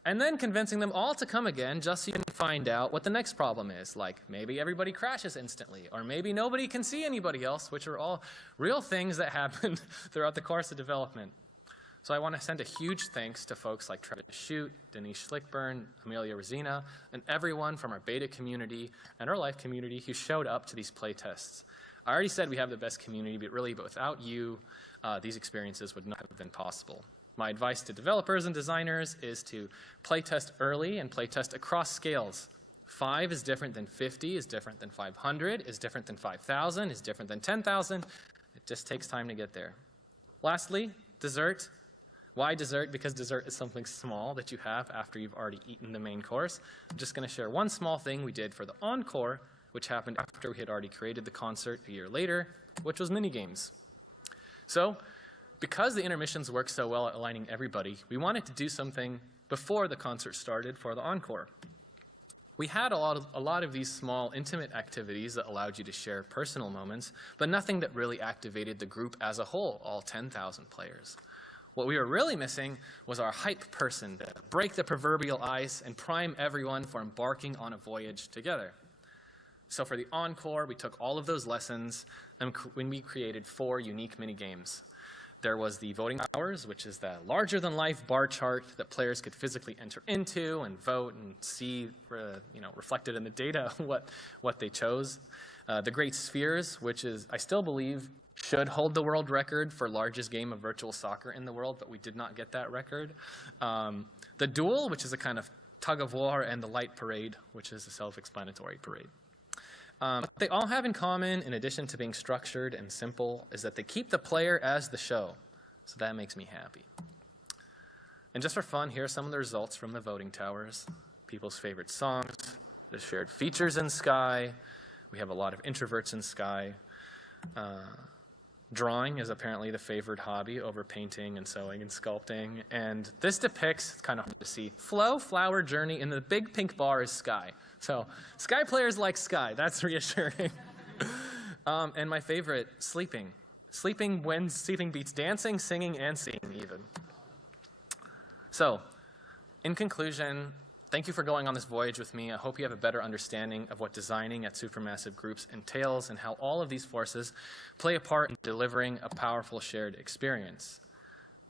And then convincing them all to come again just so you can find out what the next problem is, like maybe everybody crashes instantly, or maybe nobody can see anybody else, which are all real things that happen throughout the course of development. So I want to send a huge thanks to folks like Travis Shute, Denise Schlickburn, Amelia Rosina, and everyone from our beta community and our live community who showed up to these playtests. I already said we have the best community, but without you, these experiences would not have been possible. My advice to developers and designers is to playtest early and playtest across scales. 5 is different than 50, is different than 500, is different than 5,000, is different than 10,000. It just takes time to get there. Lastly, dessert. Why dessert? Because dessert is something small that you have after you've already eaten the main course. I'm just going to share one small thing we did for the encore, which happened after we had already created the concert a year later, which was minigames. So, because the intermissions work so well at aligning everybody, we wanted to do something before the concert started for the encore. We had a lot of these small, intimate activities that allowed you to share personal moments, but nothing that really activated the group as a whole, all 10,000 players. What we were really missing was our hype person to break the proverbial ice and prime everyone for embarking on a voyage together. So for the encore, we took all of those lessons and we created 4 unique mini-games. There was the voting hours, which is the larger-than-life bar chart that players could physically enter into and vote and see reflected in the data what they chose. The Great Spheres, which is, I still believe, should hold the world record for largest game of virtual soccer in the world, but we did not get that record. The Duel, which is a kind of tug-of-war, and the Light Parade, which is a self-explanatory parade. What they all have in common, in addition to being structured and simple, is that they keep the player as the show. So that makes me happy. And just for fun, here are some of the results from the voting towers. People's favorite songs, the shared features in Sky. We have a lot of introverts in Sky. Drawing is apparently the favored hobby over painting and sewing and sculpting. And this depicts, it's kind of hard to see, flow, flower, journey, and the big pink bar is Sky. So Sky players like Sky, that's reassuring. And my favorite, sleeping. Sleeping when sleeping beats dancing, singing, and seeing even. So, in conclusion, thank you for going on this voyage with me. I hope you have a better understanding of what designing at supermassive groups entails and how all of these forces play a part in delivering a powerful shared experience.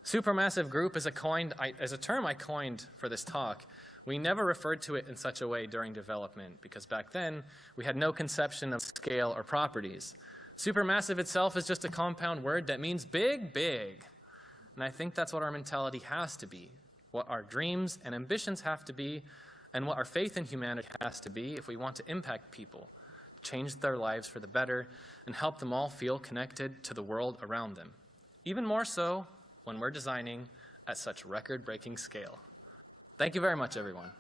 Supermassive group is a term I coined for this talk. We never referred to it in such a way during development because back then we had no conception of scale or properties. Supermassive itself is just a compound word that means big, big. And I think that's what our mentality has to be, what our dreams and ambitions have to be, and what our faith in humanity has to be if we want to impact people, change their lives for the better, and help them all feel connected to the world around them. Even more so when we're designing at such record-breaking scale. Thank you very much, everyone.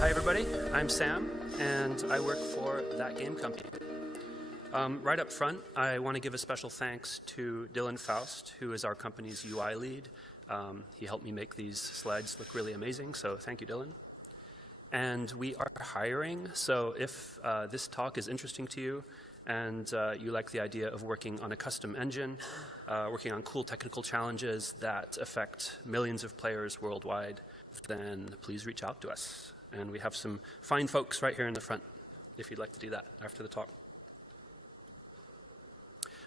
Hi everybody, I'm Sam, and I work for That Game Company. Right up front, I want to give a special thanks to Dylan Faust, who is our company's UI lead. He helped me make these slides look really amazing, so thank you, Dylan. And we are hiring, so if this talk is interesting to you and you like the idea of working on a custom engine, working on cool technical challenges that affect millions of players worldwide, then please reach out to us. And we have some fine folks right here in the front if you'd like to do that after the talk.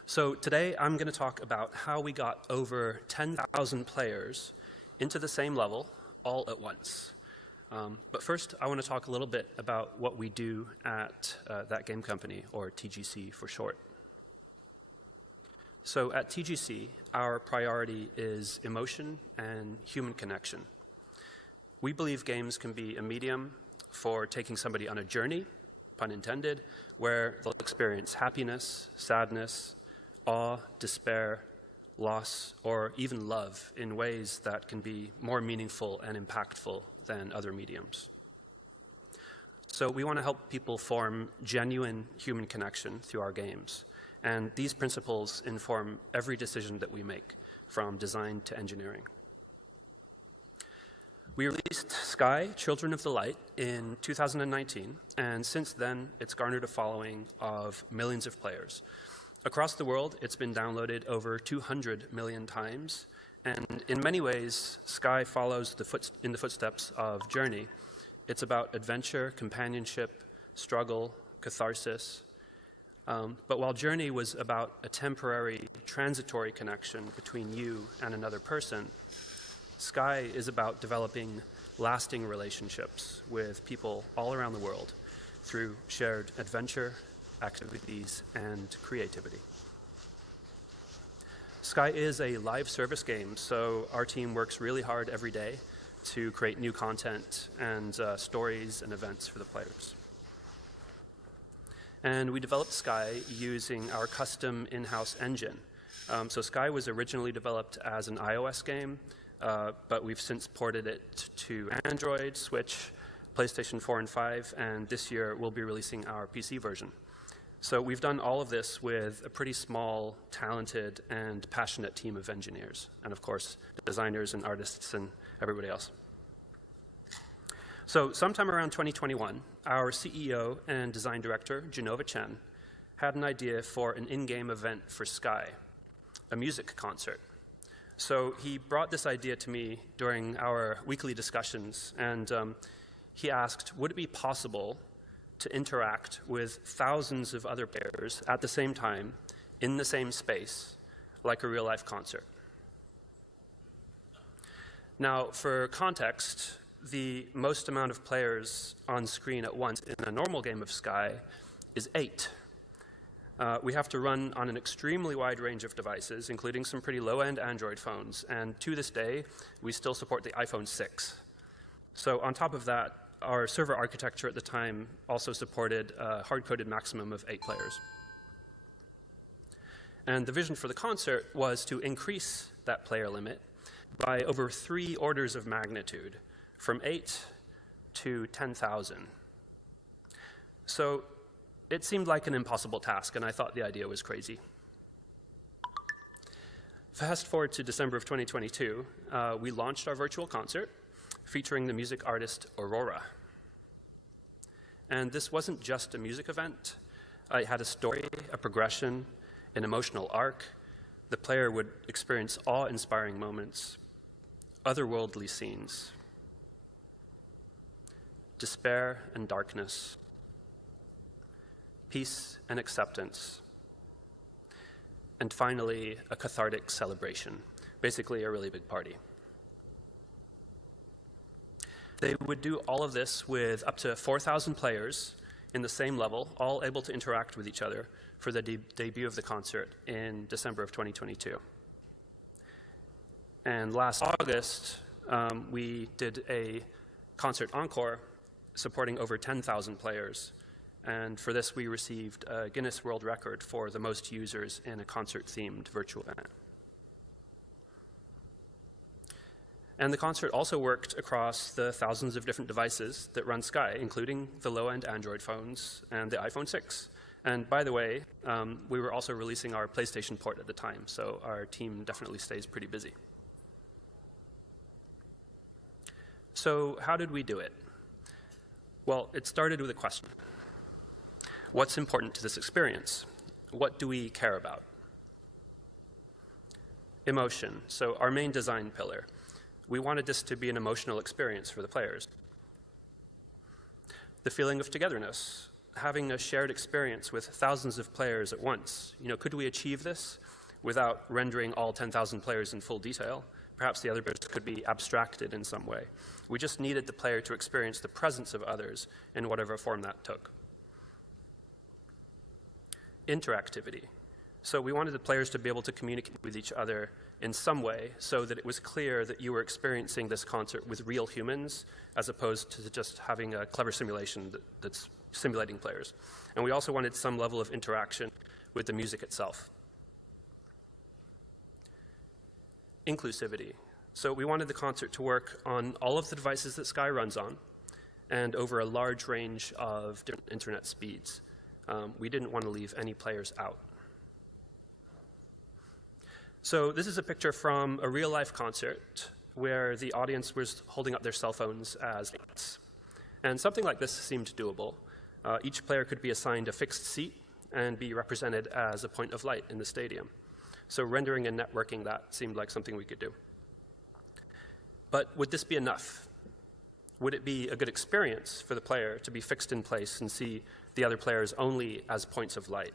So today I'm going to talk about how we got over 10,000 players into the same level all at once. But first I want to talk a little bit about what we do at That Game Company, or TGC for short. So at TGC, our priority is emotion and human connection. We believe games can be a medium for taking somebody on a journey, pun intended, where they'll experience happiness, sadness, awe, despair, loss, or even love in ways that can be more meaningful and impactful than other mediums. So we want to help people form genuine human connection through our games. And these principles inform every decision that we make, from design to engineering. We released Sky, Children of the Light, in 2019, and since then, it's garnered a following of millions of players. Across the world, it's been downloaded over 200 million times, and in many ways, Sky follows in the footsteps of Journey. It's about adventure, companionship, struggle, catharsis. But while Journey was about a temporary, transitory connection between you and another person, Sky is about developing lasting relationships with people all around the world through shared adventure, activities, and creativity. Sky is a live service game, so our team works really hard every day to create new content and stories and events for the players. And we developed Sky using our custom in-house engine. So Sky was originally developed as an iOS game, but we've since ported it to Android, Switch, PlayStation 4 and 5, and this year we'll be releasing our PC version. So we've done all of this with a pretty small, talented, and passionate team of engineers, and of course, designers and artists and everybody else. So sometime around 2021, our CEO and design director, Genova Chen, had an idea for an in-game event for Sky, a music concert. So he brought this idea to me during our weekly discussions, and he asked, would it be possible to interact with thousands of other players at the same time in the same space, like a real-life concert? Now, for context, the most amount of players on screen at once in a normal game of Sky is 8. We have to run on an extremely wide range of devices, including some pretty low-end Android phones, and to this day, we still support the iPhone 6. So on top of that, our server architecture at the time also supported a hard-coded maximum of 8 players. And the vision for the concert was to increase that player limit by over 3 orders of magnitude, from 8 to 10,000. So it seemed like an impossible task, and I thought the idea was crazy. Fast forward to December of 2022, we launched our virtual concert featuring the music artist Aurora. And this wasn't just a music event. It had a story, a progression, an emotional arc. The player would experience awe-inspiring moments, otherworldly scenes, despair and darkness, peace and acceptance, and finally, a cathartic celebration, basically a really big party. They would do all of this with up to 4,000 players in the same level, all able to interact with each other for the debut of the concert in December of 2022. And last August, we did a concert encore supporting over 10,000 players. And for this, we received a Guinness World Record for the most users in a concert-themed virtual event. And the concert also worked across the thousands of different devices that run Sky, including the low-end Android phones and the iPhone 6. And by the way, we were also releasing our PlayStation port at the time, so our team definitely stays pretty busy. So how did we do it? Well, it started with a question. What's important to this experience? What do we care about? Emotion, so our main design pillar. We wanted this to be an emotional experience for the players. The feeling of togetherness, having a shared experience with thousands of players at once. Could we achieve this without rendering all 10,000 players in full detail? Perhaps the other bits could be abstracted in some way. We just needed the player to experience the presence of others in whatever form that took. Interactivity. So we wanted the players to be able to communicate with each other in some way so that it was clear that you were experiencing this concert with real humans as opposed to just having a clever simulation that's simulating players. And we also wanted some level of interaction with the music itself. Inclusivity. So we wanted the concert to work on all of the devices that Sky runs on and over a large range of different internet speeds. We didn't want to leave any players out. So this is a picture from a real-life concert where the audience was holding up their cell phones as lights. And something like this seemed doable. Each player could be assigned a fixed seat and be represented as a point of light in the stadium. So rendering and networking that seemed like something we could do. But would this be enough? Would it be a good experience for the player to be fixed in place and see the other players only as points of light?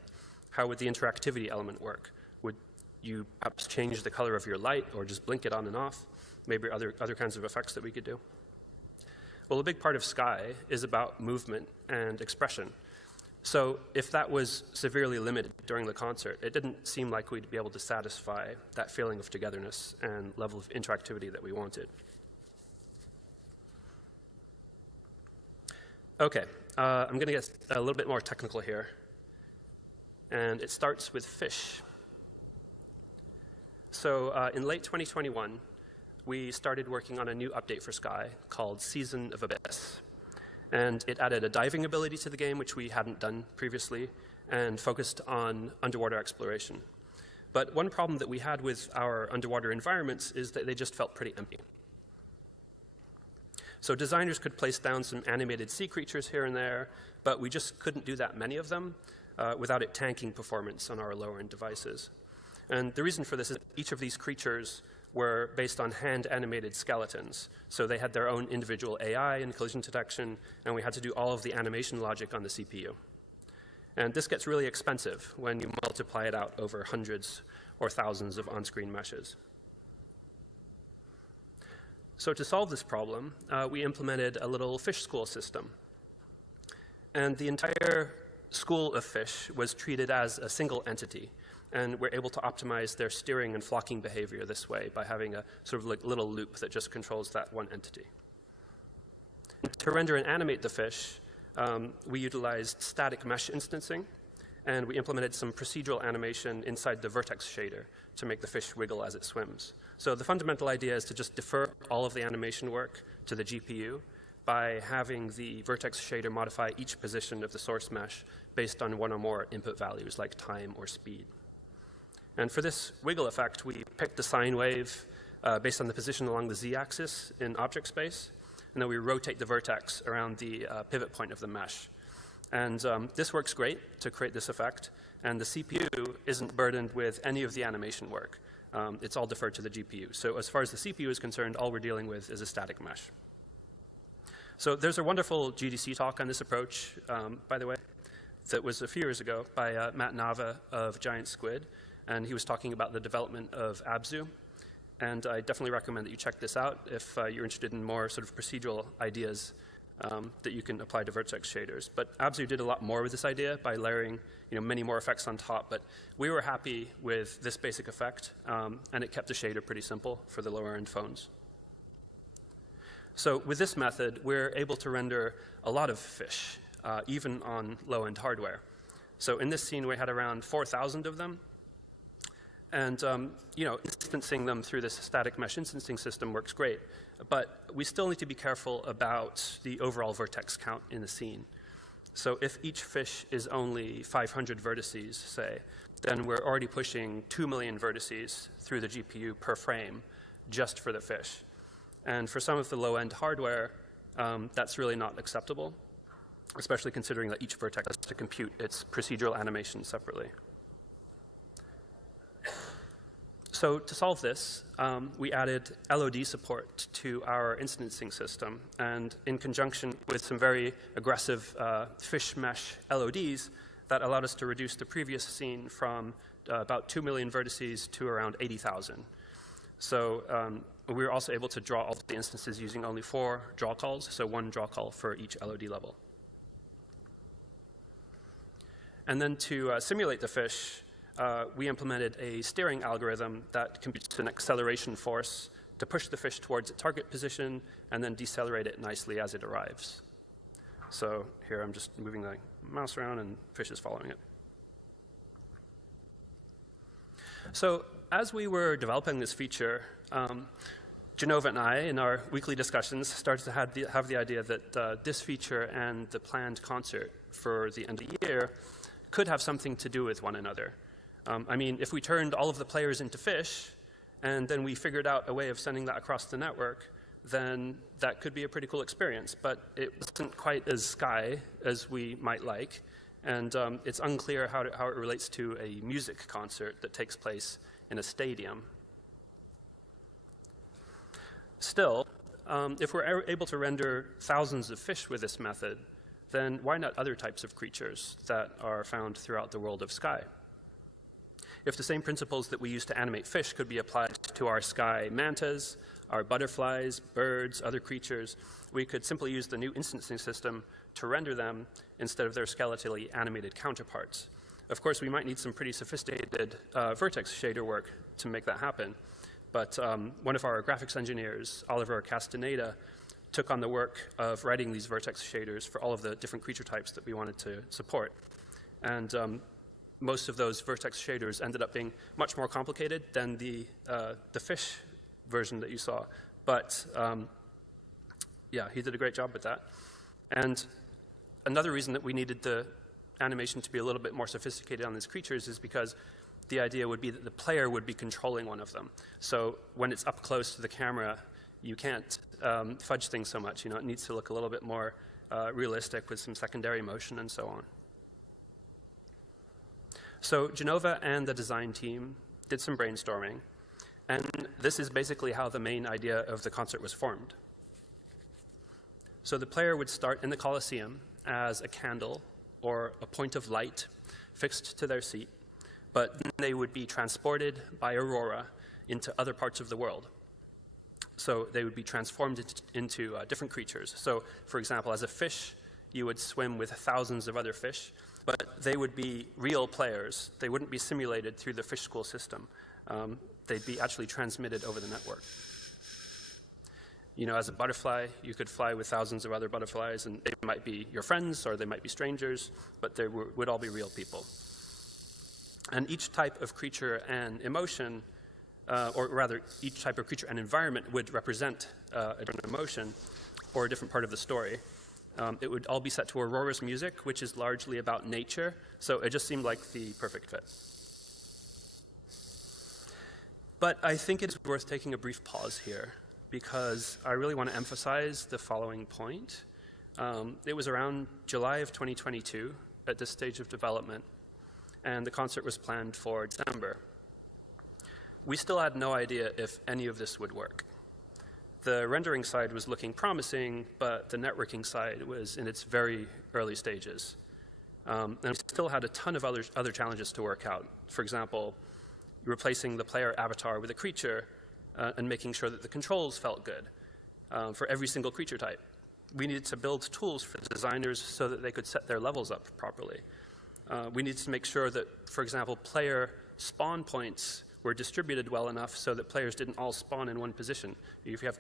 How would the interactivity element work? Would you perhaps change the color of your light or just blink it on and off? Maybe other kinds of effects that we could do. Well, a big part of Sky is about movement and expression. So if that was severely limited during the concert, it didn't seem like we'd be able to satisfy that feeling of togetherness and level of interactivity that we wanted. Okay, I'm going to get a little bit more technical here. And it starts with fish. So in late 2021, we started working on a new update for Sky called Season of Abyss. And it added a diving ability to the game, which we hadn't done previously, and focused on underwater exploration. But one problem that we had with our underwater environments is that they just felt pretty empty. So designers could place down some animated sea creatures here and there, but we just couldn't do that many of them without it tanking performance on our lower-end devices. And the reason for this is that each of these creatures were based on hand-animated skeletons. So they had their own individual AI and collision detection, and we had to do all of the animation logic on the CPU. And this gets really expensive when you multiply it out over hundreds or thousands of on-screen meshes. So to solve this problem, we implemented a little fish school system. And the entire school of fish was treated as a single entity. And we're able to optimize their steering and flocking behavior this way by having a sort of like little loop that just controls that one entity. To render and animate the fish, we utilized static mesh instancing, and we implemented some procedural animation inside the vertex shader to make the fish wiggle as it swims. So the fundamental idea is to just defer all of the animation work to the GPU by having the vertex shader modify each position of the source mesh based on one or more input values like time or speed. And for this wiggle effect, we picked the sine wave based on the position along the z-axis in object space, and then we rotate the vertex around the pivot point of the mesh. And this works great to create this effect, and the CPU isn't burdened with any of the animation work. It's all deferred to the GPU. So as far as the CPU is concerned, all we're dealing with is a static mesh. So there's a wonderful GDC talk on this approach, by the way, that was a few years ago by Matt Nava of Giant Squid. And he was talking about the development of Abzu. And I definitely recommend that you check this out if you're interested in more sort of procedural ideas that you can apply to vertex shaders. But Abzu did a lot more with this idea by layering many more effects on top. But we were happy with this basic effect, and it kept the shader pretty simple for the lower-end phones. So with this method, we're able to render a lot of fish, even on low-end hardware. So in this scene, we had around 4,000 of them. And instancing them through this static mesh instancing system works great. But we still need to be careful about the overall vertex count in the scene. So if each fish is only 500 vertices, say, then we're already pushing 2 million vertices through the GPU per frame just for the fish. And for some of the low-end hardware, that's really not acceptable, especially considering that each vertex has to compute its procedural animation separately. So to solve this, we added LOD support to our instancing system. And in conjunction with some very aggressive fish mesh LODs, that allowed us to reduce the previous scene from about 2 million vertices to around 80,000. So we were also able to draw all the instances using only 4 draw calls, so 1 draw call for each LOD level. And then to simulate the fish, we implemented a steering algorithm that computes an acceleration force to push the fish towards its target position and then decelerate it nicely as it arrives. So here I'm just moving the mouse around and fish is following it. So as we were developing this feature, Genova and I, in our weekly discussions, started to have the idea that this feature and the planned concert for the end of the year could have something to do with one another. I mean, if we turned all of the players into fish, and then we figured out a way of sending that across the network, then that could be a pretty cool experience. But it wasn't quite as Sky as we might like, and it's unclear how it relates to a music concert that takes place in a stadium. Still, if we're able to render thousands of fish with this method, then why not other types of creatures that are found throughout the world of Sky? If the same principles that we use to animate fish could be applied to our sky mantas, our butterflies, birds, other creatures, we could simply use the new instancing system to render them instead of their skeletally animated counterparts. Of course, we might need some pretty sophisticated vertex shader work to make that happen. But one of our graphics engineers, Oliver Castaneda, took on the work of writing these vertex shaders for all of the different creature types that we wanted to support. And most of those vertex shaders ended up being much more complicated than the fish version that you saw. But yeah, he did a great job with that. And another reason that we needed the animation to be a little bit more sophisticated on these creatures is because the idea would be that the player would be controlling one of them. So when it's up close to the camera, you can't fudge things so much. You know, it needs to look a little bit more realistic with some secondary motion and so on. So Genova and the design team did some brainstorming, and this is basically how the main idea of the concert was formed. So the player would start in the Colosseum as a candle or a point of light fixed to their seat, but then they would be transported by aurora into other parts of the world. So they would be transformed into different creatures. So for example, as a fish, you would swim with thousands of other fish, but they would be real players. They wouldn't be simulated through the fish school system. They'd be actually transmitted over the network. You know, as a butterfly, you could fly with thousands of other butterflies, and they might be your friends or they might be strangers, but they would all be real people. And each type of creature and emotion, or rather, each type of creature and environment would represent a different emotion or a different part of the story. It would all be set to Aurora's music, which is largely about nature, so it just seemed like the perfect fit. But I think it's worth taking a brief pause here, because I really want to emphasize the following point. It was around July of 2022 at this stage of development, and the concert was planned for December. We still had no idea if any of this would work. The rendering side was looking promising, but the networking side was in its very early stages. And we still had a ton of other challenges to work out. For example, replacing the player avatar with a creature and making sure that the controls felt good for every single creature type. We needed to build tools for the designers so that they could set their levels up properly. We needed to make sure that, for example, player spawn points were distributed well enough so that players didn't all spawn in one position. If you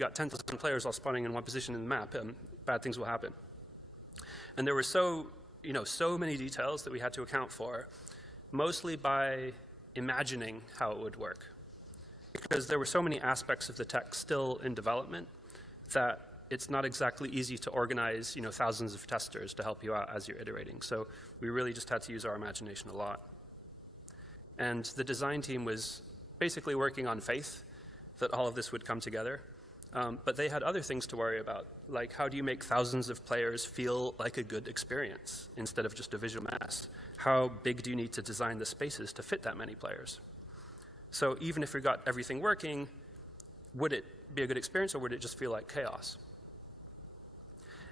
got 10,000 players all spawning in one position in the map, bad things will happen. And there were so many details that we had to account for, mostly by imagining how it would work. Because there were so many aspects of the tech still in development that it's not exactly easy to organize, thousands of testers to help you out as you're iterating. So we really just had to use our imagination a lot. And the design team was basically working on faith that all of this would come together. But they had other things to worry about, like how do you make thousands of players feel like a good experience instead of just a visual mess? How big do you need to design the spaces to fit that many players? So even if we got everything working, would it be a good experience or would it just feel like chaos?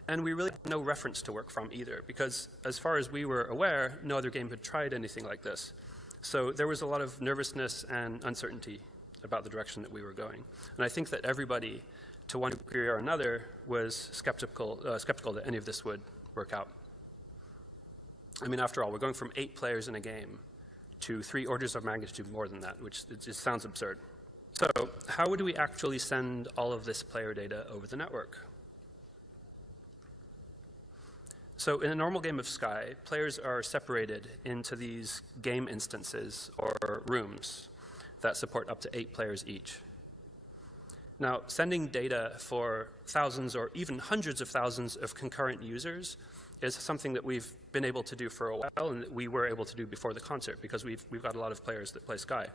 And we really had no reference to work from either, because as far as we were aware, no other game had tried anything like this. So there was a lot of nervousness and uncertainty about the direction that we were going. And I think that everybody, to one degree or another, was skeptical that any of this would work out. I mean, after all, we're going from 8 players in a game to 3 orders of magnitude more than that, which it just sounds absurd. So how would we actually send all of this player data over the network? So in a normal game of Sky, players are separated into these game instances or rooms that support up to 8 players each. Now, sending data for thousands or even hundreds of thousands of concurrent users is something that we've been able to do for a while and that we were able to do before the concert because we've got a lot of players that play Sky.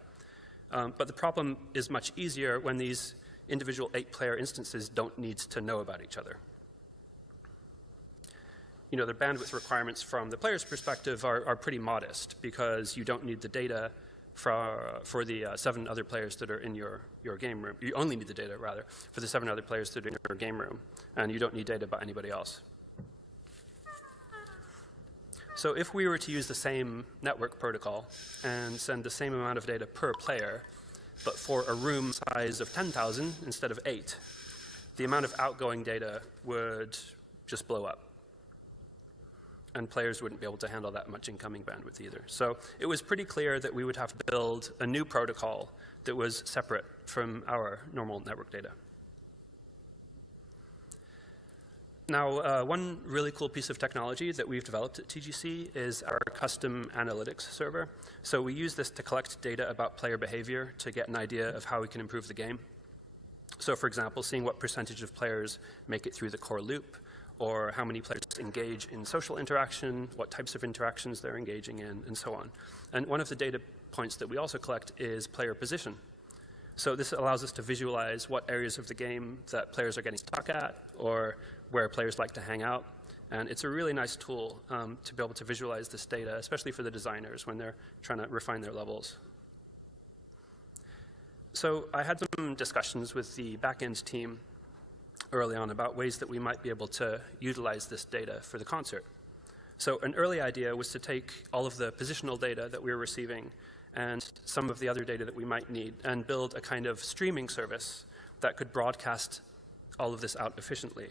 But the problem is much easier when these individual 8-player instances don't need to know about each other. The bandwidth requirements from the player's perspective are pretty modest because you don't need the data for the 7 other players that are in your game room. You only need the data, rather, for the 7 other players that are in your game room, and you don't need data about anybody else. So if we were to use the same network protocol and send the same amount of data per player, but for a room size of 10,000 instead of 8, the amount of outgoing data would just blow up. And players wouldn't be able to handle that much incoming bandwidth either. So it was pretty clear that we would have to build a new protocol that was separate from our normal network data. Now, one really cool piece of technology that we've developed at TGC is our custom analytics server. So we use this to collect data about player behavior to get an idea of how we can improve the game. So for example, seeing what percentage of players make it through the core loop, or how many players engage in social interaction, what types of interactions they're engaging in, and so on. And one of the data points that we also collect is player position. So this allows us to visualize what areas of the game that players are getting stuck at, or where players like to hang out. And it's a really nice tool to be able to visualize this data, especially for the designers when they're trying to refine their levels. So I had some discussions with the back-end team early on about ways that we might be able to utilize this data for the concert. So an early idea was to take all of the positional data that we were receiving and some of the other data that we might need and build a kind of streaming service that could broadcast all of this out efficiently.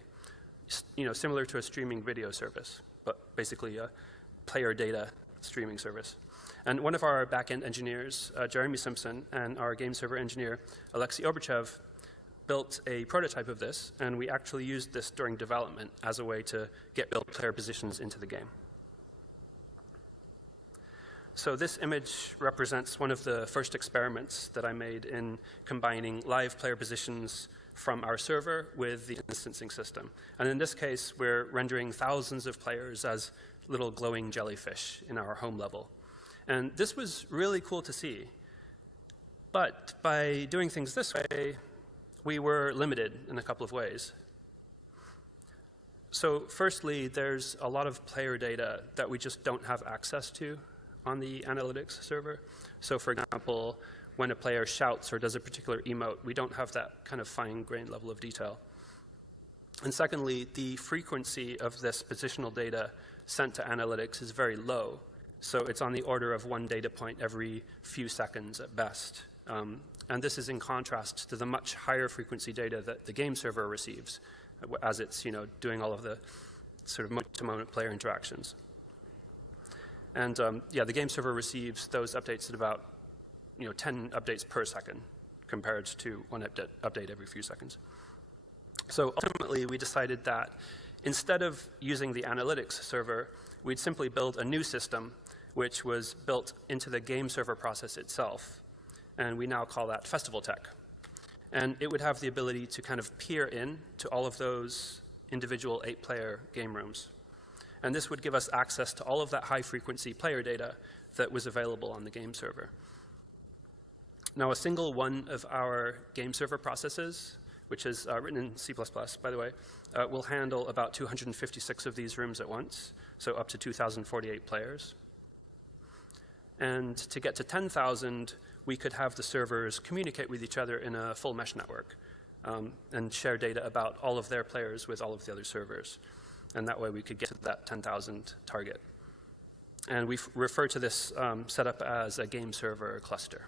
Similar to a streaming video service, but basically a player data streaming service. And one of our back-end engineers, Jeremy Simpson, and our game server engineer, Alexei Oberchev, built a prototype of this, and we actually used this during development as a way to get build player positions into the game. So this image represents one of the first experiments that I made in combining live player positions from our server with the instancing system. And in this case, we're rendering thousands of players as little glowing jellyfish in our home level. And this was really cool to see. But by doing things this way, we were limited in a couple of ways. So firstly, there's a lot of player data that we just don't have access to on the analytics server. So for example, when a player shouts or does a particular emote, we don't have that kind of fine-grained level of detail. And secondly, the frequency of this positional data sent to analytics is very low. So it's on the order of 1 data point every few seconds at best. And this is in contrast to the much higher frequency data that the game server receives as it's doing all of the sort of moment-to-moment player interactions. And the game server receives those updates at about 10 updates per second compared to 1 update every few seconds. So ultimately, we decided that instead of using the analytics server, we'd simply build a new system which was built into the game server process itself. And we now call that festival tech. And it would have the ability to kind of peer in to all of those individual 8-player game rooms. And this would give us access to all of that high-frequency player data that was available on the game server. Now, a single one of our game server processes, which is written in C++, by the way, will handle about 256 of these rooms at once, so up to 2,048 players. And to get to 10,000, we could have the servers communicate with each other in a full mesh network and share data about all of their players with all of the other servers. And that way we could get to that 10,000 target. And we refer to this setup as a game server cluster.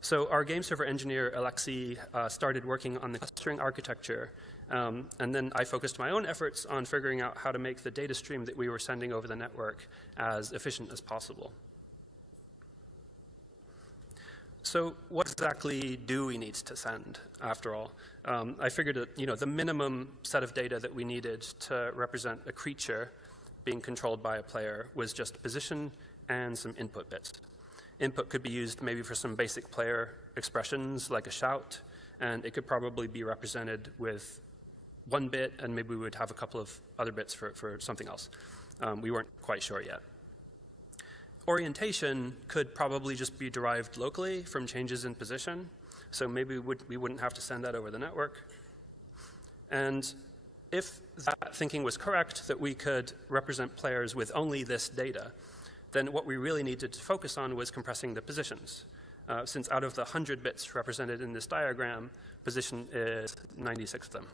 So our game server engineer, Alexei, started working on the clustering architecture. And then I focused my own efforts on figuring out how to make the data stream that we were sending over the network as efficient as possible. So what exactly do we need to send, after all? I figured that, the minimum set of data that we needed to represent a creature being controlled by a player was just position and some input bits. Input could be used maybe for some basic player expressions, like a shout, and it could probably be represented with 1 bit, and maybe we would have a couple of other bits for something else. We weren't quite sure yet. Orientation could probably just be derived locally from changes in position, so maybe we wouldn't have to send that over the network. And if that thinking was correct, that we could represent players with only this data, then what we really needed to focus on was compressing the positions. Since out of the 100 bits represented in this diagram, position is 96 of them.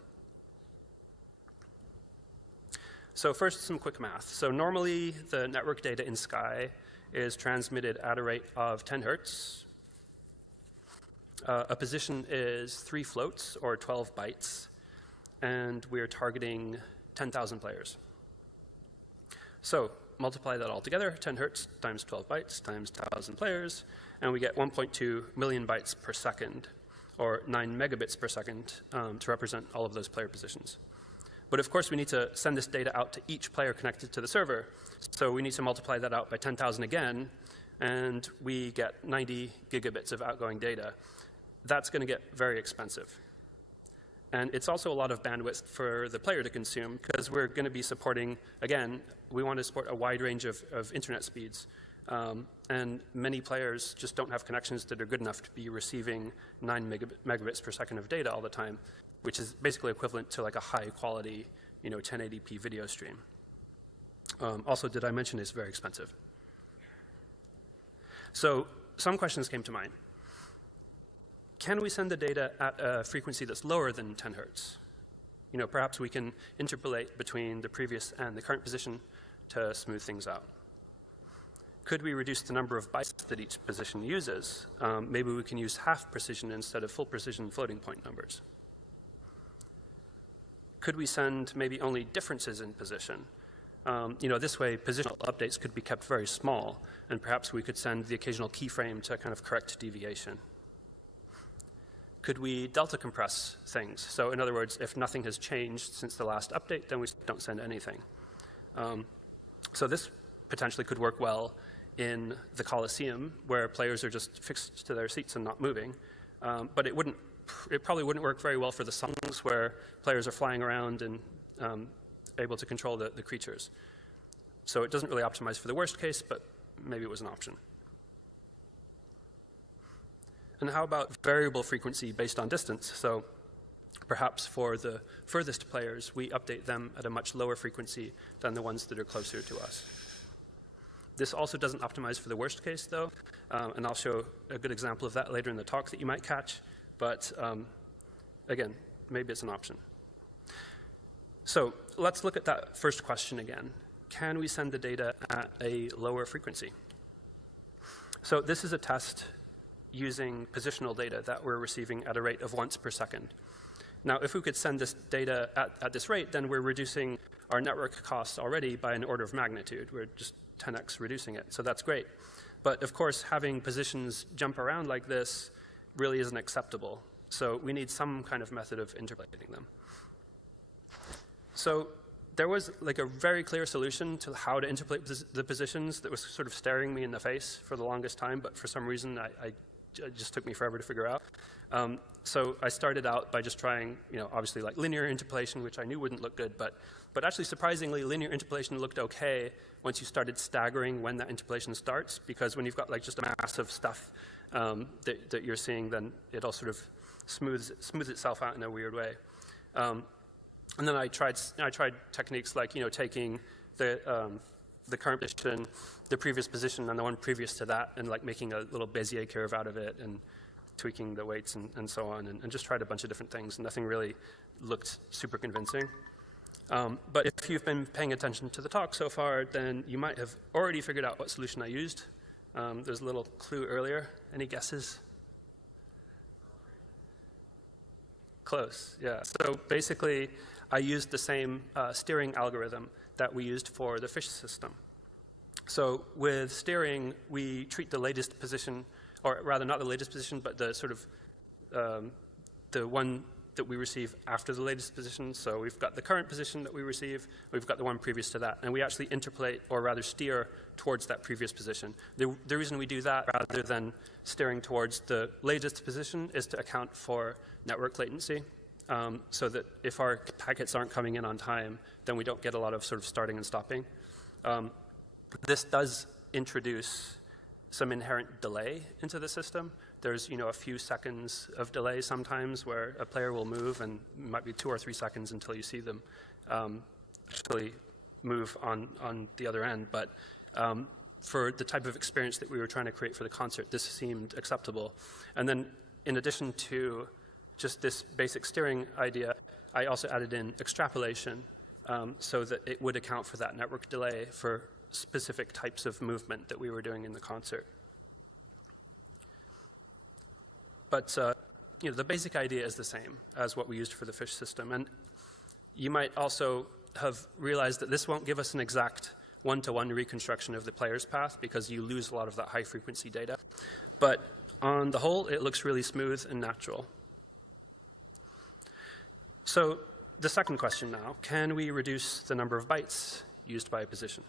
So first, some quick math. So normally, the network data in Sky is transmitted at a rate of 10 hertz. A position is 3 floats, or 12 bytes, and we're targeting 10,000 players. So multiply that all together, 10 hertz times 12 bytes times 1,000 players, and we get 1.2 million bytes per second, or 9 megabits per second, to represent all of those player positions. But of course, we need to send this data out to each player connected to the server. So we need to multiply that out by 10,000 again, and we get 90 gigabits of outgoing data. That's going to get very expensive. And it's also a lot of bandwidth for the player to consume, because we're going to be supporting, again, we want to support a wide range of internet speeds. And many players just don't have connections that are good enough to be receiving 9 megabits per second of data all the time, which is basically equivalent to like a high quality, 1080p video stream. Also, did I mention it's very expensive? So some questions came to mind. Can we send the data at a frequency that's lower than 10 hertz? Perhaps we can interpolate between the previous and the current position to smooth things out. Could we reduce the number of bytes that each position uses? Maybe we can use half precision instead of full precision floating point numbers. Could we send maybe only differences in position? This way, positional updates could be kept very small, and perhaps we could send the occasional keyframe to kind of correct deviation. Could we delta compress things? So in other words, if nothing has changed since the last update, then we don't send anything. So this potentially could work well in the Coliseum, where players are just fixed to their seats and not moving. But it probably wouldn't work very well for the songs, where players are flying around and able to control the creatures. So it doesn't really optimize for the worst case, but maybe it was an option. And how about variable frequency based on distance? So perhaps for the furthest players, we update them at a much lower frequency than the ones that are closer to us. This also doesn't optimize for the worst case, though, and I'll show a good example of that later in the talk that you might catch. But again, maybe it's an option. So let's look at that first question again. Can we send the data at a lower frequency? So this is a test using positional data that we're receiving at a rate of once per second. Now, if we could send this data at this rate, then we're reducing our network costs already by an order of magnitude. We're just 10x reducing it, so that's great. But of course, having positions jump around like this really isn't acceptable. So we need some kind of method of interpolating them. So there was like a very clear solution to how to interpolate the positions that was sort of staring me in the face for the longest time, but for some reason it just took me forever to figure out. So I started out by just trying, obviously like linear interpolation, which I knew wouldn't look good, but actually surprisingly, linear interpolation looked okay once you started staggering when that interpolation starts, because when you've got like just a mass of stuff that you're seeing, then it all sort of smooths itself out in a weird way. And then I tried techniques like taking the current position, the previous position, and the one previous to that, and like making a little Bezier curve out of it, and tweaking the weights and so on, and just tried a bunch of different things, and nothing really looked super convincing. But if you've been paying attention to the talk so far, then you might have already figured out what solution I used. There's a little clue earlier. Any guesses? Close, yeah. So basically, I used the same steering algorithm that we used for the fish system. So with steering, we treat the latest position, or rather not the latest position, but the sort of the one that we receive after the latest position. So we've got the current position that we receive, we've got the one previous to that, and we actually interpolate, or rather steer, towards that previous position. The reason we do that rather than steering towards the latest position is to account for network latency, so that if our packets aren't coming in on time, then we don't get a lot of sort of starting and stopping. This does introduce some inherent delay into the system. There's a few seconds of delay sometimes where a player will move, and it might be 2 or 3 seconds until you see them actually move on the other end. But for the type of experience that we were trying to create for the concert, this seemed acceptable. And then in addition to just this basic steering idea, I also added in extrapolation so that it would account for that network delay for specific types of movement that we were doing in the concert. But the basic idea is the same as what we used for the fish system. And you might also have realized that this won't give us an exact one-to-one reconstruction of the player's path, because you lose a lot of that high-frequency data. But on the whole, it looks really smooth and natural. So the second question now, can we reduce the number of bytes used by a position?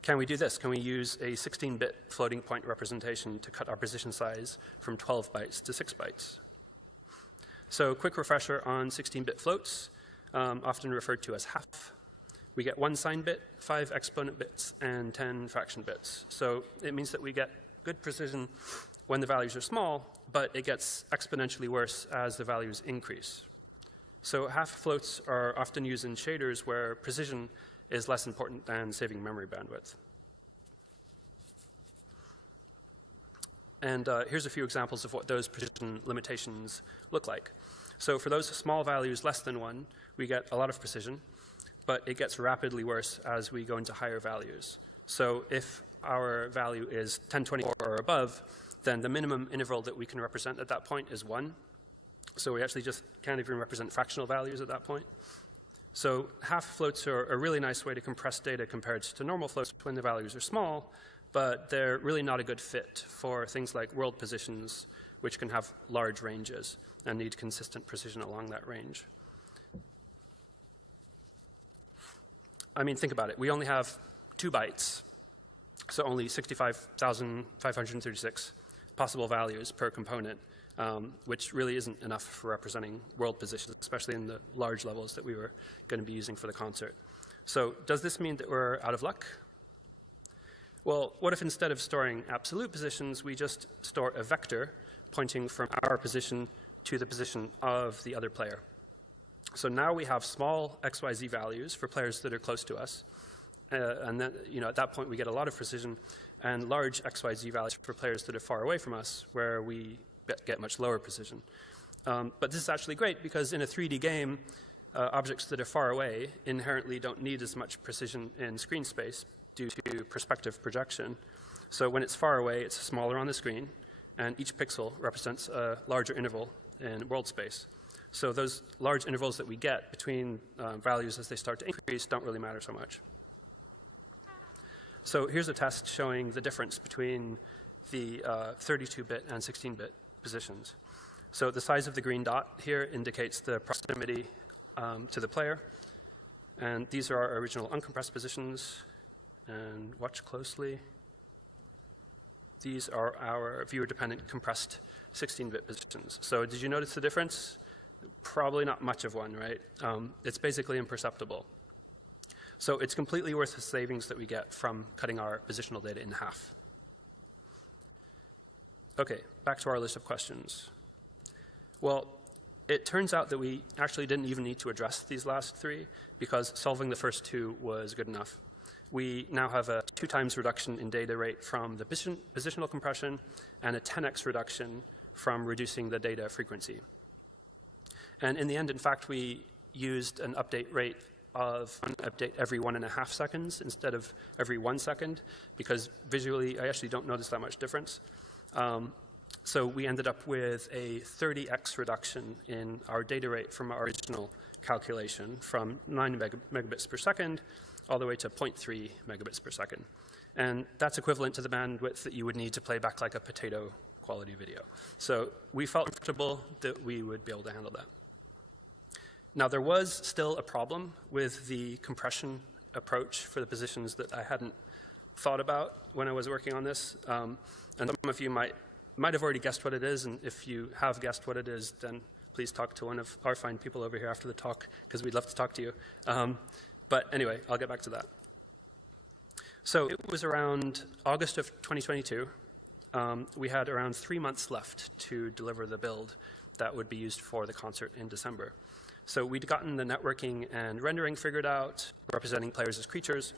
Can we do this? Can we use a 16-bit floating point representation to cut our position size from 12 bytes to 6 bytes? So quick refresher on 16-bit floats, often referred to as half. We get 1 sign bit, 5 exponent bits, and 10 fraction bits. So it means that we get good precision when the values are small, but it gets exponentially worse as the values increase. So half floats are often used in shaders where precision is less important than saving memory bandwidth. And here's a few examples of what those precision limitations look like. So for those small values less than 1, we get a lot of precision, but it gets rapidly worse as we go into higher values. So if our value is 1024 or above, then the minimum interval that we can represent at that point is 1. So we actually just can't even represent fractional values at that point. So half floats are a really nice way to compress data compared to normal floats when the values are small, but they're really not a good fit for things like world positions, which can have large ranges and need consistent precision along that range. I mean, think about it. We only have 2 bytes, so only 65,536 possible values per component, which really isn't enough for representing world positions, especially in the large levels that we were going to be using for the concert. So does this mean that we're out of luck? Well, what if instead of storing absolute positions, we just store a vector pointing from our position to the position of the other player? So now we have small XYZ values for players that are close to us, and then at that point we get a lot of precision, and large XYZ values for players that are far away from us, where we get much lower precision. But this is actually great because in a 3D game, objects that are far away inherently don't need as much precision in screen space due to perspective projection. So when it's far away, it's smaller on the screen, and each pixel represents a larger interval in world space. So those large intervals that we get between values as they start to increase don't really matter so much. So here's a test showing the difference between the 32-bit and 16-bit positions. So the size of the green dot here indicates the proximity to the player, And these are our original uncompressed positions. And watch closely. These are our viewer-dependent compressed 16-bit positions. So did you notice the difference? Probably not much of one, right? It's basically imperceptible. So it's completely worth the savings that we get from cutting our positional data in half. OK, back to our list of questions. Well, it turns out that we actually didn't even need to address these last three, because solving the first two was good enough. We now have a 2 times reduction in data rate from the positional compression and a 10x reduction from reducing the data frequency. And in the end, in fact, we used an update rate of an update every 1.5 seconds instead of every 1 second, because visually I actually don't notice that much difference. So we ended up with a 30x reduction in our data rate from our original calculation, from 9 megabits per second all the way to 0.3 megabits per second. And that's equivalent to the bandwidth that you would need to play back like a potato quality video. So we felt comfortable that we would be able to handle that. Now, there was still a problem with the compression approach for the positions that I hadn't thought about when I was working on this. And some of you might have already guessed what it is, and if you have guessed what it is, then please talk to one of our fine people over here after the talk, because we'd love to talk to you. But anyway, I'll get back to that. So it was around August of 2022. We had around 3 months left to deliver the build that would be used for the concert in December. So we'd gotten the networking and rendering figured out, representing players as creatures,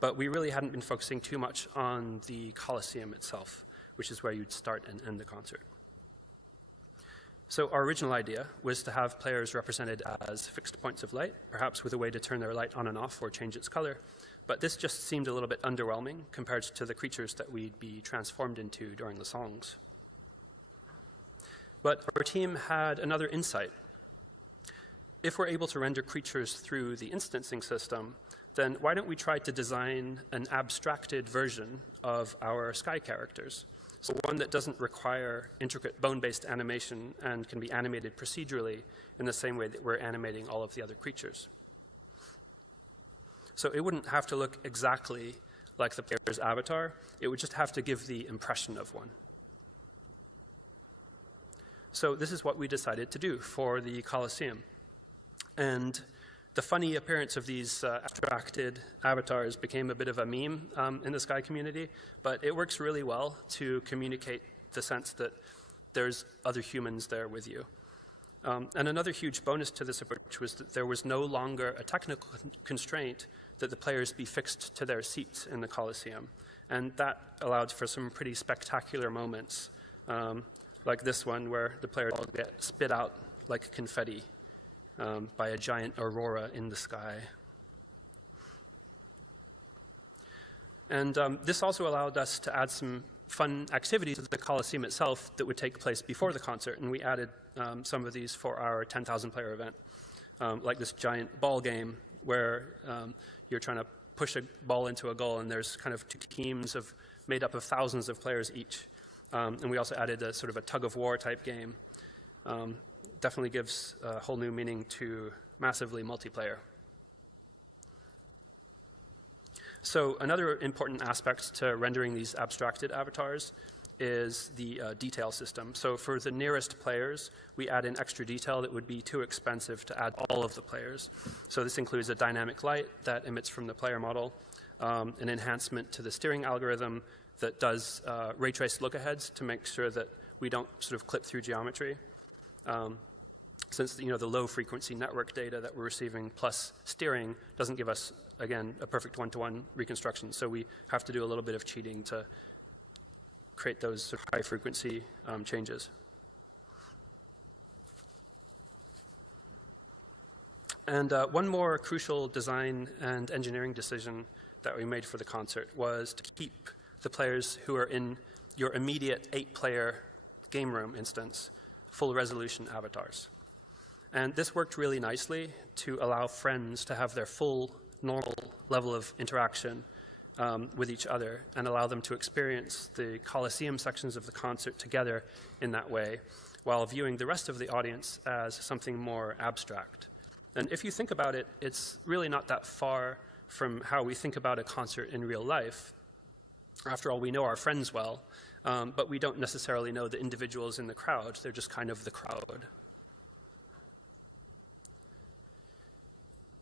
but we really hadn't been focusing too much on the Coliseum itself, which is where you'd start and end the concert. So our original idea was to have players represented as fixed points of light, perhaps with a way to turn their light on and off or change its color. But this just seemed a little bit underwhelming compared to the creatures that we'd be transformed into during the songs. But our team had another insight. If we're able to render creatures through the instancing system, then why don't we try to design an abstracted version of our sky characters? So one that doesn't require intricate bone-based animation and can be animated procedurally in the same way that we're animating all of the other creatures. So it wouldn't have to look exactly like the player's avatar. It would just have to give the impression of one. So this is what we decided to do for the Coliseum. And the funny appearance of these abstracted avatars became a bit of a meme in the Sky community, but it works really well to communicate the sense that there's other humans there with you. And another huge bonus to this approach was that there was no longer a technical constraint that the players be fixed to their seats in the Coliseum. And that allowed for some pretty spectacular moments, like this one where the players all get spit out like confetti by a giant aurora in the sky. And this also allowed us to add some fun activities at the Coliseum itself that would take place before the concert, and we added some of these for our 10,000 player event, like this giant ball game where you're trying to push a ball into a goal, and there's kind of 2 teams made up of thousands of players each. And we also added a sort of a tug-of-war type game. Definitely gives a whole new meaning to massively multiplayer. So another important aspect to rendering these abstracted avatars is the detail system. So for the nearest players, we add in extra detail that would be too expensive to add all of the players. So this includes a dynamic light that emits from the player model, an enhancement to the steering algorithm that does ray traced look-aheads to make sure that we don't sort of clip through geometry. Since the low frequency network data that we're receiving plus steering doesn't give us, again, a perfect one-to-one reconstruction. So we have to do a little bit of cheating to create those sort of high frequency changes. And one more crucial design and engineering decision that we made for the concert was to keep the players who are in your immediate 8-player game room instance full resolution avatars. And this worked really nicely to allow friends to have their full normal level of interaction with each other and allow them to experience the Coliseum sections of the concert together in that way while viewing the rest of the audience as something more abstract. And if you think about it, it's really not that far from how we think about a concert in real life. After all, we know our friends well, but we don't necessarily know the individuals in the crowd. They're just kind of the crowd.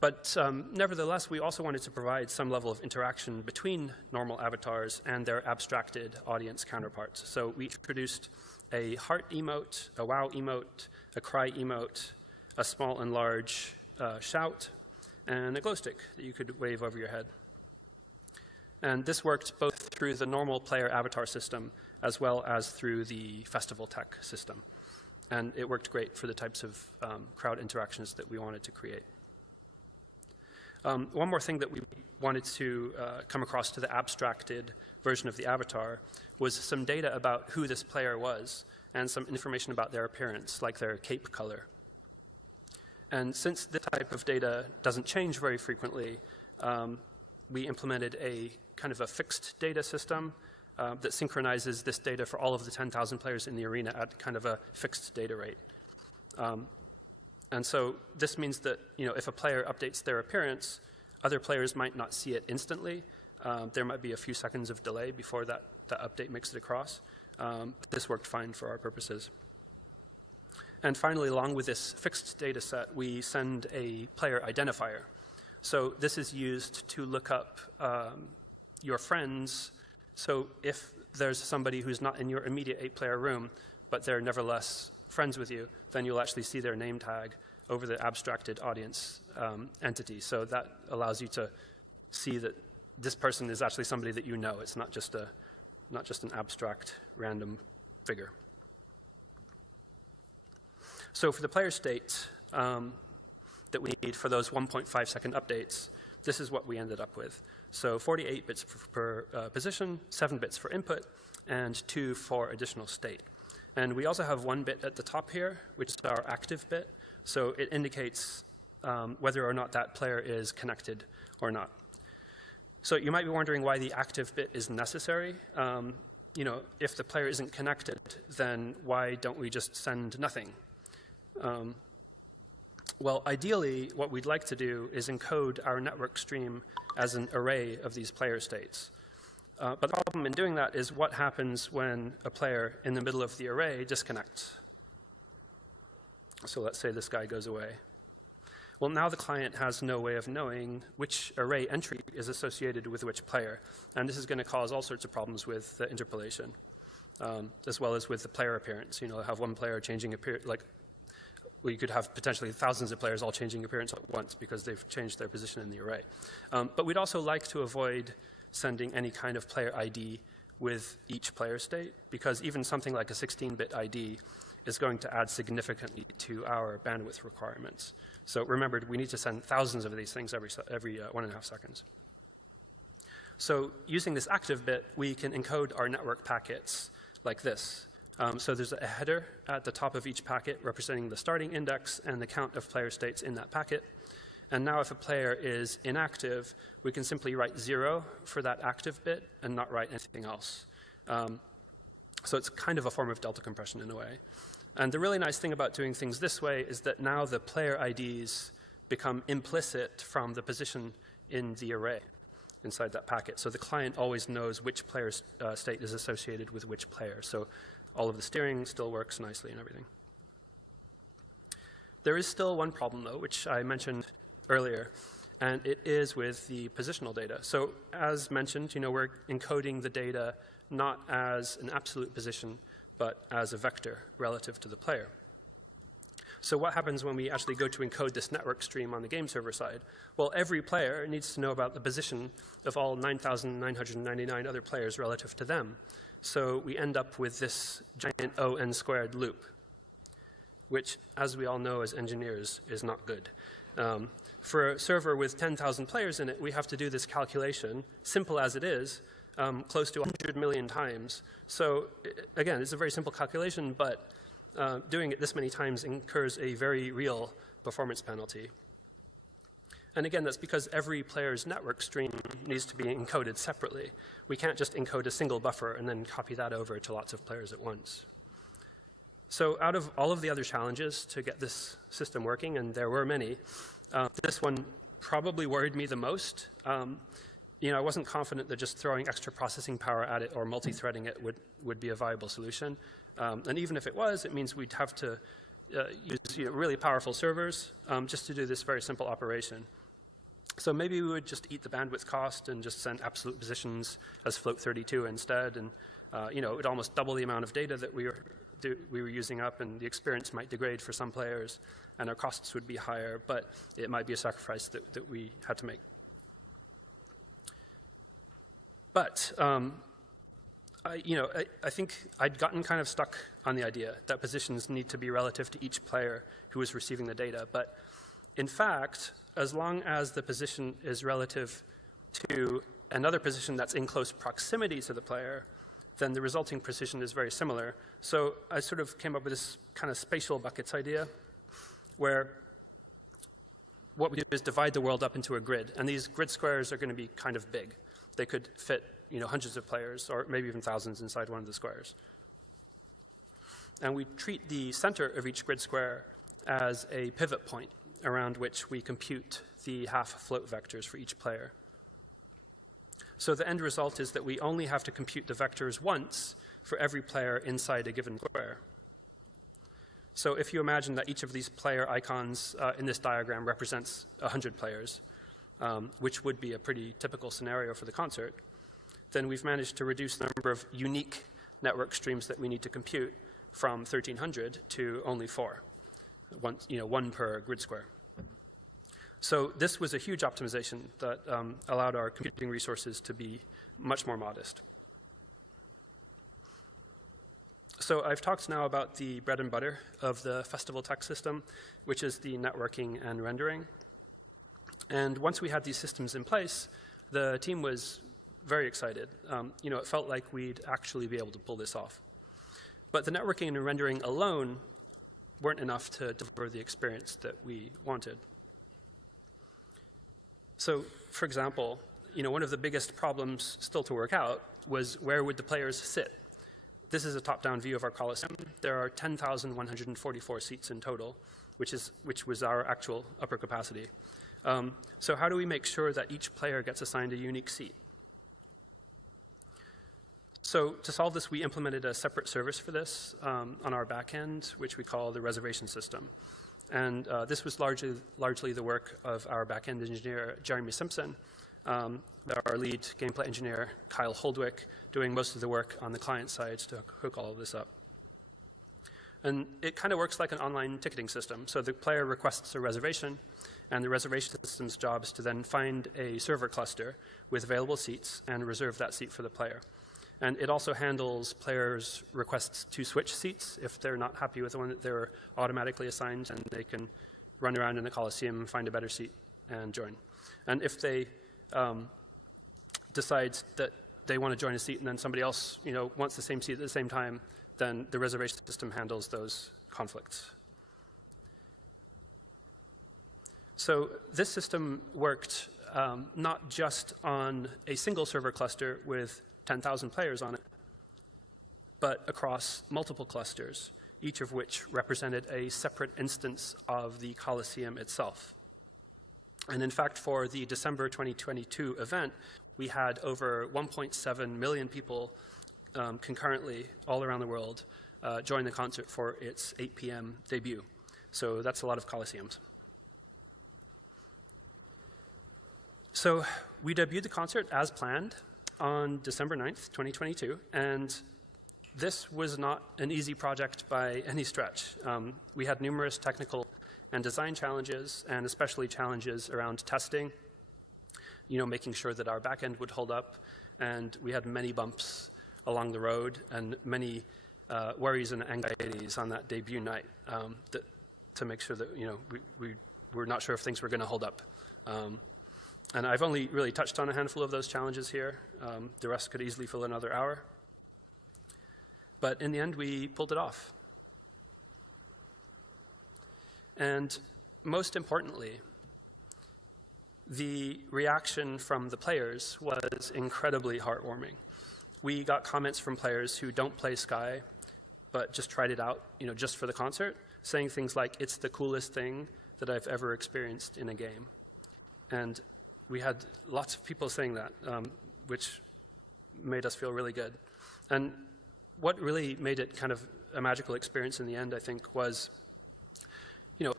But nevertheless, we also wanted to provide some level of interaction between normal avatars and their abstracted audience counterparts. So we introduced a heart emote, a wow emote, a cry emote, a small and large shout, and a glow stick that you could wave over your head. And this worked both through the normal player avatar system as well as through the festival tech system. And it worked great for the types of crowd interactions that we wanted to create. One more thing that we wanted to come across to the abstracted version of the avatar was some data about who this player was and some information about their appearance, like their cape color. And since this type of data doesn't change very frequently, we implemented a kind of a fixed data system that synchronizes this data for all of the 10,000 players in the arena at kind of a fixed data rate. And so this means that if a player updates their appearance, other players might not see it instantly. There might be a few seconds of delay before that update makes it across. This worked fine for our purposes. And finally, along with this fixed data set, we send a player identifier. So this is used to look up your friends. So if there's somebody who's not in your immediate 8-player room, but they're nevertheless friends with you, then you'll actually see their name tag over the abstracted audience entity. So that allows you to see that this person is actually somebody that you know. It's not just an abstract random figure. So for the player state that we need for those 1.5-second updates, this is what we ended up with. So 48 bits per position, 7 bits for input, and 2 for additional state. And we also have 1 bit at the top here, which is our active bit. So it indicates whether or not that player is connected or not. So you might be wondering why the active bit is necessary. If the player isn't connected, then why don't we just send nothing? Well, ideally, what we'd like to do is encode our network stream as an array of these player states. But the problem in doing that is what happens when a player in the middle of the array disconnects. So let's say this guy goes away. Well, now the client has no way of knowing which array entry is associated with which player. And this is going to cause all sorts of problems with the interpolation, as well as with the player appearance. Have one player changing appearance, you could have potentially thousands of players all changing appearance at once because they've changed their position in the array. But we'd also like to avoid sending any kind of player ID with each player state, because even something like a 16-bit ID is going to add significantly to our bandwidth requirements. So remember, we need to send thousands of these things every 1.5 seconds. So using this active bit, we can encode our network packets like this. So there's a header at the top of each packet representing the starting index and the count of player states in that packet. And now if a player is inactive, we can simply write 0 for that active bit and not write anything else. So it's kind of a form of delta compression in a way. And the really nice thing about doing things this way is that now the player IDs become implicit from the position in the array inside that packet. So the client always knows which player state is associated with which player. So all of the steering still works nicely and everything. There is still one problem, though, which I mentioned earlier, and it is with the positional data. So as mentioned, we're encoding the data not as an absolute position, but as a vector relative to the player. So what happens when we actually go to encode this network stream on the game server side? Well, every player needs to know about the position of all 9,999 other players relative to them. So we end up with this giant O(n)² loop, which, as we all know as engineers, is not good. For a server with 10,000 players in it, we have to do this calculation, simple as it is, close to 100 million times. So again, it's a very simple calculation, but doing it this many times incurs a very real performance penalty. And again, that's because every player's network stream needs to be encoded separately. We can't just encode a single buffer and then copy that over to lots of players at once. So out of all of the other challenges to get this system working, and there were many, This one probably worried me the most. I wasn't confident that just throwing extra processing power at it or multi-threading it would be a viable solution. And even if it was, it means we'd have to use really powerful servers just to do this very simple operation. So maybe we would just eat the bandwidth cost and just send absolute positions as float 32 instead, and it would almost double the amount of data that we were using up, and the experience might degrade for some players, and our costs would be higher, but it might be a sacrifice that we had to make. But I think I'd gotten kind of stuck on the idea that positions need to be relative to each player who is receiving the data. But in fact, as long as the position is relative to another position that's in close proximity to the player, then the resulting precision is very similar. So I sort of came up with this kind of spatial buckets idea, where what we do is divide the world up into a grid. And these grid squares are going to be kind of big. They could fit hundreds of players, or maybe even thousands inside one of the squares. And we treat the center of each grid square as a pivot point around which we compute the half float vectors for each player. So the end result is that we only have to compute the vectors once for every player inside a given square. So if you imagine that each of these player icons in this diagram represents 100 players, which would be a pretty typical scenario for the concert, then we've managed to reduce the number of unique network streams that we need to compute from 1,300 to only 4, one per grid square. So this was a huge optimization that allowed our computing resources to be much more modest. So I've talked now about the bread and butter of the festival tech system, which is the networking and rendering. And once we had these systems in place, the team was very excited. It felt like we'd actually be able to pull this off. But the networking and rendering alone weren't enough to deliver the experience that we wanted. So, for example, one of the biggest problems still to work out was where would the players sit? This is a top-down view of our Coliseum. There are 10,144 seats in total, which was our actual upper capacity. So how do we make sure that each player gets assigned a unique seat? So to solve this, we implemented a separate service for this on our back end, which we call the reservation system. And this was largely the work of our back-end engineer, Jeremy Simpson, our lead gameplay engineer, Kyle Holdwick, doing most of the work on the client side to hook all of this up. And it kind of works like an online ticketing system. So the player requests a reservation, and the reservation system's job is to then find a server cluster with available seats and reserve that seat for the player. And it also handles players' requests to switch seats if they're not happy with the one that they were automatically assigned, and they can run around in the Coliseum, find a better seat, and join. And if they decide that they want to join a seat and then somebody else wants the same seat at the same time, then the reservation system handles those conflicts. So this system worked not just on a single server cluster with 10,000 players on it, but across multiple clusters, each of which represented a separate instance of the Coliseum itself. And in fact, for the December 2022 event, we had over 1.7 million people concurrently all around the world join the concert for its 8 p.m. debut. So that's a lot of Coliseums. So we debuted the concert as planned on December 9th, 2022, and this was not an easy project by any stretch. We had numerous technical and design challenges, and especially challenges around testing, making sure that our backend would hold up, and we had many bumps along the road and many worries and anxieties on that debut night to make sure that we were not sure if things were going to hold up. And I've only really touched on a handful of those challenges here. The rest could easily fill another hour. But in the end, we pulled it off. And most importantly, the reaction from the players was incredibly heartwarming. We got comments from players who don't play Sky, but just tried it out, just for the concert, saying things like, "It's the coolest thing that I've ever experienced in a game. And we had lots of people saying that, which made us feel really good. And what really made it kind of a magical experience in the end, I think, was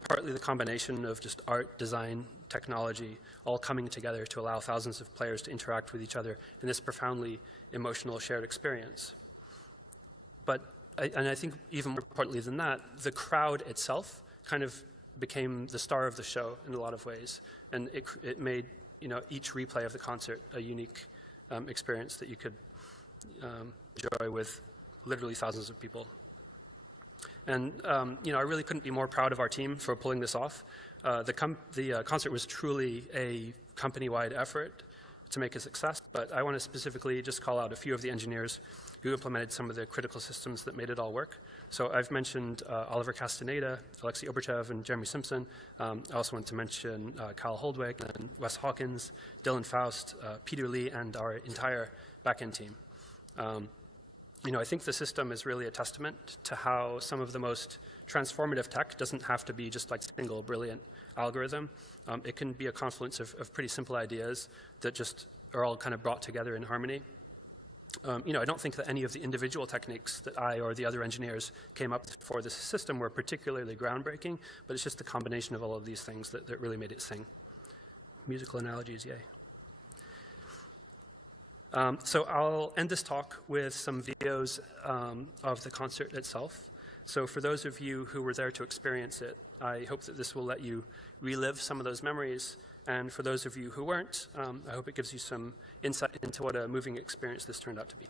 partly the combination of just art, design, technology, all coming together to allow thousands of players to interact with each other in this profoundly emotional shared experience. And I think even more importantly than that, the crowd itself kind of became the star of the show in a lot of ways. And it made each replay of the concert a unique experience that you could enjoy with literally thousands of people. And I really couldn't be more proud of our team for pulling this off. The concert was truly a company-wide effort to make a success, but I want to specifically just call out a few of the engineers who implemented some of the critical systems that made it all work. So I've mentioned Oliver Castaneda, Alexei Oberchev, and Jeremy Simpson. I also want to mention Kyle Holdweg, and Wes Hawkins, Dylan Faust, Peter Lee, and our entire backend team. I think the system is really a testament to how some of the most transformative tech doesn't have to be just like a single brilliant algorithm. It can be a confluence of pretty simple ideas that just are all kind of brought together in harmony. I don't think that any of the individual techniques that I or the other engineers came up with for this system were particularly groundbreaking, but it's just the combination of all of these things that really made it sing. Musical analogies, yay. So I'll end this talk with some videos of the concert itself. So for those of you who were there to experience it, I hope that this will let you relive some of those memories. And for those of you who weren't, I hope it gives you some insight into what a moving experience this turned out to be.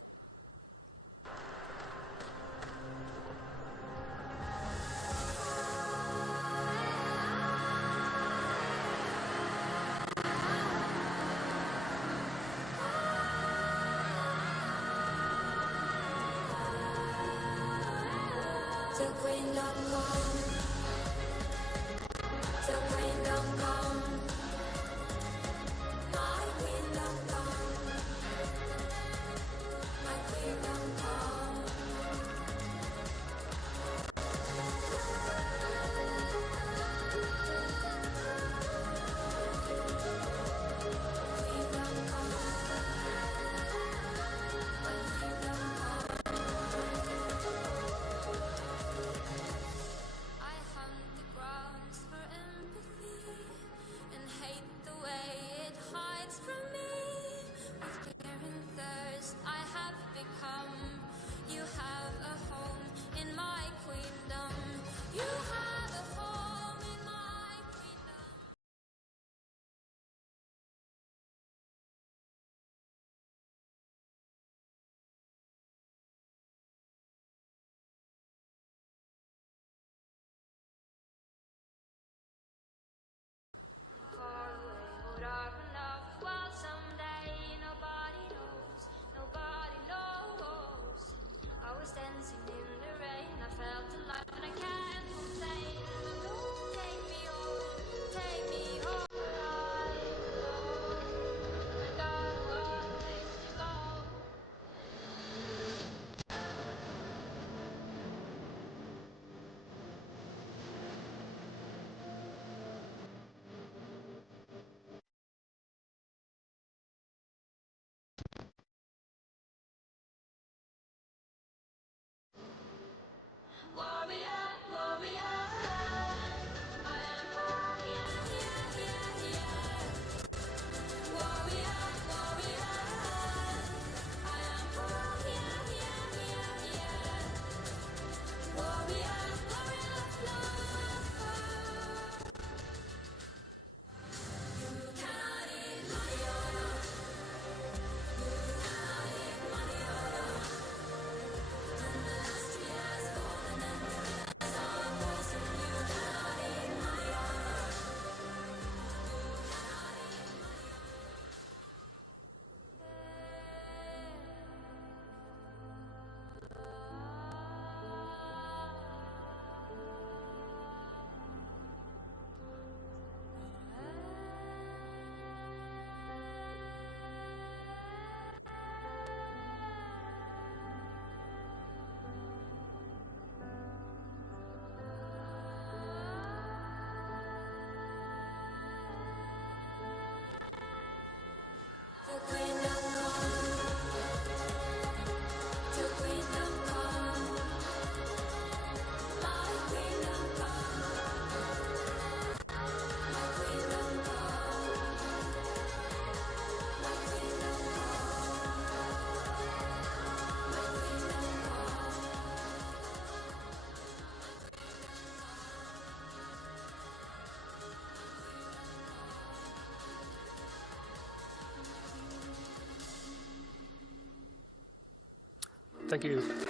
Thank you.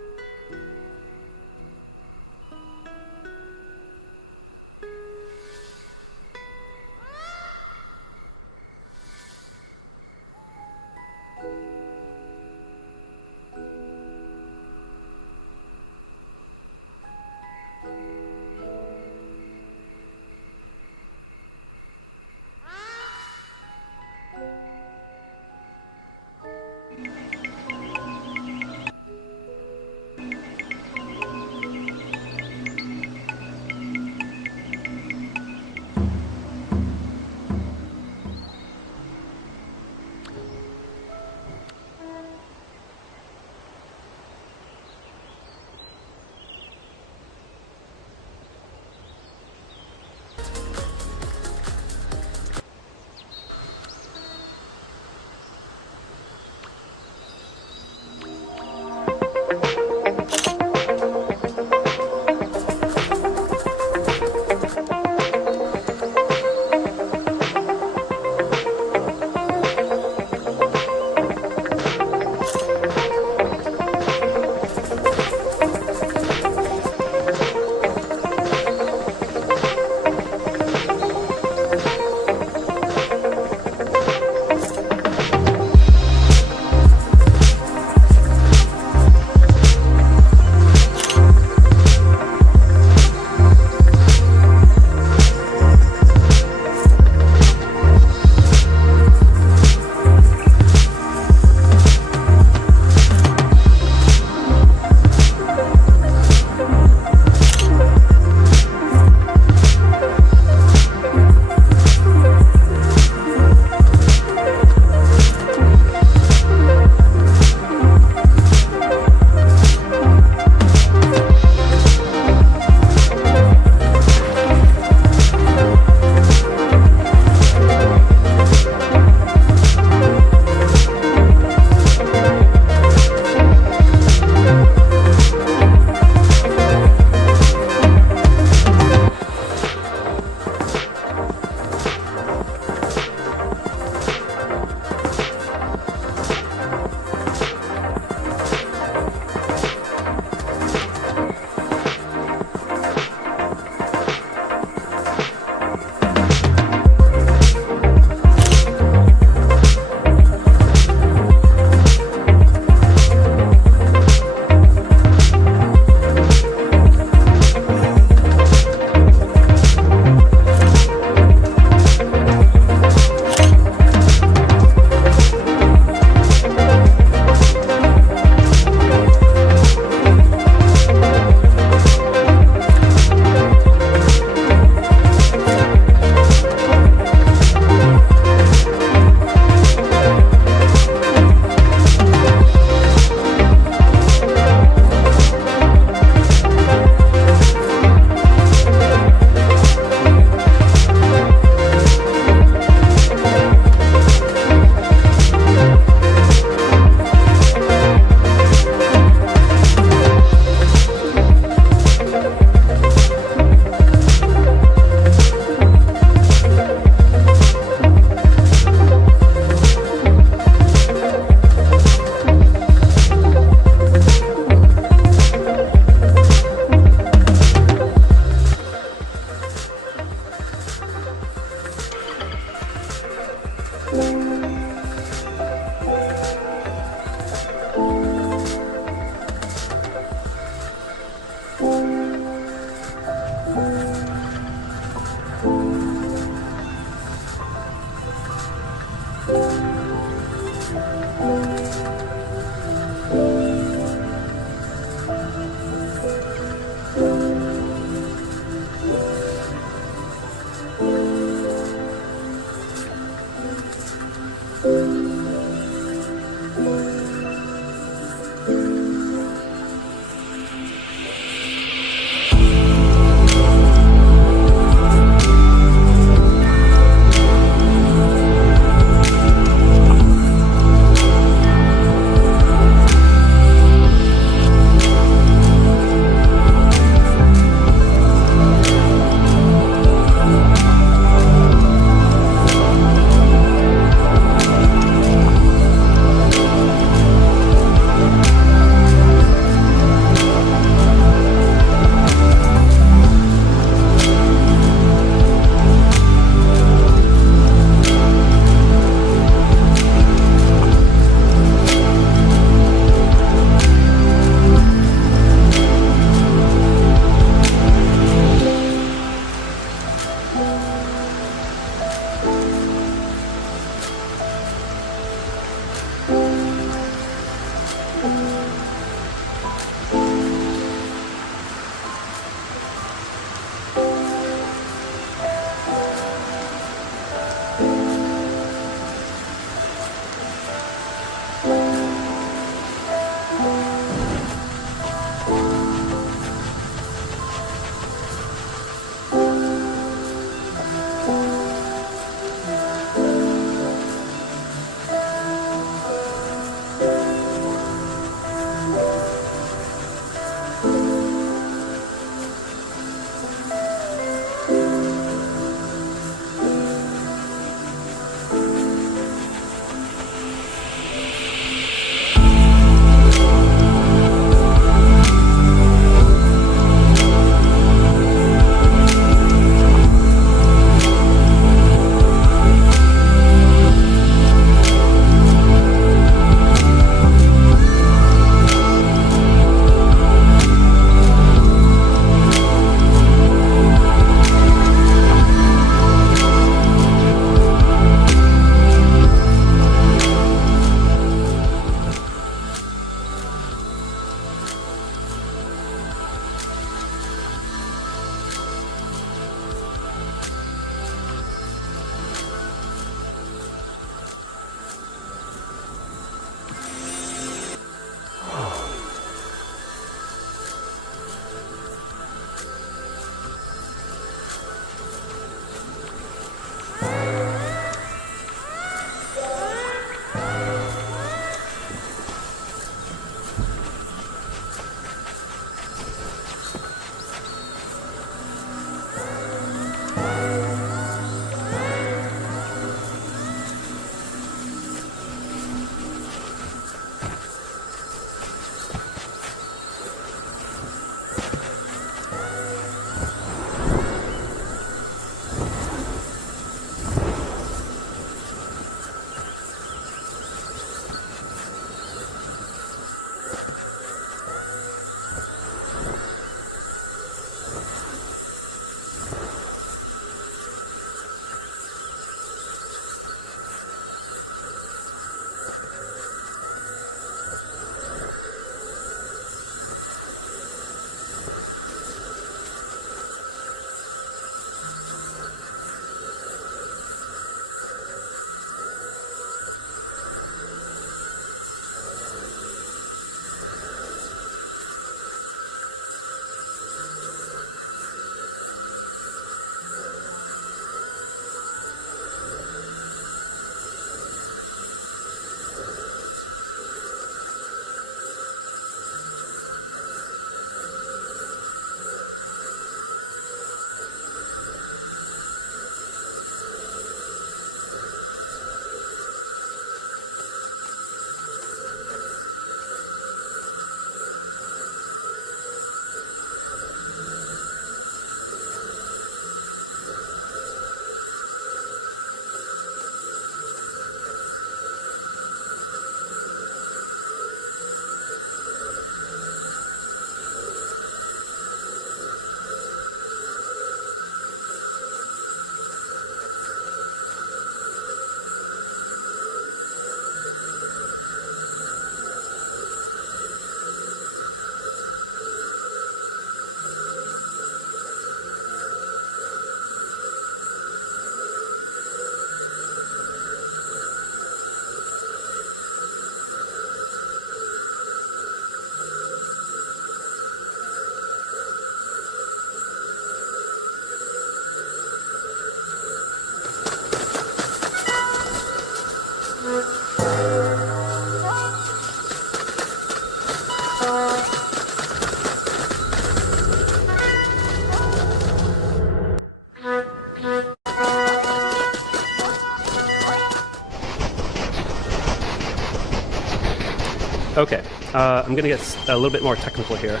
Okay, I'm going to get a little bit more technical here.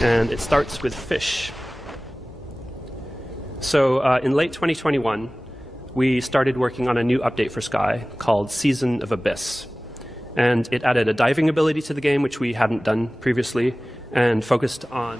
And it starts with fish. So in late 2021, we started working on a new update for Sky called Season of Abyss. And it added a diving ability to the game, which we hadn't done previously, and focused on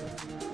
Warrior.